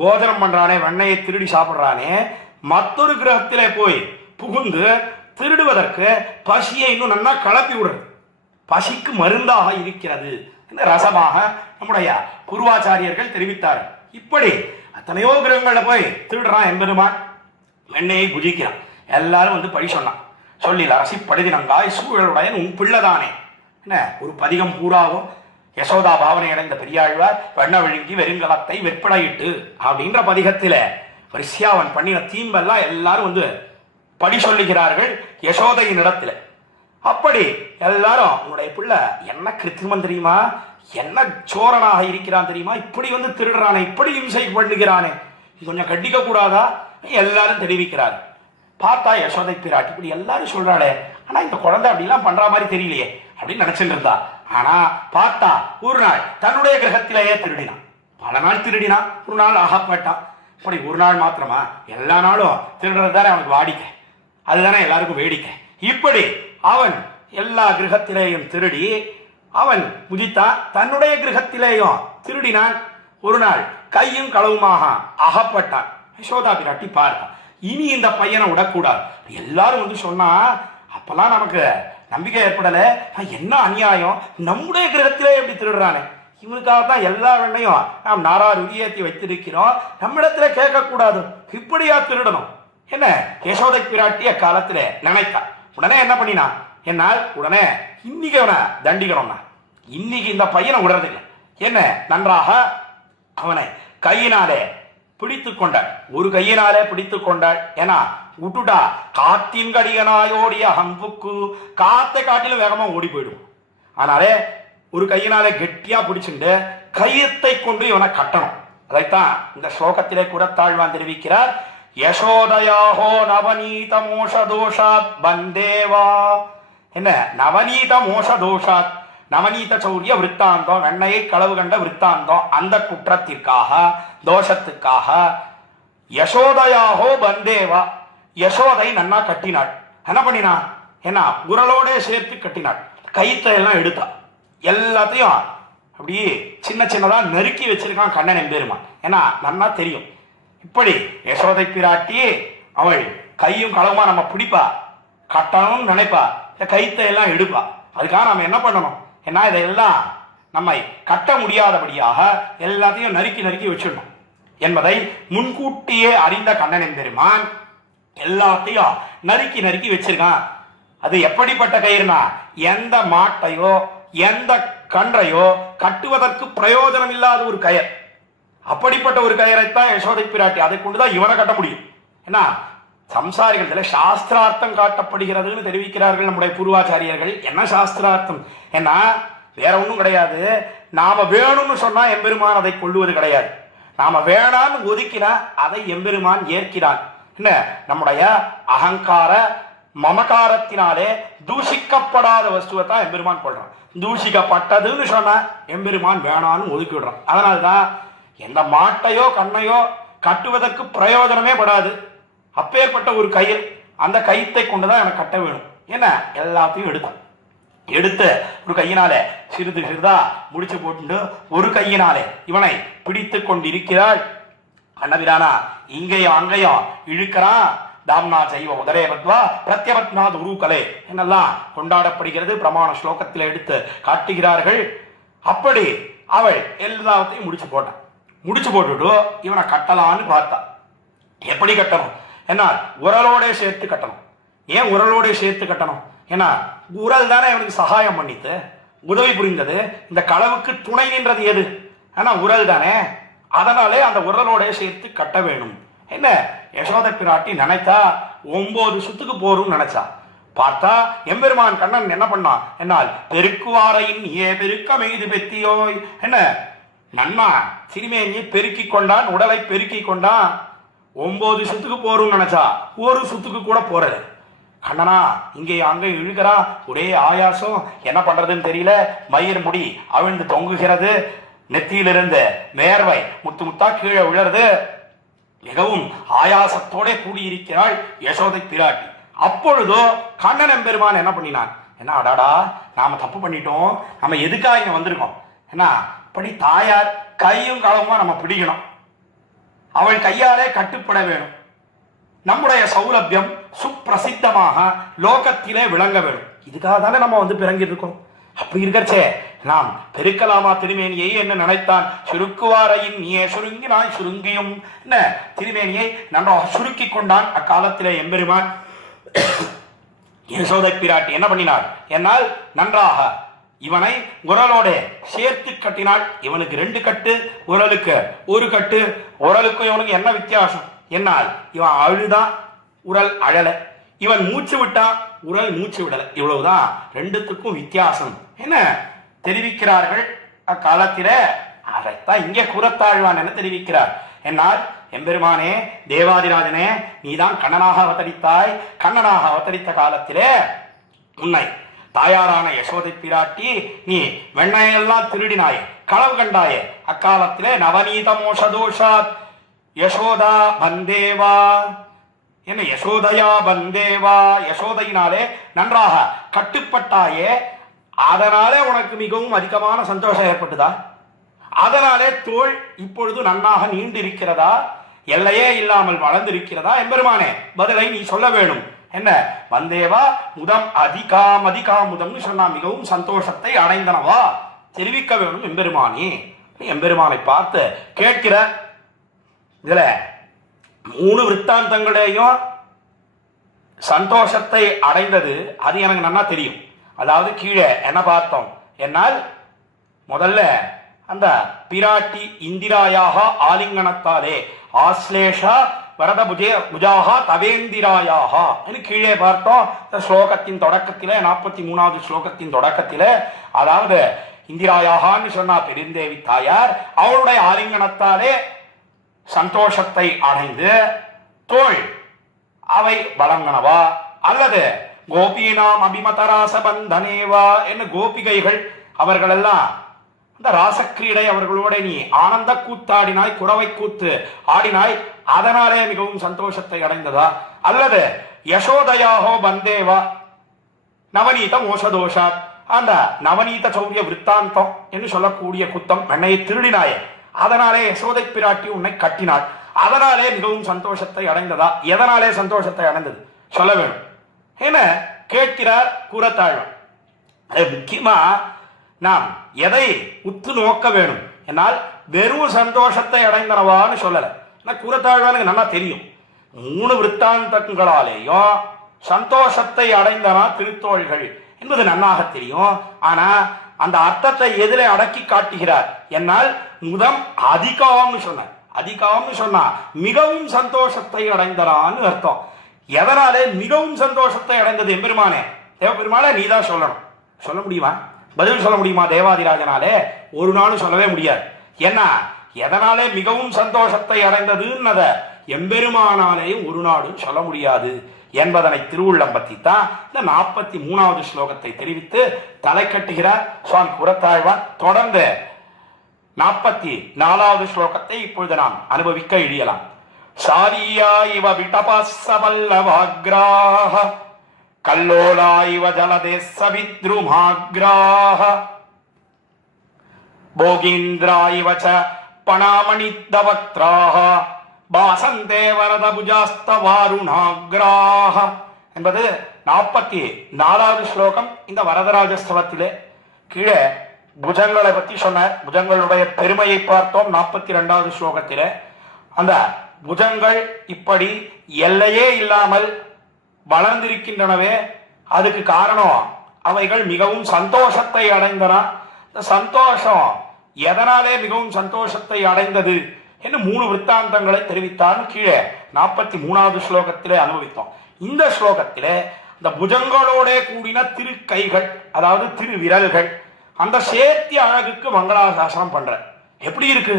போதனம் பண்றானே, வெண்ணையை திருடி சாப்பிடுறானே, மற்றொரு கிரகத்திலே போய் புகுந்து திருடுவதற்கு பசியை இன்னும் நல்லா கலப்பி விடுறது. பசிக்கு மருந்தாக இருக்கிறது இந்த ரசமாக நம்முடைய பூர்வாச்சாரியர்கள் தெரிவித்தார்கள். இப்படி எத்தனையோ கிரகங்களில் போய் திருடுறான் எம்பெருமான், வெண்ணையை புஜிக்கிறான். எல்லாரும் வந்து பழி சொன்னான். சொல்லில அரசி படுதினங்காய் சூழலுடைய உன் பிள்ளைதானே. என்ன ஒரு பதிகம் பூராவும் யசோதா பாவனை அடைந்த பெரியாழ்வார் வெண்ண விழுங்கி வெறுங்கலத்தை வெற்படையிட்டு அப்படின்ற பதிகத்தில வரிசையா அவன் பண்ணின தீம்பெல்லாம் எல்லாரும் வந்து படி சொல்லுகிறார்கள் யசோதையின் இடத்துல. அப்படி எல்லாரும் உன்னுடைய பிள்ளை என்ன கிருத்திமன் தெரியுமா, என்ன சோரனாக இருக்கிறான் தெரியுமா, இப்படி வந்து திருடுறானே, இப்படி இம்சை பண்ணுகிறானே, கொஞ்சம் கண்டிக்க கூடாதா எல்லாரும் தெரிவிக்கிறார். பார்த்தா யசோதை பிராட்டி இப்படி எல்லாரும் சொல்றாளே, ஆனா இந்த குழந்தை அப்படிலாம் பண்ற மாதிரி தெரியலையே அப்படின்னு நினைச்சுட்டு இருந்தா. ஆனா பார்த்தா ஒரு நாள் தன்னுடைய கிரகத்திலேயே திருடினான். பல நாள் திருடினான், ஒரு நாள் அகப்பட்டான். இப்படி ஒரு நாள் மாத்திரமா, எல்லா நாளும் திருடுறது தானே அவனுக்கு வாடிக்கை, அதுதானே எல்லாருக்கும் வேடிக்கை. இப்படி அவன் எல்லா கிரகத்திலேயும் திருடி அவன் முதித்தான். தன்னுடைய கிரகத்திலேயும் திருடினான். ஒரு நாள் கையும் களவுமாக அகப்பட்டான். யசோதா பிராட்டி பார்த்தான், இனி இந்த பையனை விடக்கூடாது. எல்லாரும் வந்து சொன்னா அப்பெல்லாம் நமக்கு நம்பிக்கை ஏற்படல. என்ன அநியாயம், நம்முடைய கிரகத்திலே எப்படி திருடுறானே, இவனுக்காக தான் எல்லா வெண்ணையும் நாம் நாரார் உரியேற்றி வைத்திருக்கிறோம், நம்மிடத்துல கேட்கக்கூடாது, இப்படியா திருடணும் என்ன யசோதை பிராட்டிய காலத்துல நினைத்தான். உடனே என்ன பண்ணினா, என்னால் உடனே இன்னைக்கு அவனை தண்டிக்கணும்னா, இன்னைக்கு இந்த பையனை விடுறதில்லை, என்ன நன்றாக அவனை கையினாலே பிடித்து கொண்டாள். ஒரு கையினாலே பிடித்து கொண்டாள். ஏன்னா விட்டுட்டா காத்தின் கடிகனாயோடிய ஹம்புக்கு காத்தை காட்டிலும் வேகமா ஓடி போயிடும். ஆனாலே ஒரு கையினாலே கெட்டியா பிடிச்சுட்டு கயித்தை கொண்டு இவனை கட்டணும். அதைத்தான் இந்த ஸ்லோகத்திலே கூட தாழ்வான் தெரிவிக்கிறார். யசோதயாஹோ நவநீத மோஷ தோஷாத் பந்தேவா. என்ன நவநீத மோஷ தோஷாத், நவநீத சௌரிய விற்த்தாந்தம், வெண்ணையை களவு கண்ட விற்த்தாந்தம், அந்த குற்றத்திற்காக தோஷத்துக்காக யசோதயாஹோ பந்தேவா, யசோதை நன்னா கட்டினாள். என்ன பண்ணினா, என்ன உரலோட சேர்த்து கட்டினாள். கயிற்றை எல்லாம் எடுத்தா, எல்லாத்தையும் அப்படியே சின்ன சின்னதா நறுக்கி வச்சிருக்கான் கண்ணன் எம்பெருமான். ஏன்னா நன்னா தெரியும். இப்படி யசோதை பிராட்டி அவள் கையும் களவுமா நம்ம பிடிப்பா, கட்டணும்னு நினைப்பா, கயிற்றை எல்லாம் எடுப்பா. அதுக்காக நம்ம என்ன பண்ணணும், ஏன்னா இதையெல்லாம் நம்மை கட்ட முடியாதபடியாக எல்லாத்தையும் நறுக்கி நறுக்கி வச்சிடணும் என்பதை முன்கூட்டியே அறிந்த கண்ணன் எம்பெருமான் எல்லாத்தையும் நறுக்கி நறுக்கி வச்சிருக்கான். அது எப்படிப்பட்ட கயிறுனா, எந்த மாட்டையோ எந்த கன்றையோ கட்டுவதற்கு பிரயோஜனம் இல்லாத ஒரு கயிறு. அப்படிப்பட்ட ஒரு கயிறைத்தான் யசோதை பிராட்டி, அதை கொண்டுதான் இவனை கட்ட முடியும். ஏன்னா சம்சாரிகள் இதுல சாஸ்திரார்த்தம் காட்டப்படுகிறதுன்னு தெரிவிக்கிறார்கள் நம்முடைய பூர்வாச்சாரியர்கள். என்ன சாஸ்திரார்த்தம்? ஏன்னா வேற ஒன்றும் கிடையாது. நாம வேணும்னு சொன்னா எம்பெருமான் அதை கொள்ளுவது கிடையாது. நாம வேணான்னு ஒதுக்கினா அதை எம்பெருமான் ஏற்கிறான். என்ன, நம்முடைய அகங்கார மமகாரத்தினாலே தூஷிக்கப்படாத வஸ்துவை தான் எம்பெருமான் கொள்றான். தூஷிக்கப்பட்டதுன்னு சொன்னா எம்பெருமான் வேணான்னு ஒதுக்கி விடுறான். அதனால்தான் எந்த மாட்டையோ கண்ணையோ கட்டுவதற்கு பிரயோஜனமே படாது. அப்பேற்பட்ட ஒரு கயிறு, அந்த கயிற்றை கொண்டுதான் எனக்கு கட்ட வேணும். என்ன, எல்லாத்தையும் எடுத்து ஒரு கையினாலே சிறிது சிறிதா முடிச்சு போட்டு ஒரு கையினாலே இவனை பிடித்து கொண்டிருக்கிறாள். அண்ணபிரானா இங்கேயும் அங்கேயும் இழுக்கிறான். தாம்னா செய்வ உதரே பத்வா பிரத்யபத்னாத் உருக்கலே என்னெல்லாம் கொண்டாடப்படுகிறது. பிரமாண ஸ்லோகத்தில் எடுத்து காட்டுகிறார்கள். அப்படி அவள் எல்லாத்தையும் முடிச்சு போட்டுட்டு இவனை கட்டலான்னு பார்த்தா. எப்படி கட்டணும்? என்ன, உரலோட சேர்த்து கட்டணும். ஏன் உரலோட சேர்த்து கட்டணும்? ஏன்னா உரல் தானே இவனுக்கு சகாயம் பண்ணித்து உதவி புரிந்தது. இந்த களவுக்கு துணை நின்றது எது? ஆனா உரல் தானே. அதனாலே அந்த உரலோட சேர்த்து கட்ட வேணும். என்ன, யசோதை பிராட்டி நினைத்தா 9 சுத்துக்கு போரும் நினைச்சா. பார்த்தா எம்பெருமான் கண்ணன் என்ன பண்ணான்? என்னால் பெருக்குவாரையின் ஏ பெருக்க மெய்து பெத்தியோய். என்ன, நன்னா சிறுமேனியை பெருக்கி கொண்டான், உடலை பெருக்கி கொண்டான். 9 சுத்துக்கு போரும் நினைச்சா ஒரு சுத்துக்கு கூட போறல. கண்ணனா இங்கே அங்கே இழுக்கிறா. ஒரே ஆயாசம், என்ன பண்றதுன்னு தெரியல. மயிர் முடி அவிழ்ந்து தொங்குகிறது. நெத்தியிலிருந்து வேர்வை முத்து முத்தா கீழே விழறது. மிகவும் ஆயாசத்தோட கூடியிருக்கிறாள் யசோதை பிராட்டி. அப்பொழுதோ கண்ணன் எம்பெருமான் என்ன பண்ணினான்? என்ன, அடாடா நாம தப்பு பண்ணிட்டோம். நம்ம எதுக்காக இங்க வந்திருக்கோம்? என்ன, அப்படி தாயார் கையும் களவுமா நம்ம பிடிக்கணும். அவள் கையாலே கட்டுப்பட வேணும். நம்முடைய சௌலபியம் சுப்பிரசித்தமாக லோகத்திலே விளங்க வேணும். இதுக்காக தானே நம்ம வந்து பிறங்கி இருக்கோம். அப்படி இருக்கச்சே நாம் பெருக்கலாமா திருமேனியை என்ன நினைத்தான்? சுருக்குவாரையின் நீயே சுருங்கினாய் சுருங்கியும். என்ன, திருமேனியை நன்றாக சுருக்கி கொண்டான் அக்காலத்திலே எம்பெருமான். யசோதை பிராட்டி என்ன பண்ணினார்? என்னால் நன்றாக இவனை உரலோட சேர்த்து கட்டினாள். இவனுக்கு 2 கட்டு, உரலுக்கு 1 கட்டு. உரலுக்கும் இவனுக்கு என்ன வித்தியாசம்? என்னால் இவன் அழுதான், உரல் அழல. இவன் மூச்சு விட்டான், உரல் மூச்சு விடல. இவ்வளவுதான் 2த்துக்கும் வித்தியாசம். என்ன தெரிவிக்கிறார்கள் அக்காலத்தில. அதைத்தான் இங்கே கூறத்தாழ்வான் என்ன தெரிவிக்கிறார்? என்னால் எம்பெருமானே தேவாதிராஜனே, நீதான் கண்ணனாக அவதரித்தாய். கண்ணனாக அவதரித்த காலத்திலே உன்னை தாயாரான யசோதை பிராட்டி நீ வெண்ணையெல்லாம் திருடினாயே, களவு கண்டாயே. அக்காலத்திலே நவநீத மோஷதோஷாத் யசோதா பந்தேவா. என்ன, யசோதையா பந்தேவா, யசோதையினாலே நன்றாக கட்டுப்பட்டாயே. அதனாலே உனக்கு மிகவும் அதிகமான சந்தோஷம் ஏற்பட்டுதா? அதனாலே தோள் இப்பொழுது நன்னாக நீண்டிருக்கிறதா? எல்லையே இல்லாமல் வளர்ந்திருக்கிறதா? எம்பெருமானே பதிலை நீ சொல்ல வேணும். என்ன, வந்தேவா முதம் அதிகாமுதம்னு சொன்னா மிகவும் சந்தோஷத்தை அடைந்தனவா தெரிவிக்க வேணும் எம்பெருமானி. எம்பெருமானை பார்த்து கேட்கிற. இதுல 3 விற்த்தாந்தங்களையும் சந்தோஷத்தை அடைந்தது அது எனக்கு நன்னா தெரியும். அதாவது கீழே என்ன பார்த்தோம்? என்னால் முதல்ல அந்த பிராட்டி இந்திராயாக ஆலிங்கனத்தாலே ஆஸ்லேஷா வரத புஜாகா தவேந்திராயாக கீழே பார்த்தோம். இந்த ஸ்லோகத்தின் தொடக்கத்திலே 43வது ஸ்லோகத்தின் தொடக்கத்திலே, அதாவது இந்திராயாகான்னு சொன்னா பெருந்தேவி தாயார் அவளுடைய ஆலிங்கனத்தாலே சந்தோஷத்தை அடைந்து தோள் அவை வழங்கனவா, அல்லது கோபினாம் அபிமதராச பந்தனேவா என்ன கோபிகைகள் அவர்களெல்லாம் அந்த ராசக்கிரீடை அவர்களோட நீ ஆனந்த கூத்தாடினாய், குறவை கூத்து ஆடினாய், அதனாலே மிகவும் சந்தோஷத்தை அடைந்ததா, அல்லது யசோதயாகோ பந்தேவா நவநீத மோசதோஷா அந்த நவநீத சௌரிய விற்த்தாந்தம் என்று சொல்லக்கூடிய குத்தம் வெண்ணையை திருடினாயே, அதனாலே யசோதை பிராட்டி உன்னை கட்டினாள், அதனாலே மிகவும் சந்தோஷத்தை அடைந்ததா? எதனாலே சந்தோஷத்தை அடைந்தது சொல்ல வேணும். என்ன கேட்கிறார் கூறத்தாழ்வன். முக்கியமா நாம் எதை உத்து நோக்க வேணும் என்னால் வெறும் சந்தோஷத்தை அடைந்தனவான்னு சொல்லல. கூறத்தாழ்வானுக்கு நல்லா தெரியும் 3 விற்த்தாந்தங்களாலேயும் சந்தோஷத்தை அடைந்தனா திருத்தோள்கள் என்பது நன்னாக தெரியும். ஆனா அந்த அர்த்தத்தை எதிலே அடக்கி காட்டுகிறார் என்னால் முதம் அதிகாம்னு சொன்ன. அதிகாம்னு சொன்னா மிகவும் சந்தோஷத்தை அடைந்தனான்னு அர்த்தம். எதனாலே மிகவும் சந்தோஷத்தை அடைந்தது எம்பெருமானே? தேவபெருமானே நீதான் சொல்லணும். சொல்ல முடியுமா? பதில் சொல்ல முடியுமா? தேவாதிராஜனாலே ஒரு நாளும் சொல்லவே முடியாது. ஏன்னா எதனாலே மிகவும் சந்தோஷத்தை அடைந்ததுன்னத எம்பெருமானாலேயும் ஒரு நாளும் சொல்ல முடியாது என்பதனை திருவுள்ளம் பற்றி தான் இந்த 43வது ஸ்லோகத்தை தெரிவித்து தலை கட்டுகிறார் சுவாமி குரத்தாழ்வான். தொடர்ந்து 44வது ஸ்லோகத்தை இப்பொழுது நாம் அனுபவிக்க இழியலாம். சாரியா இவ விடபல்லவாக்ராஹ கல்லோலா இவ ஜலதே சவித்ருமாக்ராஹ போகீந்திரா இவ ச பணாமணித்தவக்ராஹ பாசந்தே வரத புஜாஸ்தவாருணாக்ராஹ என்பது 44வது ஸ்லோகம். இந்த வரதராஜஸ்தவத்திலே கீழே புஜங்களை பற்றி சொன்னார். புஜங்களுடைய பெருமையை பார்த்தோம் 42வது ஸ்லோகத்திலே. அந்த புஜங்கள் இப்படி எல்லையே இல்லாமல் வளர்ந்திருக்கின்றனவே, அதுக்கு காரணம் அவைகள் மிகவும் சந்தோஷத்தை அடைந்தன. இந்த சந்தோஷம் எதனாலே மிகவும் சந்தோஷத்தை அடைந்தது என்று 3 விற்த்தாந்தங்களை தெரிவித்தார். கீழே 43வது ஸ்லோகத்திலே அனுபவித்தோம். இந்த ஸ்லோகத்திலே இந்த புஜங்களோட கூடின திரு கைகள், அதாவது திரு விரல்கள், அந்த சேர்த்தி அழகுக்கு மங்களாசாசனம் பண்ற. எப்படி இருக்கு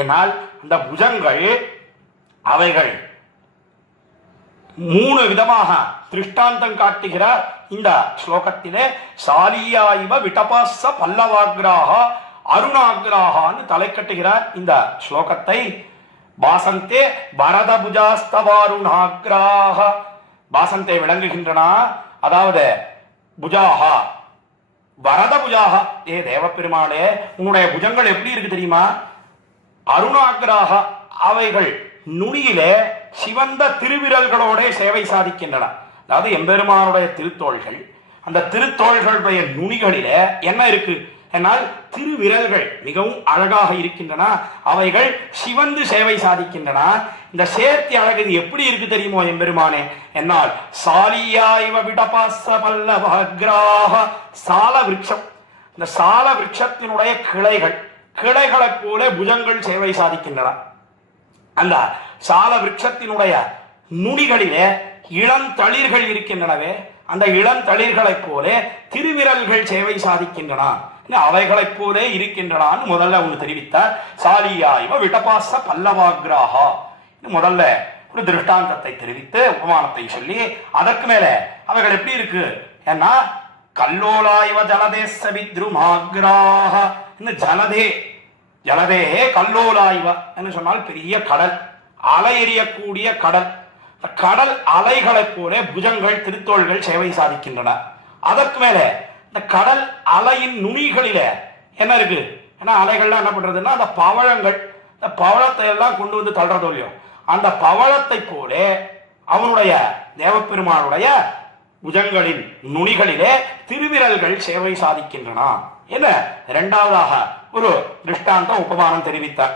என்னால் அந்த புஜங்கள் அவைகள் 3 விதமாக திருஷ்டாந்தம் காட்டுகிறார் இந்த ஸ்லோகத்திலே. சாலியா இவ விடபாச பல்லவாக்ராக அருணாக்ராகான்னு தலை கட்டுகிறார் இந்த ஸ்லோகத்தை. பாசந்தே பரத புஜாஸ்தவாருணாக்ராக, பாசந்தே விளங்குகின்றன, அதாவது புஜாகா வரத புஜாகா. ஏ தேவப்பெருமாளே, உன்னுடைய புஜங்கள் எப்படி இருக்கு தெரியுமா? அருணாக்ராக, அவைகள் நுனியிலே சிவந்த திருவிரல்களோட சேவை சாதிக்கின்றன. அதாவது எம்பெருமானுடைய திருத்தோள்கள், அந்த திருத்தோள்களுடைய நுனிகளிலே என்ன இருக்கு என்னால் திருவிரல்கள் மிகவும் அழகாக இருக்கின்றன. அவைகள் சிவந்து சேவை சாதிக்கின்றன. இந்த சேர்த்தி அழகு எப்படி இருக்கு தெரியுமோ எம்பெருமானே என்னால் சாலியா இவ விடபாச பல்லவக்ராஹ, சால விருட்சம், இந்த சால விருட்சத்தினுடைய கிளைகளைப் போல புஜங்கள் சேவை சாதிக்கின்றன. அந்த சால விருட்சத்தினுடைய நுனிகளிலே இளந்தளிர்கள் இருக்கின்றனவே, அந்த இளந்தளிர்களைப் போல திருவிரல்கள் சேவை சாதிக்கின்றன, அவைகளைப் போல இருக்கின்றன முதல்ல ஒன்று தெரிவித்தார். சாலியா இவ விடபாச பல்லவாக்ராஹா முதல்ல ஒரு திருஷ்டாந்தத்தை தெரிவித்து உபமானத்தை சொல்லி அதற்கு மேல அவைகள் எப்படி இருக்கு ஏன்னா கல்லோலா இவ ஜலதே சவித்ருமாக்ராஹ, ஜலதே கல்லோலா இவ என்று சொன்னால் பெரிய கடல், அலை எறியக்கூடிய கடல், கடல் அலைகளைப் போல புஜங்கள் திருத்தோள்கள் சேவை சாதிக்கின்றன. அதற்கு மேல இந்த கடல் அலையின் நுனிகளில என்ன இருக்கு? ஏன்னா அலைகள்லாம் என்ன பண்றதுன்னா அந்த பவழங்கள், இந்த பவழத்தை எல்லாம் கொண்டு வந்து தள்ளுறதோ இல்லையோ, அந்த பவழத்தை போல அவனுடைய தேவப்பெருமானுடைய புஜங்களின் நுனிகளிலே திருவிரல்கள் சேவை சாதிக்கின்றன என்ன இரண்டாவதாக ஒரு திருஷ்டாந்தம் உபமானம் தெரிவித்தார்.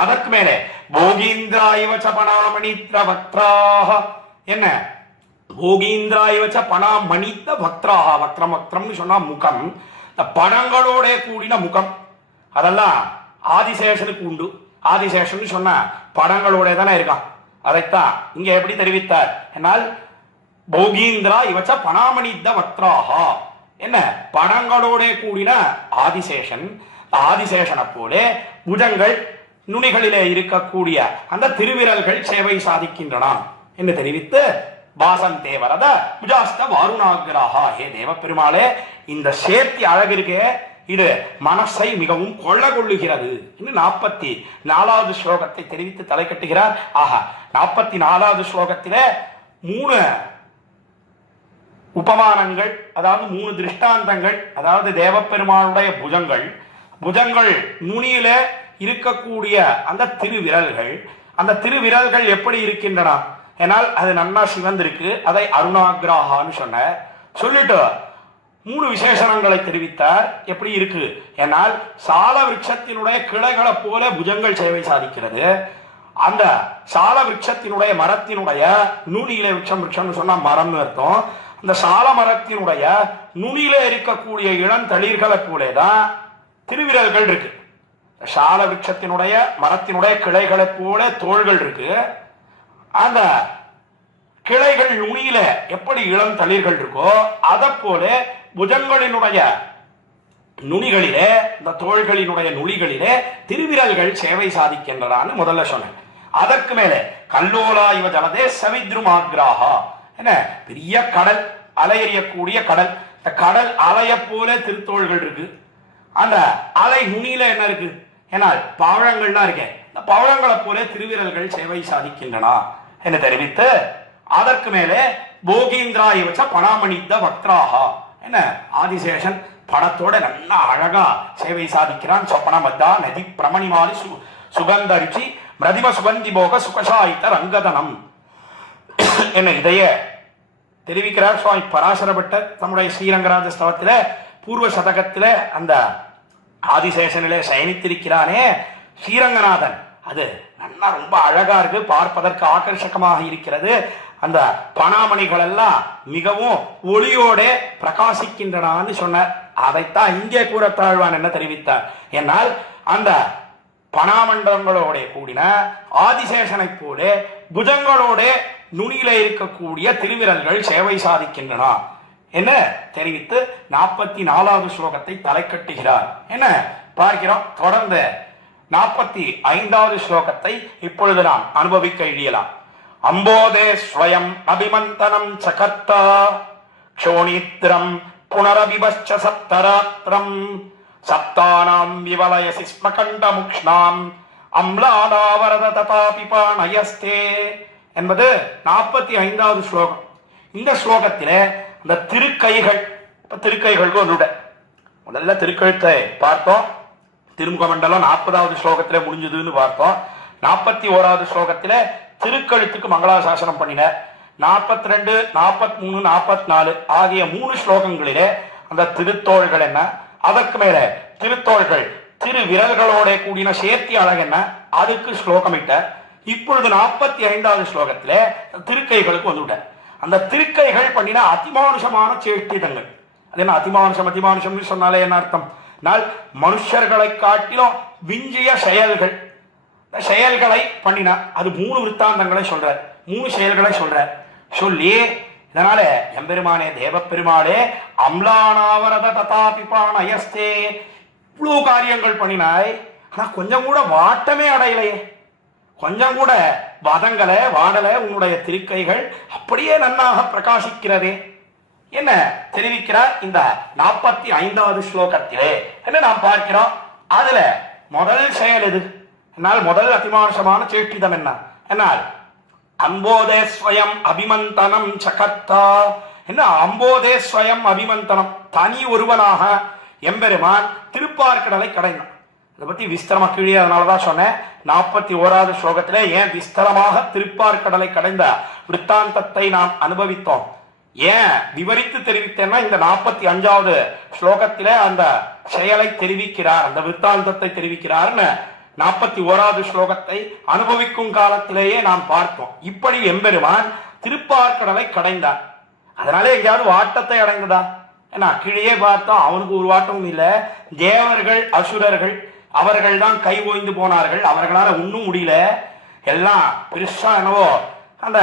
அதற்கு மேலே போகீந்திராயவச்ச பணாமணித்ர வக்ராஹ, என்ன போகீந்திராயவச்ச பணாமணித்த வக்ராஹ, வக்ரம் வக்ரம்னு சொன்னா முகம், இந்த பணங்களோட கூடின முகம், அதெல்லாம் ஆதிசேஷனுக்கு உண்டு. ஆதிசேஷன் சொன்ன படங்களோட தானே இருக்கான். அதைத்தான் இங்க எப்படி தெரிவித்தார் என்னால் போகீந்திரா இவச்ச பணாமணித்த வக்ராஹா, என்ன படங்களோட கூடின ஆதிசேஷன், ஆதிசேஷனை போல புஜங்கள் நுனிகளிலே இருக்கக்கூடிய அந்த திருவிரல்கள் சேவை சாதிக்கின்றன என்று தெரிவித்து பாசந்தே வரத புஜாஸ்த வாருணாகிராஹா, ஹே தேவ பெருமாளே, இந்த சேர்த்தி அழகு இருக்கே இது மனசை மிகவும் கொள்ள கொள்ளுகிறது. இன்னும் 44வது ஸ்லோகத்தை தெரிவித்து தலை கட்டுகிறார். ஆஹா, 44வது ஸ்லோகத்திலே 3 உபமானங்கள், அதாவது 3 திருஷ்டாந்தங்கள், அதாவது தேவப்பெருமானுடைய புஜங்கள் நுனியில இருக்கக்கூடிய அந்த திருவிரல்கள், அந்த திருவிரல்கள் எப்படி இருக்கின்றன என்னால் அது நன்னா சிவந்திருக்கு, அதை அருணாகிராகான்னு சொன்ன சொல்லிட்டு 3 விசேஷணங்களை தெரிவித்தார். எப்படி இருக்கு என்னால் சால விருட்சத்தினுடைய கிளைகளை போல புஜங்கள் சேவை சாதிக்கிறது. அந்த சால விருட்சத்தினுடைய மரத்தினுடைய நுனியில விருட்சம் சொன்னா மரம்னு அர்த்தம். அந்த சால மரத்தினுடைய நுனியில இருக்கக்கூடிய இளந்தளிர்களை போலேதான் திருவிரல்கள் இருக்கு. சால விருட்சத்தினுடைய மரத்தினுடைய கிளைகளை போல தோள்கள் இருக்கு. அந்த கிளைகள் நுனியில எப்படி இளம் தளிர்கள் இருக்கோ அதை போல புஜங்களினுடைய நுனிகளிலே, இந்த தோள்களினுடைய நுனிகளிலே திருவிரல்கள் சேவை சாதிக்கின்றன முதல்ல சொன்னேன். அதற்கு மேலே கல்லோலா இவ ஜலதே சவித்ருமாக்ராஹா, என்ன பெரிய கடல், அலை எறியக்கூடிய கடல். இந்த கடல் அலைய போல திருத்தோள்கள் இருக்கு. அந்த அலை நுனியில என்ன இருக்கு? ஏன்னா பவழங்கள்லாம் இருக்கேன். இந்த பவழங்களை போல திருவிரல்கள் சேவை சாதிக்கின்றன என்று தெரிவித்து, அதற்கு மேலே போகீந்திரா இவச்ச பணாமணித்த வக்திராஹா, என்ன ஆதிசேஷன் பணத்தோட நல்லா அழகா சேவை சாதிக்கிறான். சொப்பன மத்தா நதி பிரமணிமாலி சுகந்தரிச்சி மிரதிம சுகந்தி போக சுகசாயித்த ரங்கதனம் என்ன இதைய தெரிவிக்கிறார் சுவாமி பராசரப்பட்டர் தம்முடைய ஸ்ரீரங்கராஜ ஸ்தவத்தில பூர்வ சதகத்தில. அந்த ஆதிசேஷனிலே சயனித்திருக்கிறானே ஸ்ரீரங்கநாதன், அது நல்லா ரொம்ப அழகா இருக்கு, பார்ப்பதற்கு ஆகர்ஷகமாக இருக்கிறது. அந்த பணாமணிகள் எல்லாம் மிகவும் ஒளியோட பிரகாசிக்கின்றனான்னு சொன்னார். அதைத்தான் இங்கே கூறத்தாழ்வான் என்ன தெரிவித்தார் என்னால், அந்த பணாமண்டலங்களோட கூடின ஆதிசேஷனை போல புஜங்களோட நுனியில இருக்கக்கூடிய திருவிரல்கள் சேவை சாதிக்கின்றன என்ன தெரிவித்து 44வது ஸ்லோகத்தை தலை கட்டுகிறார். என்ன பார்க்கிறோம்? தொடர்ந்து 45வது ஸ்லோகத்தை இப்பொழுது நாம் அனுபவிக்க இடியலாம். அம்போதே ஸ்வயம் அபிமந்தனம் சகர்த்தா க்ஷோணித்ரம் புனரபிபஷ்ச சப்தராத்ரம் சப்தானாம் விவலயசி ஸ்மகண்ட முக்ஷ்ணாம் அம்லாதாவரத ததாபிபானயஸ்தே என்பது 45வது ஸ்லோகம். இந்த ஸ்லோகத்திலே அந்த திருக்கைகள், திருக்கைகளுக்கு ஒன்றுட முதல்ல திருக்கழுத்தை பார்த்தோம். திருமுக மண்டலம் 40வது ஸ்லோகத்திலே முடிஞ்சதுன்னு பார்த்தோம். 41வது ஸ்லோகத்திலே திருக்கழுத்துக்கு மங்களாசாசனம் பண்ணினார். 42, 43, 44 ஆகிய 3 ஸ்லோகங்களிலே அந்த திருத்தோள்கள் என்ன, அதற்கு மேல திருத்தோள்கள் திரு விரல்களோட கூடின சேர்த்தி அழகு என்ன, அதுக்கு ஸ்லோகமிட்ட. இப்பொழுது 45வது ஸ்லோகத்திலே திருக்கைகளுக்கு வந்துவிட்ட. அந்த திருக்கைகள் பண்ணின அதிமானுஷமான சேஷ்டிதங்கள். அது என்ன அதிமானுஷம்? அதிமானுஷம் சொன்னாலே என்ன அர்த்தம்? மனுஷர்களை காட்டிலும் விஞ்சிய செயல்கள், செயல்களை பண்ணின. அது 3 விற்த்தாந்தங்களை சொல்ற, 3 செயல்களை சொல்ற. சொல்லி இதனால எம்பெருமானே தேவ பெருமாளே அம்லானாவரத ததாபிபான் அயஸ்தே, இவ்வளவு காரியங்கள் பண்ணினாய், ஆனா கொஞ்சம் கூட வாட்டமே அடையலையே, கொஞ்சம் கூட வதங்களை வாடல, உன்னுடைய திருக்கைகள் அப்படியே நன்னாக பிரகாசிக்கிறதே என்ன தெரிவிக்கிறார். இந்த 45வது ஸ்லோகத்திலே என்ன நாம் பார்க்கிறோம்? அதுல முதல் செயல் எது என்னால், முதல் அதிமானுஷமான சேஷ்டிதம் என்ன என்னால் அம்போதே ஸ்வயம் அபிமந்தனம் சகர்த்தா. என்ன அம்போதே ஸ்வயம் அபிமந்தனம், தனி ஒருவனாக எம்பெருமான் திருப்பார்கடலை கடைந்தான். இதை பத்தி விஸ்தரமா கீழே அதனாலதான் சொன்னேன். 41வது ஸ்லோகத்திலே ஏன் விஸ்தரமாக திருப்பார்கடலை கடைந்த விற்த்தாந்தத்தை நாம் அனுபவித்தோம். ஏன் விவரித்து தெரிவித்தேன்னா, இந்த 45வது ஸ்லோகத்திலே அந்த செயலை தெரிவிக்கிறார், அந்த விற்த்தாந்தத்தை தெரிவிக்கிறார்னு 41வது ஸ்லோகத்தை அனுபவிக்கும் காலத்திலேயே நாம் பார்த்தோம். இப்படி எம்பெருமான் திருப்பார்கடலை கடைந்தார். அதனால எங்கேயாவது வாட்டத்தை அடைந்ததா? ஏன்னா கீழே பார்த்தோம், அவனுக்கு ஒரு வாட்டமும் இல்லை. தேவர்கள் அசுரர்கள் அவர்கள் தான் கை ஓய்ந்து போனார்கள், அவர்களால ஒன்றும் முடியல. எல்லாம் பெருசா என்னவோ அந்த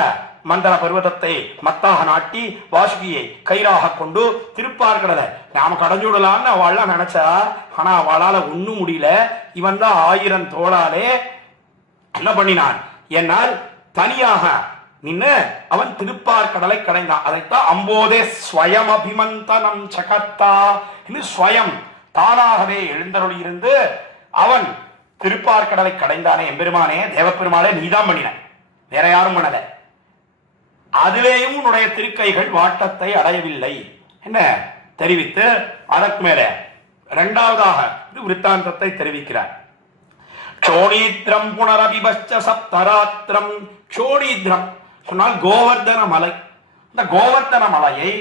மண்டல பர்வதத்தை மத்தாக நாட்டி வாசுகியை கயிறாக கொண்டு திருப்பார்கடலை நாம கடைஞ்சுடலான்னு அவள்லாம் நினைச்சா, ஆனா அவளால ஒன்னும் முடியல. இவன் தான் 1000 தோளாலே என்ன பண்ணினான் என்னால் தனியாக நின்று அவன் திருப்பார்கடலை கடைந்தான். அதைத்தான் அம்போதே ஸ்வயம் அபிமந்தனம் சகர்த்தா, ஸ்வயம் தானாகவே எழுந்தருளி இருந்து அவன் திருப்பார்கடலை கடைந்தானே. எம்பெருமானே தேவப்பெருமாளே நீதான் பண்ணின, வேற யாரும் பண்ணல. அதிலேயும் உன்னுடைய திருக்கைகள் வாட்டத்தை அடையவில்லை என்ன தெரிவித்து, அதற்கு மேல 2வதாக விற்த்தாந்தத்தை தெரிவிக்கிறார். க்ஷோணீத்ரம் புனரபிபஷ்ச சப்தராத்திரம். க்ஷோணீத்ரம் சொன்னால் கோவர்தன மலை. இந்த கோவர்தன மலையை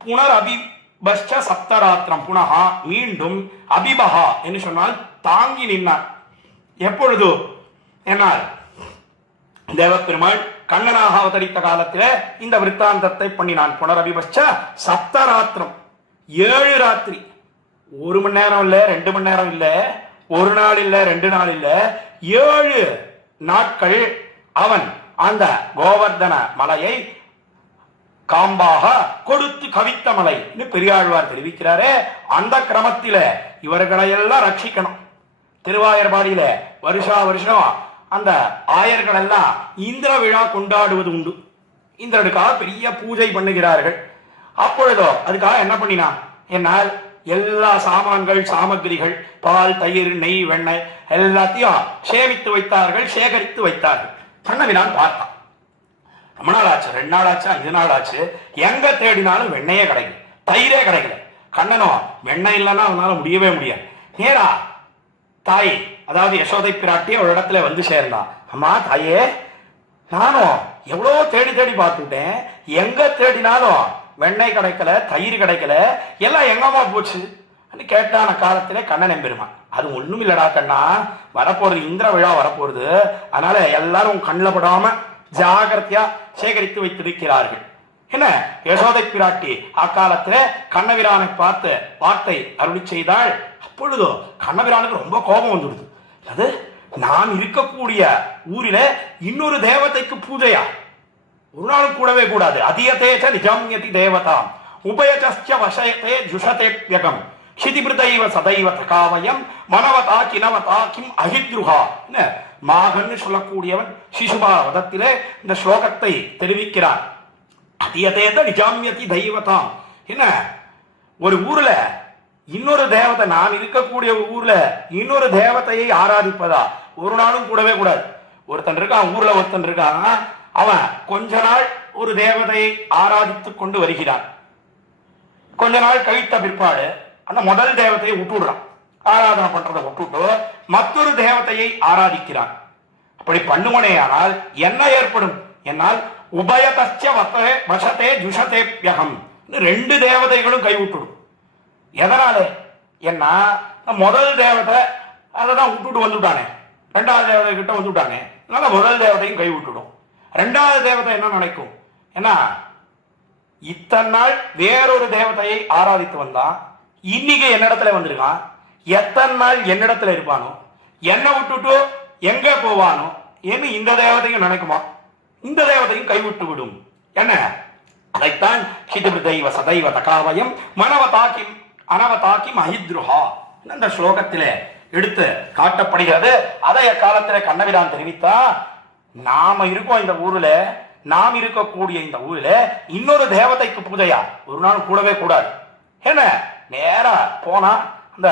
புனரபிபஷ்ச சப்தராத்திரம், புனகா மீண்டும், அபிபகா என்று சொன்னால் தாங்கி நின்னார். எப்பொழுது என்னால் தேவப்பெருமாள் கண்ணனாக அவதரித்த காலத்தில் இந்த விற்த்தாந்தத்தை பண்ணினான். புனரபிபஷ்ச சப்தராத்திரம், 7 ராத்திரி, 1 மணி நேரம் இல்ல, 2 மணி நேரம் இல்ல, 1 நாள் இல்ல, 2 நாள் இல்ல, 7 நாட்கள் அவன் அந்த கோவர்தன மலையை காம்பாக கொடுத்து கவித்த மலை பெரியாழ்வார் தெரிவிக்கிறாரே. அந்த கிரமத்தில இவர்களை எல்லாம் ரட்சிக்கணும். திருவாயர்பாடியில வருஷா வருஷம் அந்த ஆயர்கள் எல்லாம் இந்திர விழா கொண்டாடுவது உண்டு. இந்திரனுக்காக பெரிய பூஜை பண்ணுகிறார்கள். அப்பொழுதோ அதுக்காக என்ன பண்ணினா, என்னால் எல்லா சாமான்கள் சாமகிரிகள் பால் தயிர் நெய் வெண்ணெய் எல்லாத்தையும் சேமித்து வைத்தார்கள், சேகரித்து வைத்தார்கள். கண்ணவினான் பார்த்தான். ரொம்ப நாள் ஆச்சு, 2 நாள் ஆச்சு, 5 நாள் ஆச்சு, எங்க தேடினாலும் வெண்ணையே கிடைக்கல, தயிரே கிடைக்கல. கண்ணனும் வெண்ணெய் இல்லைன்னா அவனால முடியவே முடியாது. நேரா தாய், அதாவது யசோதை பிராட்டி ஒரு இடத்துல வந்து சேர்ந்தான். அம்மா தாயே, நானும் எவ்வளோ தேடி தேடி பார்த்துட்டேன், எங்க தேடினாலும் வெண்ணெய் கிடைக்கல, தயிர் கிடைக்கல, எல்லாம் எங்கம்மா போச்சு கேட்டான காலத்திலே கண்ணன் எம்பெருமான், அது ஒண்ணும் இல்லடா கண்ணா, வரப்போறது இந்திர விழா வரப்போறது, அதனால எல்லாரும் கண்ணில் படாம ஜாகிரதையா சேகரித்து வைத்திருக்கிறார்கள். என்ன யசோதை பிராட்டி அக்காலத்துல கண்ணபிரானை பார்த்து வார்த்தை அருளி செய்தாள். அப்பொழுதோ கண்ணபிரானுக்கு ரொம்ப கோபம் வந்துடுது. அது நாம் இருக்கக்கூடிய ஊரில இன்னொரு தேவதைக்கு பூஜையா? ஒரு நாளும் கூடவே கூடாது. அதியதேச்ச நிஜாம்யதி தேவதாம் உபயச்ச வசயத்தே ஜுஷதேப்யகம் சிதிபிருதைவ சதைவ தகாவயம் மனவதா கினவதா கிம் அஹித்ருஹா. மாகன்னு சொல்லக்கூடியவன் சிசுபா வதத்திலே இந்த ஸ்லோகத்தை தெரிவிக்கிறார். அதியதேத நிஜாம்யதி தெய்வதாம். என்ன ஒரு ஊர்ல இன்னொரு தேவதை, நான் இருக்கக்கூடிய ஊர்ல இன்னொரு தேவதையை ஆராதிப்பதா? ஒரு நாளும் கூடவே கூடாது. ஒருத்தன் இருக்கான், ஊர்ல ஒருத்தன் இருக்கான், அவன் கொஞ்ச நாள் ஒரு தேவதையை ஆராதித்துக் கொண்டு வருகிறான். கொஞ்ச நாள் கழித்த பிற்பாடு அந்த முதல் தேவதையை விட்டுடுறான், ஆராதனை பண்றதை விட்டுட்டு மற்றொரு தேவதையை ஆராதிக்கிறான். அப்படி பண்ணுவனேயானால் என்ன ஏற்படும்? என்னால் உபயதச்ச வசத்தே ஜுஷதேப்யகம், 2 தேவதைகளும் கைவிட்டுடும். எதனால? என்ன முதல் தேவதை அதை தான் விட்டுட்டு வந்துட்டானே, 2வது தேவதை கிட்ட வந்துட்டானே, அதனால முதல் தேவதையும் கை விட்டுடும். 2வது தேவதை என்ன நினைக்கும்? ஏன்னா இத்தனை நாள் வேறொரு தேவதையை ஆராதித்து வந்தான், இன்னைக்கு என்னிடத்துல வந்திருக்கான், எத்தனை நாள் என்னிடத்துல இருப்பானோ, என்னை விட்டுட்டு எங்க போவானோ என்று இந்த தேவதையும் நினைக்குமா? இந்த தேவதையும் கைவிட்டு விடும். என்ன அதைத்தான் சிதிபிருதைவ சதைவ தகாவயம் மனவதாக்கிம் அனவதாக்கிம் அஹித்ருஹா இந்த ஸ்லோகத்திலே எடுத்து காட்டப்படுகிறது. அதை அக்காலத்திலே கண்ணபிரான் தெரிவித்தா, நாம இருக்கோம் இந்த ஊர்ல, நாம் இருக்கக்கூடிய இந்த ஊர்ல இன்னொரு தேவதைக்கு பூஜையா? ஒரு நாள் கூடவே கூடாது. என்ன நேரா போனா அந்த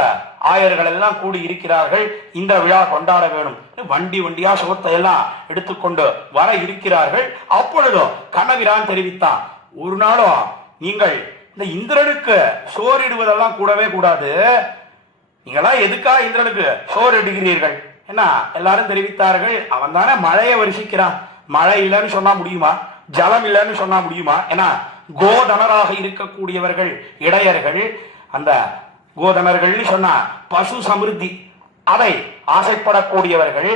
ஆயர்கள் எல்லாம் கூடி இருக்கிறார்கள், இந்த விழா கொண்டாட வேணும், வண்டி வண்டியா சோத்தை எல்லாம் எடுத்துக்கொண்டு வர இருக்கிறார்கள். அப்பொழுதோ கண்ணபிரான் தெரிவித்தான், ஒரு நாளும் நீங்கள் இந்த இந்திரனுக்கு சோறிடுவதெல்லாம் கூடவே கூடாது. நீங்களாம் எதுக்கா இந்திரனுக்கு சோறு இடுகிறீர்கள்? என்ன எல்லாரும் தெரிவித்தார்கள், அவன் தானே மழையை வருஷிக்கிறான், மழை இல்லைன்னு சொன்னா முடியுமா? ஜலம் இல்லைன்னு சொன்னா முடியுமா? ஏன்னா கோதனராக இருக்கக்கூடியவர்கள் இடையர்கள், அந்த கோதனர்கள் சொன்னா பசு சமிருத்தி, அதை ஆசைப்படக்கூடியவர்கள்.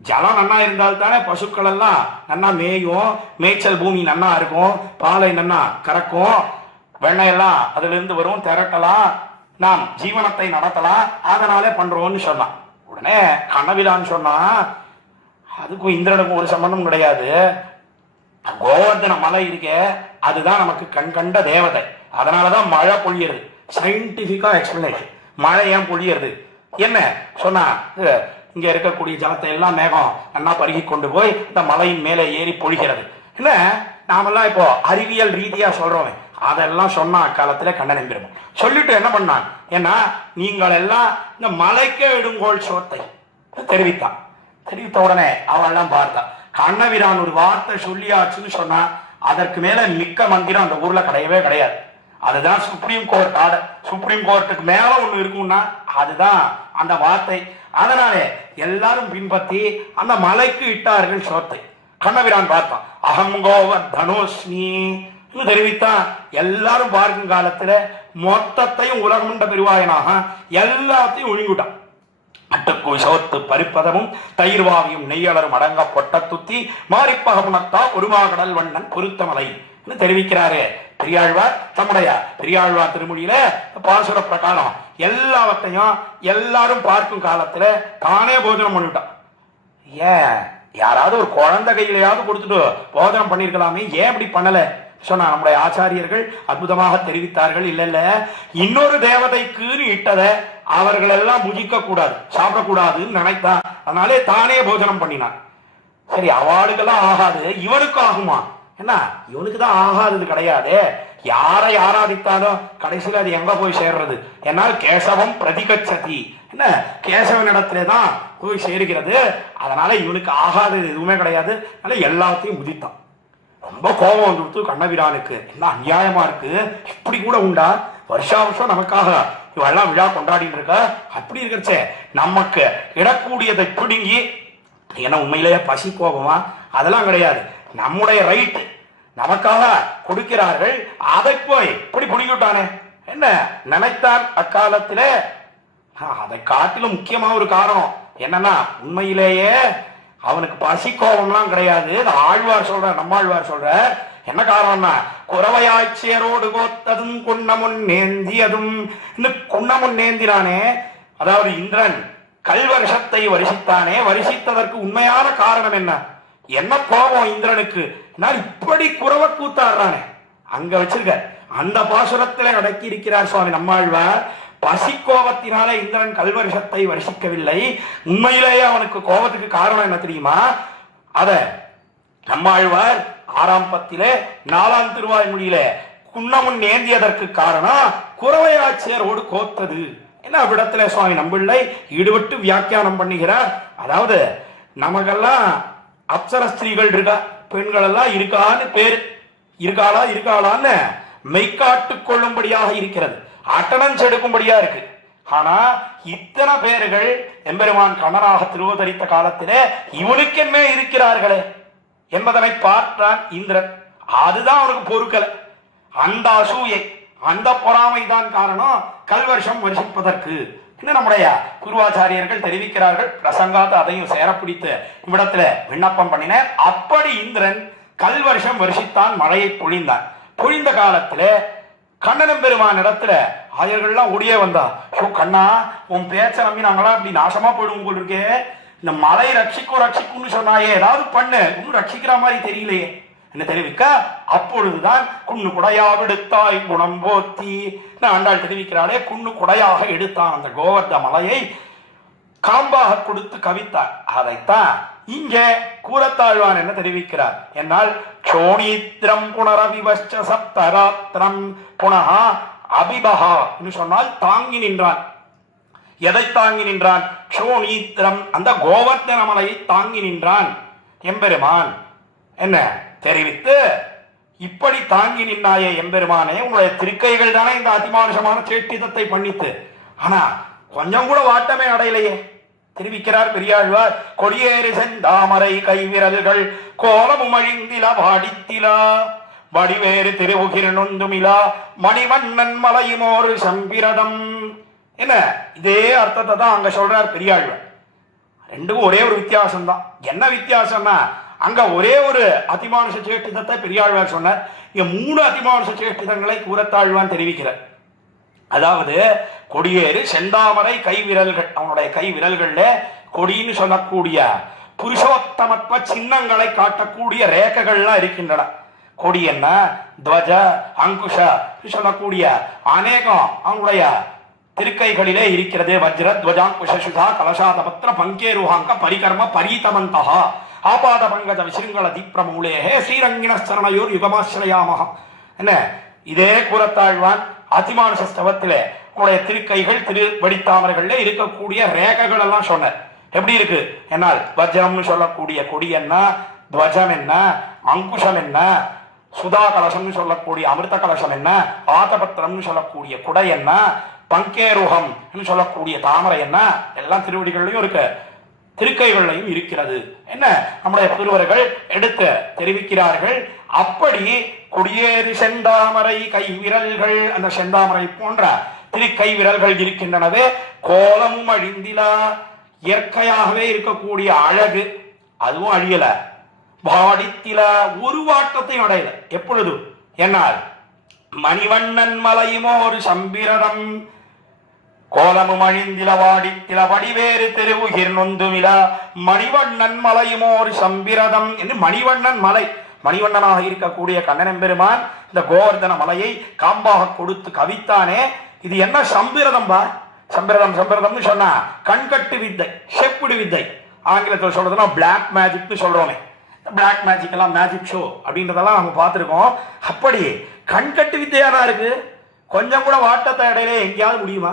ஜலம் நன்னா இருந்தால்தானே பசுக்கள் எல்லாம் நன்னா மேயும், மேய்ச்சல் பூமி நன்னா இருக்கும், பாலை நன்னா கறக்கும், வெண்ணையெல்லாம் அதுல இருந்து வரும், திரட்டலாம், நாம் ஜீவனத்தை நடத்தலாம், அதனாலே பண்றோம்னு சொன்னான். உடனே கண்ணபிரான் சொன்னா, அதுக்கும் இந்திரனுக்கும் ஒரு சம்பந்தம் கிடையாது. கோவர்தன மலை இருக்கே, அதுதான் நமக்கு கண் கண்ட தேவதை, அதனாலதான் மழை பொழியறது. சயின்டிபிக்கா எக்ஸ்பிளனேஷன், மழை ஏன் பொழியறது? என்ன சொன்னா, இங்க இருக்கக்கூடிய ஜலத்தை எல்லாம் மேகம் நல்லா பருகி கொண்டு போய் இந்த மலையின் மேலே ஏறி பொழிகிறது. என்ன நாமெல்லாம் இப்போ அறிவியல் ரீதியா சொல்றோமே, அதெல்லாம் சொன்னா அக்காலத்துல கண்ணன் எம்பெருமான் சொல்லிட்டு என்ன பண்ணான்? ஏன்னா நீங்கள் எல்லாம் இந்த மலைக்கே இடுங்கோள் சோத்தை தெரிவித்தான். தெரிவித்த உடனே அவன் எல்லாம் பார்த்தா, கண்ணபிரான் ஒரு வார்த்தை சொல்லியாச்சுன்னு சொன்னா அதற்கு மேல மிக்க மந்திரம் அந்த ஊர்ல கிடையவே கிடையாது. அதுதான் சுப்ரீம் கோர்ட் ஆர்டர். சுப்ரீம் கோர்ட்டுக்கு மேல ஒண்ணு இருக்கும்னா அதுதான் அந்த வார்த்தை. அதனாலே எல்லாரும் பின்பற்றி அந்த மலைக்கு இட்டார்கள் சோத்தை. கண்ணபிரான் பார்த்தான், அகம் கோவர் தனோஸ்மி தெரிவித்தான். எல்லாரும் பார்க்கும் காலத்துல மொத்தத்தையும் உலகமுண்ட பெருவாயனாக எல்லாத்தையும் ஒழுங்கிட்டான். அட்டுக்கு சோத்து பறிப்பதமும் தயிர்வாவியும் நெய்யலரும் அடங்க பொட்ட துத்தி மாரிப்பகமுனத்தா ஒருமாகடல் வண்ணன் பொருத்தமலை தெரிவிக்கிறாரே பெரியாழ்வார். தம்முடைய பெரியாழ்வார் திருமொழியில பாசுர பிரகாரம் எல்லாவற்றையும் எல்லாரும் பார்க்கும் காலத்துல தானே போஜனம் பண்ணிவிட்டான். ஏன் யாராவது ஒரு குழந்தை கையிலையாவது கொடுத்துட்டு போஜனம் பண்ணிருக்கலாமே, ஏன் இப்படி பண்ணல? சொன்னா நம்முடைய ஆச்சாரியர்கள் அற்புதமாக தெரிவித்தார்கள். இல்ல இன்னொரு தேவதைக்கு இட்டதை அவர்கள் எல்லாம் புஜிக்க கூடாது, சாப்பிடக்கூடாதுன்னு நினைத்தான். அதனாலே தானே போஜனம் பண்ணினான். சரி, அவளுக்கெல்லாம் ஆகாது, இவனுக்கு ஆகுமா? என்ன, இவனுக்கு தான் ஆகாதது கிடையாது. யாரை ஆராதித்தாலும் கடைசியில் அது எங்க போய் சேர்றது? என்னால் கேசவம் பிரதிகச்சதி, என்ன கேசவன் இடத்துல தான் போய் சேருகிறது. அதனால இவனுக்கு ஆகாதது எதுவுமே கிடையாது. அதனால எல்லாத்தையும் முதித்தான். ரொம்ப கோபம் வந்துடுத்து கண்ணபிரானுக்கு. என்ன அநியாயமா இருக்கு, இப்படி கூட உண்டா? வருஷா வருஷம் நமக்காக இவெல்லாம் விழா கொண்டாடிட்டு இருக்க. அப்படி இருக்கிறச்சே நமக்கு இடக்கூடியதை பிடுங்கி, ஏன்னா உண்மையிலேயே பசி கோபமா? அதெல்லாம் கிடையாது. நம்முடைய ரைட் நமக்காக கொடுக்கிறார்கள், அதை போய் இப்படி பிடிக்கிட்டானே என்ன நினைத்தான் அக்காலத்துல. அதை காட்டிலும் முக்கியமா ஒரு காரணம் என்னன்னா, உண்மையிலேயே அவனுக்கு பசி கோபம்லாம் கிடையாது. ஆழ்வார் சொல்ற, நம்மாழ்வார் சொல்ற என்ன காரணம்னா, குறவையாட்சியரோடு கோத்ததும் குன்னமுன் நேந்தியதும். இன்னும் குன்னமுன் நேந்தினானே, அதாவது இந்திரன் கல்வருஷத்தை வருஷித்தானே, வருஷித்ததற்கு உண்மையான காரணம் என்ன? என்ன கோபம் இந்திரனுக்கு? இப்படி குறவை கூத்தாடுறானே, அங்க வச்சிருக்க அந்த பாசுரத்திலே அடக்கி இருக்கிறார் சுவாமி நம்மாழ்வார். பசி கோபத்தினால இந்திரன் கல்வருஷத்தை வருஷிக்கவில்லை. உண்மையிலேயே அவனுக்கு கோபத்துக்கு காரணம் என்ன தெரியுமா? அத நம்மாழ்வார் 6ஆம் பத்திலே 4ஆம் திருவாய்மொழியில குன்னமுன் நேந்தியதற்கு காரணம் குறவையாட்சியரோடு கோத்தது. என்ன விடத்துல சுவாமி நம்பிள்ளை ஈடுபட்டு வியாக்கியானம் பண்ணுகிறார். அதாவது நமக்கெல்லாம் அப்சர ஸ்திரீகள் இருக்கா, பெண்கள் எல்லாம் இருக்கான்னு பேரு, இருக்காளான்னு மெய்காட்டு கொள்ளும்படியாக இருக்கிறது, அட்டனன்ஸ் எடுக்கும்படியா இருக்கு. ஆனா இத்தனை பேர்கள் எம்பெருமான் கண்ணனாக திருவதரித்த காலத்திலே இவனுக்கென்ன இருக்கிறார்களே என்பதனை பார்த்தான் இந்திரன். அதுதான் அவனுக்கு பொறுக்கல. அந்த அசூயை, அந்த பொறாமை தான் காரணம் கல்வருஷம் வருஷிப்பதற்கு. நம்முடைய குருவாச்சாரியர்கள் தெரிவிக்கிறார்கள். பிரசங்காத்து அதையும் சேரப்பிடித்து இவ்விடத்துல விண்ணப்பம் பண்ணினார். அப்படி இந்திரன் கல்வருஷம் வருஷித்தான், மழையை பொழிந்தான். பொழிந்த காலத்துல கண்ணனம் பெருமான் இடத்துல ஆயர்கள்லாம் ஓடியே வந்தா. கண்ணா, உன் பேச்ச நம்பி நாங்களாம் இப்படி நாசமா போயிடுவோம் போல் இருக்கே. இந்த மலை ரட்சிக்கும்னு சொன்னாயே, ஏதாவது பண்ணு, இன்னும் ரட்சிக்கிற மாதிரி தெரியலையே என்ன தெரிவிக்க. அப்பொழுதுதான் குன்னு குடையாக எடுத்தாய் குணம் போத்தி ஆண்டாள் தெரிவிக்கிறாளே, குன்னு குடையாக எடுத்தான் அந்த கோவர்த மலையை காம்பாக கொடுத்து கவித்தார். அதைத்தான் இங்கே கூறத்தாழ்வான் என்ன தெரிவிக்கிறார் என்னால், சோணீத்திரம் புனரவிவச்ச சப்தராத்திரம் புனகா அபிபகா என்று சொன்னால் தாங்கி நின்றான். எதை தாங்கி நின்றான்? சோணீத்திரம், அந்த கோவர்தன மலையை தாங்கி நின்றான் எம்பெருமான் என்ன தெரிவித்து, இப்படி தாங்கி நின்னாயே எம்பெருமானே, உங்களுடைய திருக்கைகள் தானே இந்த அதிமானுஷமான சேட்டிதத்தை பண்ணித்து, ஆனா கொஞ்சம் கூட வாட்டமே அடையலையே. தெரிவிக்கிறார் பெரியாழ்வார். கொடியேறு செந்தாமரை கைவிரல்கள் கோலமுமழிந்தில வாடித்திலா வடிவேறு திருவுகிர் நொந்துமிலா மணிவண்ணன் மலையுமோரு சம்பிரதம். என்ன இதே அர்த்தத்தை தான் அங்க சொல்றார் பெரியாழ்வார். ரெண்டுக்கும் ஒரே ஒரு வித்தியாசம் தான். என்ன வித்தியாசம்னா, அங்க ஒரே ஒரு அதிமானுஷ சேஷ்டிதத்தை பெரியாழ்வார் சொன்னார். இங்க 3 அதிமானுஷ சேஷ்டிதங்களை கூறத்தாழ்வான் தெரிவிக்கிறார். அதாவது கொடியேறு செந்தாமரை கைவிரல்கள், அவனுடைய கை விரல்கள்ல கொடின்னு சொல்லக்கூடிய புருஷோத்தமத்துவ சின்னங்களை காட்டக்கூடிய ரேகைகள்லாம் இருக்கின்றன. கொடி என்ன, துவஜ, அங்குஷ சொல்லக்கூடிய அநேகம் அவனுடைய திருக்கைகளிலே இருக்கிறது. வஜ்ர துவஜாங்குஷ சுதா கலசாதபத்திர பங்கேருஹாங்க பரிகர்ம பரீதமந்தா ஆபாத பங்கஜ விசிருங்கள தீப்ரமூலேஹே ஸ்ரீரங்கிணச்சரணையோர் யுகமாசிரயாமஹ. என்ன இதே கூறத்தாழ்வான் அதிமானுஷ ஸ்தவத்திலே உடைய திருக்கைகள் திருவடித்தாமர்கள்ல இருக்கக்கூடிய ரேகைகள் எல்லாம் சொன்னார். எப்படி இருக்கு என்னால், வஜ்ரம்னு சொல்லக்கூடிய கொடி என்ன, துவஜம் என்ன, அங்குஷம் என்ன, சுதா கலசம்னு சொல்லக்கூடிய அமிர்த கலசம் என்ன, ஆதபத்திரம்னு சொல்லக்கூடிய குடை என்ன, பங்கேருகம் சொல்லக்கூடிய தாமரை என்ன, எல்லாம் திருவடிகள்லையும் இருக்கு, திருக்கைகளையும் இருக்கிறது. என்ன நம்முடைய திருவர்கள் எடுத்து தெரிவிக்கிறார்கள். அப்படி கொடியேறு செந்தாமரை கை விரல்கள், அந்த செந்தாமரை போன்ற திருக்கை விரல்கள் இருக்கின்றனவே. கோலமும் அழிந்திலா, இயற்கையாகவே இருக்கக்கூடிய அழகு அதுவும் அழியல. வாடித்தில, ஒரு வாட்டத்தையும் அடையல. எப்பொழுது என்னால், மணிவண்ணன் மலையுமோ ஒரு சம்பிரதம் கோலமும் அழிந்தில வாடித்தில வடிவேறு திருவுகிர் நொந்துமிலா மணிவண்ணன் மலையுமோ ஒரு சம்பிரதம் என்று மணிவண்ணன் மலை, மணிவண்ணனாக இருக்கக்கூடிய கண்ணன் பெருமான் இந்த கோவர்தன மலையை காம்பாக கொடுத்து கவித்தானே, இது என்ன சம்பிரதம்பா? சம்பிரதம்னு சொன்னா கண்கட்டு வித்தை, செப்புடு வித்தை. ஆங்கிலத்தில் சொல்றதுன்னா பிளாக் மேஜிக்னு சொல்றோமே. பிளாக் மேஜிக் எல்லாம் மேஜிக் ஷோ அப்படின்றதெல்லாம் நம்ம பார்த்துருக்கோம். அப்படி கண்கட்டு வித்தையா தான் இருக்கு. கொஞ்சம் கூட வாட்டத்தை இடையில எங்கேயாவது முடியுமா?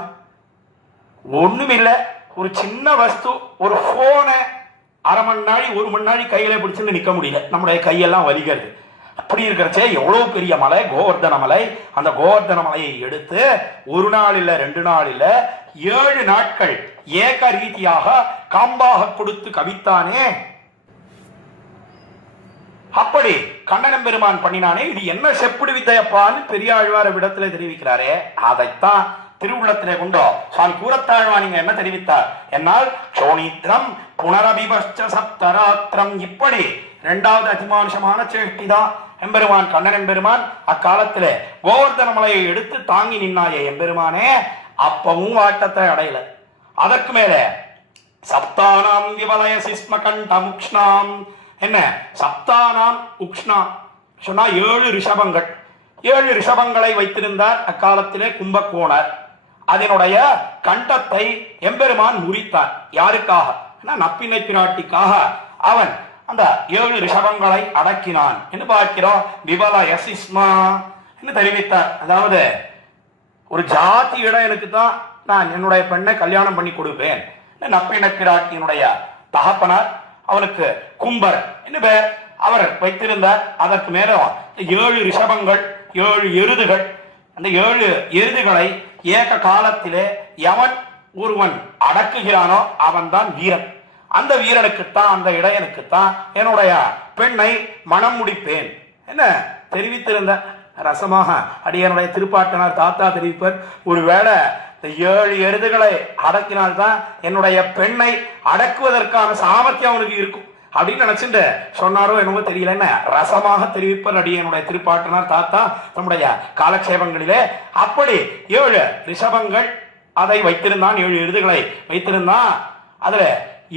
ஒண்ணும் இல்லை. ஒரு சின்ன வஸ்து, ஒரு போனை அரை மணி நாளி 1 மணி நாளி கையில பிடிச்சுன்னு நிக்க முடியல, நம்முடைய கையெல்லாம் வலிக்கிறது. அப்படி இருக்கிறச்சே எவ்வளவு பெரிய மலை கோவர்தன மலை. அந்த கோவர்தன மலையை எடுத்து 1 நாள் இல்ல 2 நாள் இல்ல 7 நாட்கள் ஏக ரீதியாக காம்பாக கொடுத்து கவித்தானே. அப்படி கண்ணன் பெருமான் பண்ணினானே, இது என்ன செப்புடு வித்தையப்பான்னு பெரியாழ்வார் விடத்துல தெரிவிக்கிறாரே, அதைத்தான் திருவுள்ளத்திலே கொண்டோ சுவாமி கூறத்தாழ்வான் நீங்க என்ன தெரிவித்தார் என்னால் சோனித்ரம் புனரபிபஷ்ச சப்தராத்திரம். இப்படி 2வது அதிமானுஷமான சேஷ்டிதான் எம்பெருமான் கண்ணன் எம்பெருமான் அக்காலத்திலே கோவர்தன மலையை எடுத்து தாங்கி நின்னாயே எம்பெருமானே. அப்பவும் வாட்டத்தை அடையல. அதற்கு மேல சப்தானாம் விவலய சிஸ்ம கண்டமுக்ஷ்ணாம். என்ன சப்தானாம் உக்ஷ்ணா சொன்னா 7 ரிஷபங்கள். 7 ரிஷபங்களை வைத்திருந்தார் அக்காலத்திலே கும்பகோணர். அதனுடைய கண்டத்தை எம்பெருமான் முறித்தார். யாருக்காக? நப்பினை பிராட்டிக்காக அவன் அந்த 7 ரிஷபங்களை அடக்கினான் என்று பார்க்கிறோம். விவலய சிஸ்மா என்று தெரிவித்தார். அதாவது ஒரு ஜாதி இடையனுக்கு தான் நான் என்னுடைய பெண்ணை கல்யாணம் பண்ணி கொடுப்பேன். நப்பினை பிராட்டியினுடைய தகப்பனார் அவனுக்கு கும்பர் என்று பெயர் அவர் வைத்திருந்தார். அதற்கு மேல 7 ரிஷபங்கள், 7 எருதுகள். அந்த 7 எருதுகளை ஏக காலத்திலே எவன் ஒருவன் அடக்குகிறானோ அவன் தான் வீரன். அந்த வீரனுக்குத்தான், அந்த இடையனுக்குத்தான் என்னுடைய பெண்ணை மனம் முடிப்பேன் என்ன தெரிவித்திருந்த ரசமாக அடியனுடைய திருப்பாட்டனார் தாத்தா தெரிவிப்பர். ஒருவேளை இந்த 7 எருதுகளை அடக்கினால்தான் என்னுடைய பெண்ணை அடக்குவதற்கான சாமர்த்தியம் அவனுக்கு இருக்கும் அப்படின்னு நினைச்சுட்டு சொன்னாரோ என்னவோ தெரியல. என்ன ரசமாக தெரிவிப்பர் அடியனுடைய திருப்பாட்டனார் தாத்தா நம்முடைய காலக்ஷேபங்களிலே. அப்படி 7 ரிஷபங்கள் அதை வைத்திருந்தான், 7 எருதுகளை வைத்திருந்தான். அதுல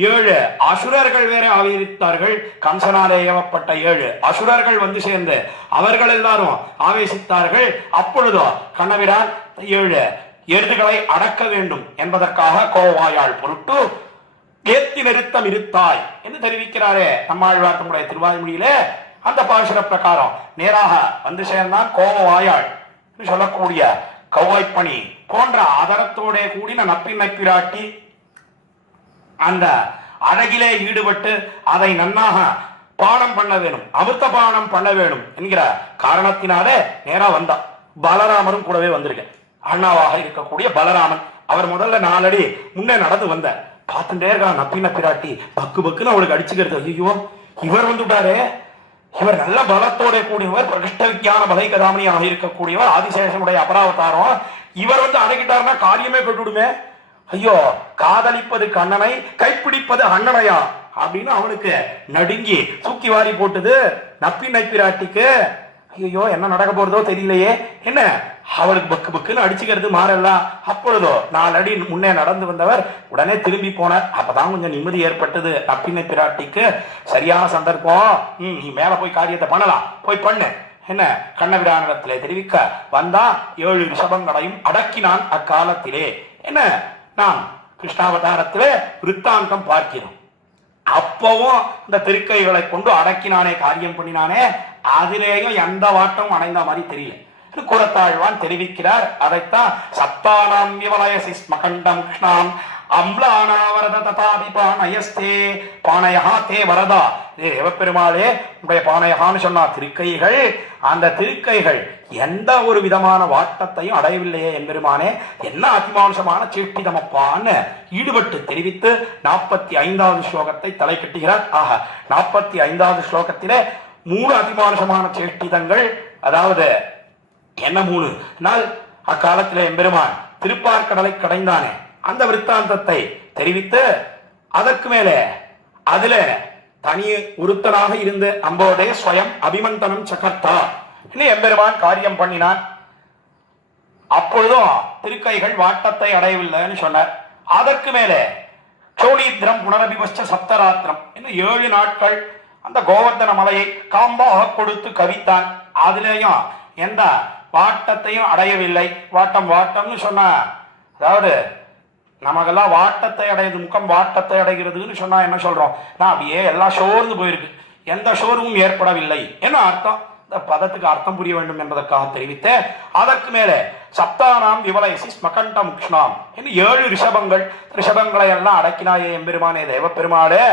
7 அசுரர்கள் வேற ஆவேசித்தார்கள். கம்சனாலே ஏவப்பட்ட 7 அசுரர்கள் வந்து சேர்ந்து அவர்கள் எல்லாரும் ஆவேசித்தார்கள். அப்பொழுதோ கண்ணபிரான் 7 எருதுகளை அடக்க வேண்டும் என்பதற்காக கோவாயாள் பொருட்டு ஏத்தி நிறுத்தம் இருத்தாய் என்று தெரிவிக்கிறாரே நம்மாழ்வார் தம்முடைய திருவாய்மொழியிலே. அந்த பாசுர பிரகாரம் நேராக வந்து சேர்ந்தான் கோவாயாள் சொல்லக்கூடிய கௌவாய்ப்பணி போன்ற ஆதரத்தோட கூடின நப்பினை பிராட்டி அந்த அழகிலே ஈடுபட்டு அதை நன்னாக பானம் பண்ண வேணும், அமிர்த பானம் பண்ண வேணும் என்கிற காரணத்தினாலே நேரா வந்தான். பலராமரும் கூடவே வந்திருக்க. அண்ணாவாக இருக்கக்கூடிய பலராமன் அவர் முதல்ல 4 அடி முன்னே நடந்து வந்த பார்த்துட்டே இருக்கான். நப்பின பிராட்டி பக்கு பக்குன்னு அவளுக்கு அடிச்சுக்கிறது. ஐயோ இவர் வந்துட்டாரே, இவர் நல்ல பலத்தோட கூடியவர், பிரகிஷ்ட விஞ்ஞான பலை கதாமணியாக இருக்கக்கூடியவர், ஆதிசேஷனுடைய அபராவதாரம். இவர் வந்து அடக்கிட்டாருன்னா காரியமே கட்டுடுமே. ஐயோ காதலிப்பது கண்ணனை கைப்பிடிப்பது அண்ணனையா அப்படின்னு அவனுக்கு நடுங்கி தூக்கி வாரி போட்டது நப்பினை பிராட்டிக்கு. ஐயோ என்ன நடக்க போறதோ தெரியலையே, என்ன அவளுக்கு பக்கு பக்குன்னு அடிச்சுக்கிறது மாறலாம். அப்பொழுதோ 4 அடி முன்னே நடந்து வந்தவர் உடனே திரும்பி போனார். அப்பதான் கொஞ்சம் நிம்மதி ஏற்பட்டது நப்பினை பிராட்டிக்கு. சரியான சந்தர்ப்பம், நீ மேல போய் காரியத்தை பண்ணலாம், போய் பண்ணு என்ன கண்ணபிரானிடத்திலே தெரிவிக்க வந்தா 7 ரிஷபங்களையும் அடக்கினான் அக்காலத்திலே. என்ன நாம் கிருஷ்ணாவதாரத்திலே விருத்தாந்தம் பார்க்கிறோம். அப்பவும் இந்த திருக்கைகளை கொண்டு அடக்கினானே, காரியம் பண்ணினானே, அதிலேயும் எந்த வாட்டம் அடைந்த மாதிரி தெரியல. குரத்தாழ்வான் தெரிவிக்கிறார். அதைத்தான் சப்தானாம் விவலய சிஸ்மகண்டம் கிருஷ்ணாம் அம்லானாவரத ததாபி பானயஸ்தே பானயஹா தே வரதா. தேவப்பெருமாளே உடைய பானயஹான்னு சொன்னா திருக்கைகள், அந்த திருக்கைகள் எந்த ஒரு விதமான வாட்டத்தையும் அடையவில்லையே எம்பெருமானே, என்ன அதிமானுஷமான சேஷ்டிதமப்பான்னு ஈடுபட்டு தெரிவித்து 45வது ஸ்லோகத்தை தலை கட்டுகிறார். ஆக 45வது ஸ்லோகத்திலே 3 அதிமானுஷமான சேஷ்டிதங்கள். அதாவது என்ன 3 நாள் அக்காலத்திலே எம்பெருமான் திருப்பார்கடலை கடைந்தானே அந்த விருத்தாந்தத்தை தெரிவித்து, அதற்கு மேலே அதுல தனி ஒருத்தனாக இருந்து அம்போதே ஸ்வயம் அபிமந்தனம் சகர்த்தா எம்பெருமான் காரியம் பண்ணினான். அப்பொழுதும் திருக்கைகள் வாட்டத்தை அடையவில்லைன்னு சொன்னார். அதற்கு மேலே சோனித்ரம் புனரபிபஷ்ச சப்தராத்திரம் இன்னும் 7 நாட்கள் அந்த கோவர்தன மலையை காம்பாக கொடுத்து கவித்தான். அதுலேயும் எந்த வாட்டத்தையும் அடையவில்லை. வாட்டம் வாட்டம்னு சொன்னா, அதாவது நமக்கெல்லாம் வாட்டத்தை அடையுது, முகம் வாட்டத்தை அடைகிறதுன்னு சொன்னா என்ன சொல்றோம்? நான் அப்படியே எல்லாம் சோர்ந்து போயிருக்கு, எந்த சோர்வும் ஏற்படவில்லை என்ன அர்த்தம்? இந்த பதத்துக்கு அர்த்தம் புரிய வேண்டும் என்பதற்காக தெரிவித்து, அதற்கு மேலே சப்தானாம் விவலைசி ஸ்மகண்ட முக்ஷ்ணாம் என்று 7 ரிஷபங்களை எல்லாம் அடக்கினாயே எம்பெருமானே தேவ பெருமாளே,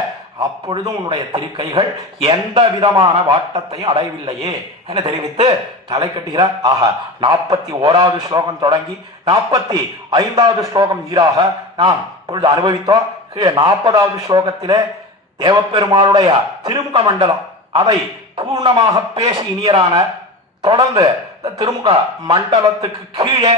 அப்பொழுதும் உன்னுடைய திருக்கைகள் எந்த விதமான வாட்டத்தையும் அடையவில்லையே என தெரிவித்து தலை கட்டுகிறார். ஆக 41வது ஸ்லோகம் தொடங்கி 45வது ஸ்லோகம் ஈராக நாம் இப்பொழுது அனுபவித்தோம். 40வது ஸ்லோகத்திலே தேவப்பெருமானுடைய திருமுக மண்டலம் அதை பூர்ணமாக பேசி இனியரான, தொடர்ந்து திருமுக மண்டலத்துக்கு கீழே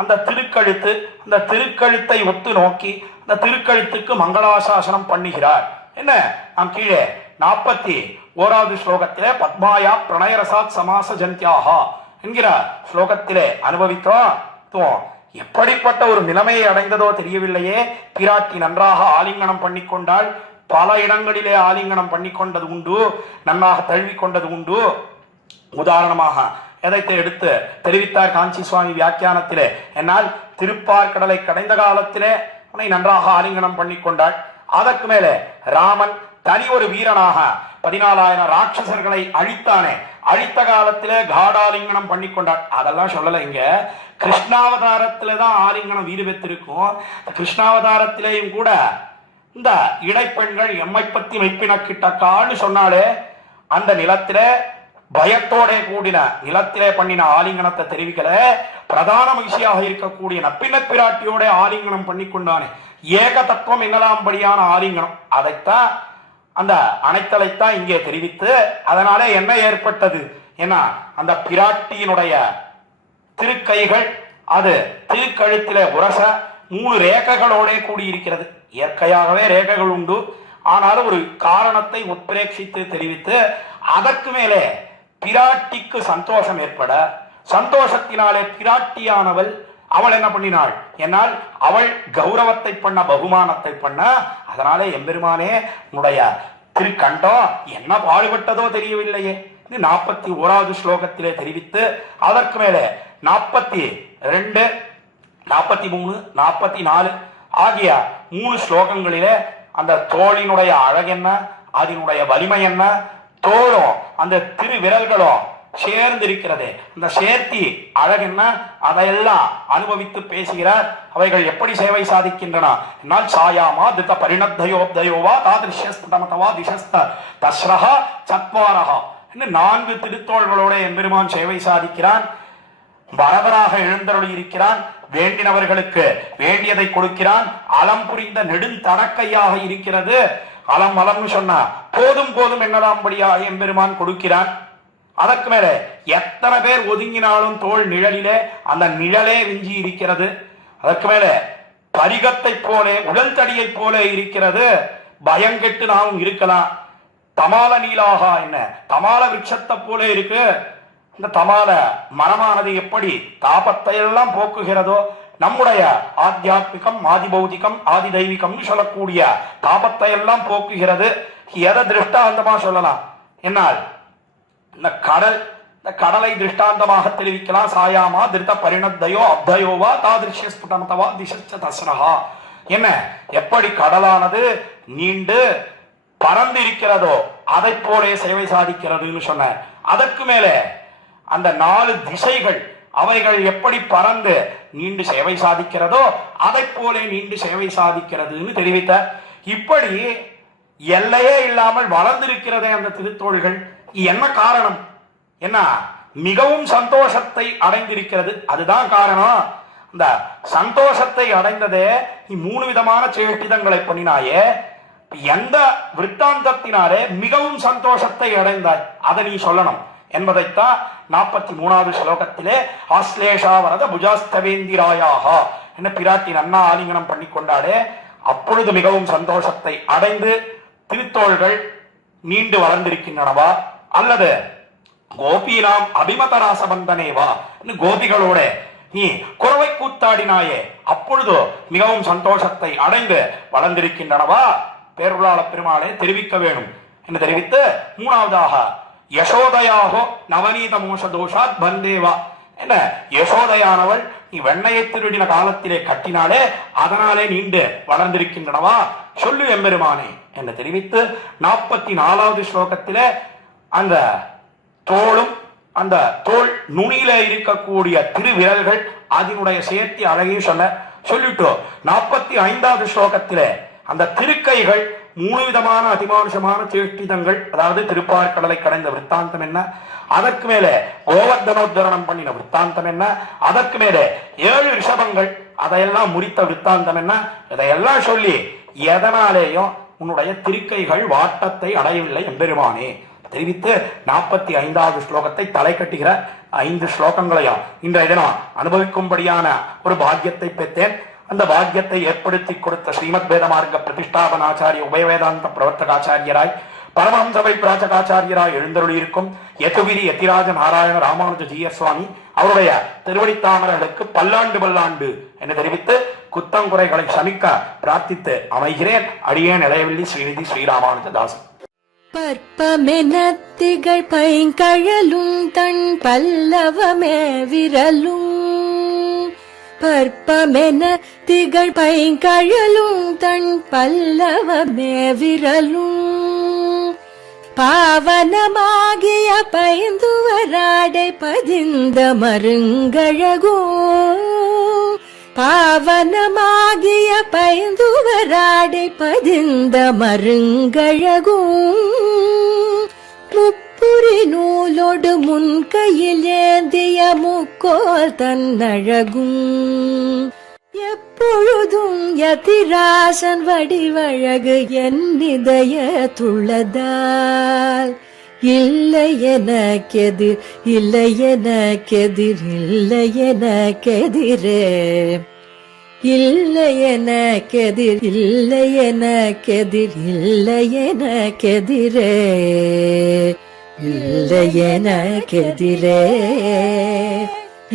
அந்த திருக்கழுத்து, அந்த திருக்கழுத்தை ஒத்து நோக்கி அந்த திருக்கழுத்துக்கு மங்களாசாசனம் பண்ணுகிறார். என்ன நாம் கீழே 41வது ஸ்லோகத்திலே பத்மாயா பிரணயரசாத் சமாச ஜந்தியாகா என்கிற ஸ்லோகத்திலே அனுபவித்தோம். எப்படிப்பட்ட ஒரு நிலைமையை அடைந்ததோ தெரியவில்லையே. பிராட்டி நன்றாக ஆலிங்கனம் பண்ணிக்கொண்டாள், பல இடங்களிலே ஆலிங்கனம் பண்ணிக்கொண்டது உண்டு, நன்றாக தழுவி கொண்டது உண்டு. உதாரணமாக எதைத்தை எடுத்து தெரிவித்தார் காஞ்சி சுவாமி வியாக்கியானத்திலே, என்னால் திருப்பார்கடலை கடைந்த காலத்திலே அவனை நன்றாக ஆலிங்கனம் பண்ணிக்கொண்டாள். அதற்கு மேலே ராமன் தனி ஒரு வீரனாக 14,000 ராட்சசர்களை அழித்தானே, அழித்த காலத்திலே காடாலிங்கனம் பண்ணிக்கொண்டாள். அதெல்லாம் சொல்லல. இங்க கிருஷ்ணாவதாரத்திலே தான் ஆலிங்கனம் வீடு பெற்றிருக்கும். கிருஷ்ணாவதாரத்திலேயும் கூட இந்த இடைப்பெண்கள் எம்மை பத்தி மெய்ப்பினக்கிட்டக்கான்னு சொன்னாலே, அந்த நிலத்திலே பயத்தோட கூடின நிலத்திலே பண்ணின ஆலிங்கனத்தை தெரிவிக்கல. பிரதான மகிழ்ச்சியாக இருக்கக்கூடிய நப்பின பிராட்டியோட ஆலிங்கனம் பண்ணி கொண்டானே, ஏக தத்துவம் என்னலாம்படியான ஆலிங்கனம், அதைத்தான் அந்த அனைத்தலைத்தான் இங்கே தெரிவித்து, அதனாலே என்ன ஏற்பட்டது? ஏன்னா அந்த பிராட்டியினுடைய திருக்கைகள் அது திருக்கழுத்திலே உரச 3 ரேகைகளோட கூடியிருக்கிறது. இயற்கையாகவே ரேகைகள் உண்டு, ஆனாலும் ஒரு காரணத்தை உட்பிரேட்சித்து தெரிவித்து, அதற்கு மேலே பிராட்டிக்கு சந்தோஷம் ஏற்பட, சந்தோஷத்தினாலே பிராட்டியானவள் அவள் என்ன பண்ணினாள்? என்னால் அவள் கௌரவத்தை பண்ண, பகுமானத்தை பண்ண, அதனாலே எம்பெருமானே உன்னுடைய திருக்கண்டம் என்ன பாடுபட்டதோ தெரியவில்லையே 41வது ஸ்லோகத்திலே தெரிவித்து, அதற்கு மேலே 42, 43, 44 ஆகிய 3 ஸ்லோகங்களிலே அந்த தோளினுடைய அழகென்ன, அதனுடைய வலிமை என்ன, தோளும் அந்த திருவிரல்களும் சேர்ந்து இருக்கிறதே அந்த சேர்த்தி அழகென்ன, அதையெல்லாம் அனுபவித்து பேசுகிறார். அவைகள் எப்படி சேவை சாதிக்கின்றன என்னால் சாயாமா தித்த பரிணத்தயோப்தயோவா தாதிருஷ்யஸ்புடமதவா திசஸ்த தஸ்ரஹா சத்வாரஹா என்று 4 திருத்தோள்களோட எம்பெருமான் சேவை சாதிக்கிறான். வரவராக எழுந்தருளி இருக்கிறான். வேண்டினவர்களுக்கு வேண்டியதை கொடுக்கிறான். அலம் புரிந்த நெடுந்தடக்கையாக இருக்கிறது. அலம் அலம்னு சொன்னா போதும் போதும் என்னலாம்படியாக எம்பெருமான் கொடுக்கிறான். அதற்கு மேல எத்தனை பேர் ஒதுங்கினாலும் தோல் நிழலிலே அந்த நிழலே விஞ்சி இருக்கிறது. அதற்கு மேல பரிகத்தை போல உடல் தடியை போல இருக்கிறது. பயங்கெட்டு நாமும் இருக்கலாம். தமால நீலாக என்ன தமால விருட்சத்தை போல இருக்கு. இந்த தமால மரமானது எப்படி தாபத்தை எல்லாம் போக்குகிறதோ, நம்முடைய ஆத்தியாத்மிகம் ஆதி பௌதிகம் ஆதி தெய்வீகம் சொல்லக்கூடிய தாபத்தை எல்லாம் போக்குகிறது. எதை திருஷ்டாந்தமா சொல்லலாம் என்னால் இந்த கடலை திருஷ்டாந்தமாக தெரிவிக்கலாம். சாயாமா திருத்த பரிணத்தயோ அப்தயோவா தாதிருஷ்ய ஸ்புடமதவா திசச்ச தஸ்ரஹா என்ன எப்படி கடலானது நீண்டு பறந்து இருக்கிறதோ அதை போலே சேவை சாதிக்கிறதுன்னு சொன்ன. அதற்கு மேலே அந்த 4 திசைகள் அவைகள் எப்படி பறந்து நீண்டு சேவை சாதிக்கிறதோ அதை போலே நீண்டு சேவை சாதிக்கிறதுன்னு தெரிவித்த. இப்படி எல்லையே இல்லாமல் வளர்ந்திருக்கிறதே அந்த திருத்தோள்கள். என்ன காரணம்? என்ன மிகவும் சந்தோஷத்தை அடைந்திருக்கிறது. அதுதான் காரணம். இந்த சந்தோஷத்தை அடைந்ததே நீ 3 விதமான சேஷ்டிதங்களை பண்ணினாயே, எந்த விற்த்தாந்தத்தினாலே மிகவும் சந்தோஷத்தை அடைந்தாய் அதை நீ சொல்லணும் என்பதைத்தான் 43வது ஸ்லோகத்திலே ஆஸ்லேஷா வரத புஜாஸ்தவேந்திராயாக என்ன பிராட்டி நன்னா ஆலிங்கனம் பண்ணி கொண்டாடே, அப்பொழுது மிகவும் சந்தோஷத்தை அடைந்து திருத்தோள்கள் நீண்டு வளர்ந்திருக்கின்றனவா, அல்லது கோபினாம் அபிமதராசபந்தனேவா கோபிகளோட நீ குறவை கூத்தாடினாயே அப்பொழுது மிகவும் சந்தோஷத்தை அடைந்து வளர்ந்திருக்கின்றனவா? பேருளாள பெருமாளை தெரிவிக்க வேணும். என்று தெரிவித்து மூணாவதாக யசோதயாகோ நவநீத மோச தோஷாத் பந்தேவா, என்ன யசோதையானவள் நீ வெண்ணையை திருடின காலத்திலே கட்டினாலே அதனாலே நீண்டு வளர்ந்திருக்கின்றனவா சொல்லு எம்பெருமானே என்று தெரிவித்து 44வது ஸ்லோகத்திலே அந்த தோளும் அந்த தோல் நுனியில இருக்கக்கூடிய திருவிரல்கள் அதனுடைய சேர்த்தி அழகையும் சொல்லிட்டு 45வது ஸ்லோகத்திலே அந்த திருக்கைகள் 3 விதமான அதிமானுஷமான சேஷ்டிதங்கள், அதாவது திருப்பார்கடலை கடைந்த விற்த்தாந்தம் என்ன, அதற்கு மேலே கோவர்தனோத்தரணம் பண்ணின விற்த்தாந்தம் என்ன, அதற்கு மேலே 7 ரிஷபங்கள் அதையெல்லாம் முறித்த விற்த்தாந்தம் என்ன, இதையெல்லாம் சொல்லி எதனாலேயும் உன்னுடைய திருக்கைகள் வாட்டத்தை அடையவில்லை எம்பெருமானே தெரிவித்து 45வது ஸ்லோகத்தை தலை கட்டுகிற 5 ஸ்லோகங்களையும் இன்றைய தினம் அனுபவிக்கும்படியான ஒரு பாக்கியத்தை பெற்றேன். அந்த பாக்கியத்தை ஏற்படுத்தி கொடுத்த ஸ்ரீமத் வேத மார்க்க பிரதிஷ்டாபனாச்சாரிய உபயவேதாந்த பிரவர்த்தகாச்சாரியராய் பரமஹம்சபை பிராச்சகாச்சாரியராய் எழுந்தருளி இருக்கும் யதுகிரி யதிராஜ நாராயண ராமானுஜ ஜீயர் சுவாமி அவருடைய திருவடித்தாமர்களுக்கு பல்லாண்டு என்று தெரிவித்து குத்தங்குறைகளை சமிக்க பிரார்த்தித்து அமைகிறேன். அடியேன் இளையவல்லி ஸ்ரீநிதி ஸ்ரீராமானுஜதாசன். பற்பமென திகழ் பைங்கழலும் தன் பல்லவமே விரலும், பற்பமென திகழ் பைங்கழலும் தன் பல்லவமே விரலும், பாவனமாகிய பைந்துவராடை பதிந்த மருங்கழகோ, பாவனமாகிய பைந்துவராடை பதிந்த மருங்கழகும், முப்புரி நூலோடு முன்கையில் ஏந்திய முக்கோல் தன்னழகும், எப்பொழுதும் யதிராசன் வடிவழகு என் இதயத்துள்ளதால், இல்லை எனக்கெதிர் இல்லை எனக்கெதிர் இல்லை எனக்கெதிரே, இல்லை எனக்கெதிர் இல்லை எனக்கெதிர் இல்லை எனக்கெதிரே, இல்லை எனக்கெதிரே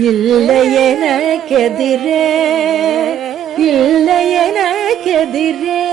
இல்லை எனக்கெதிரே இல்லை எனக்கெதிரே.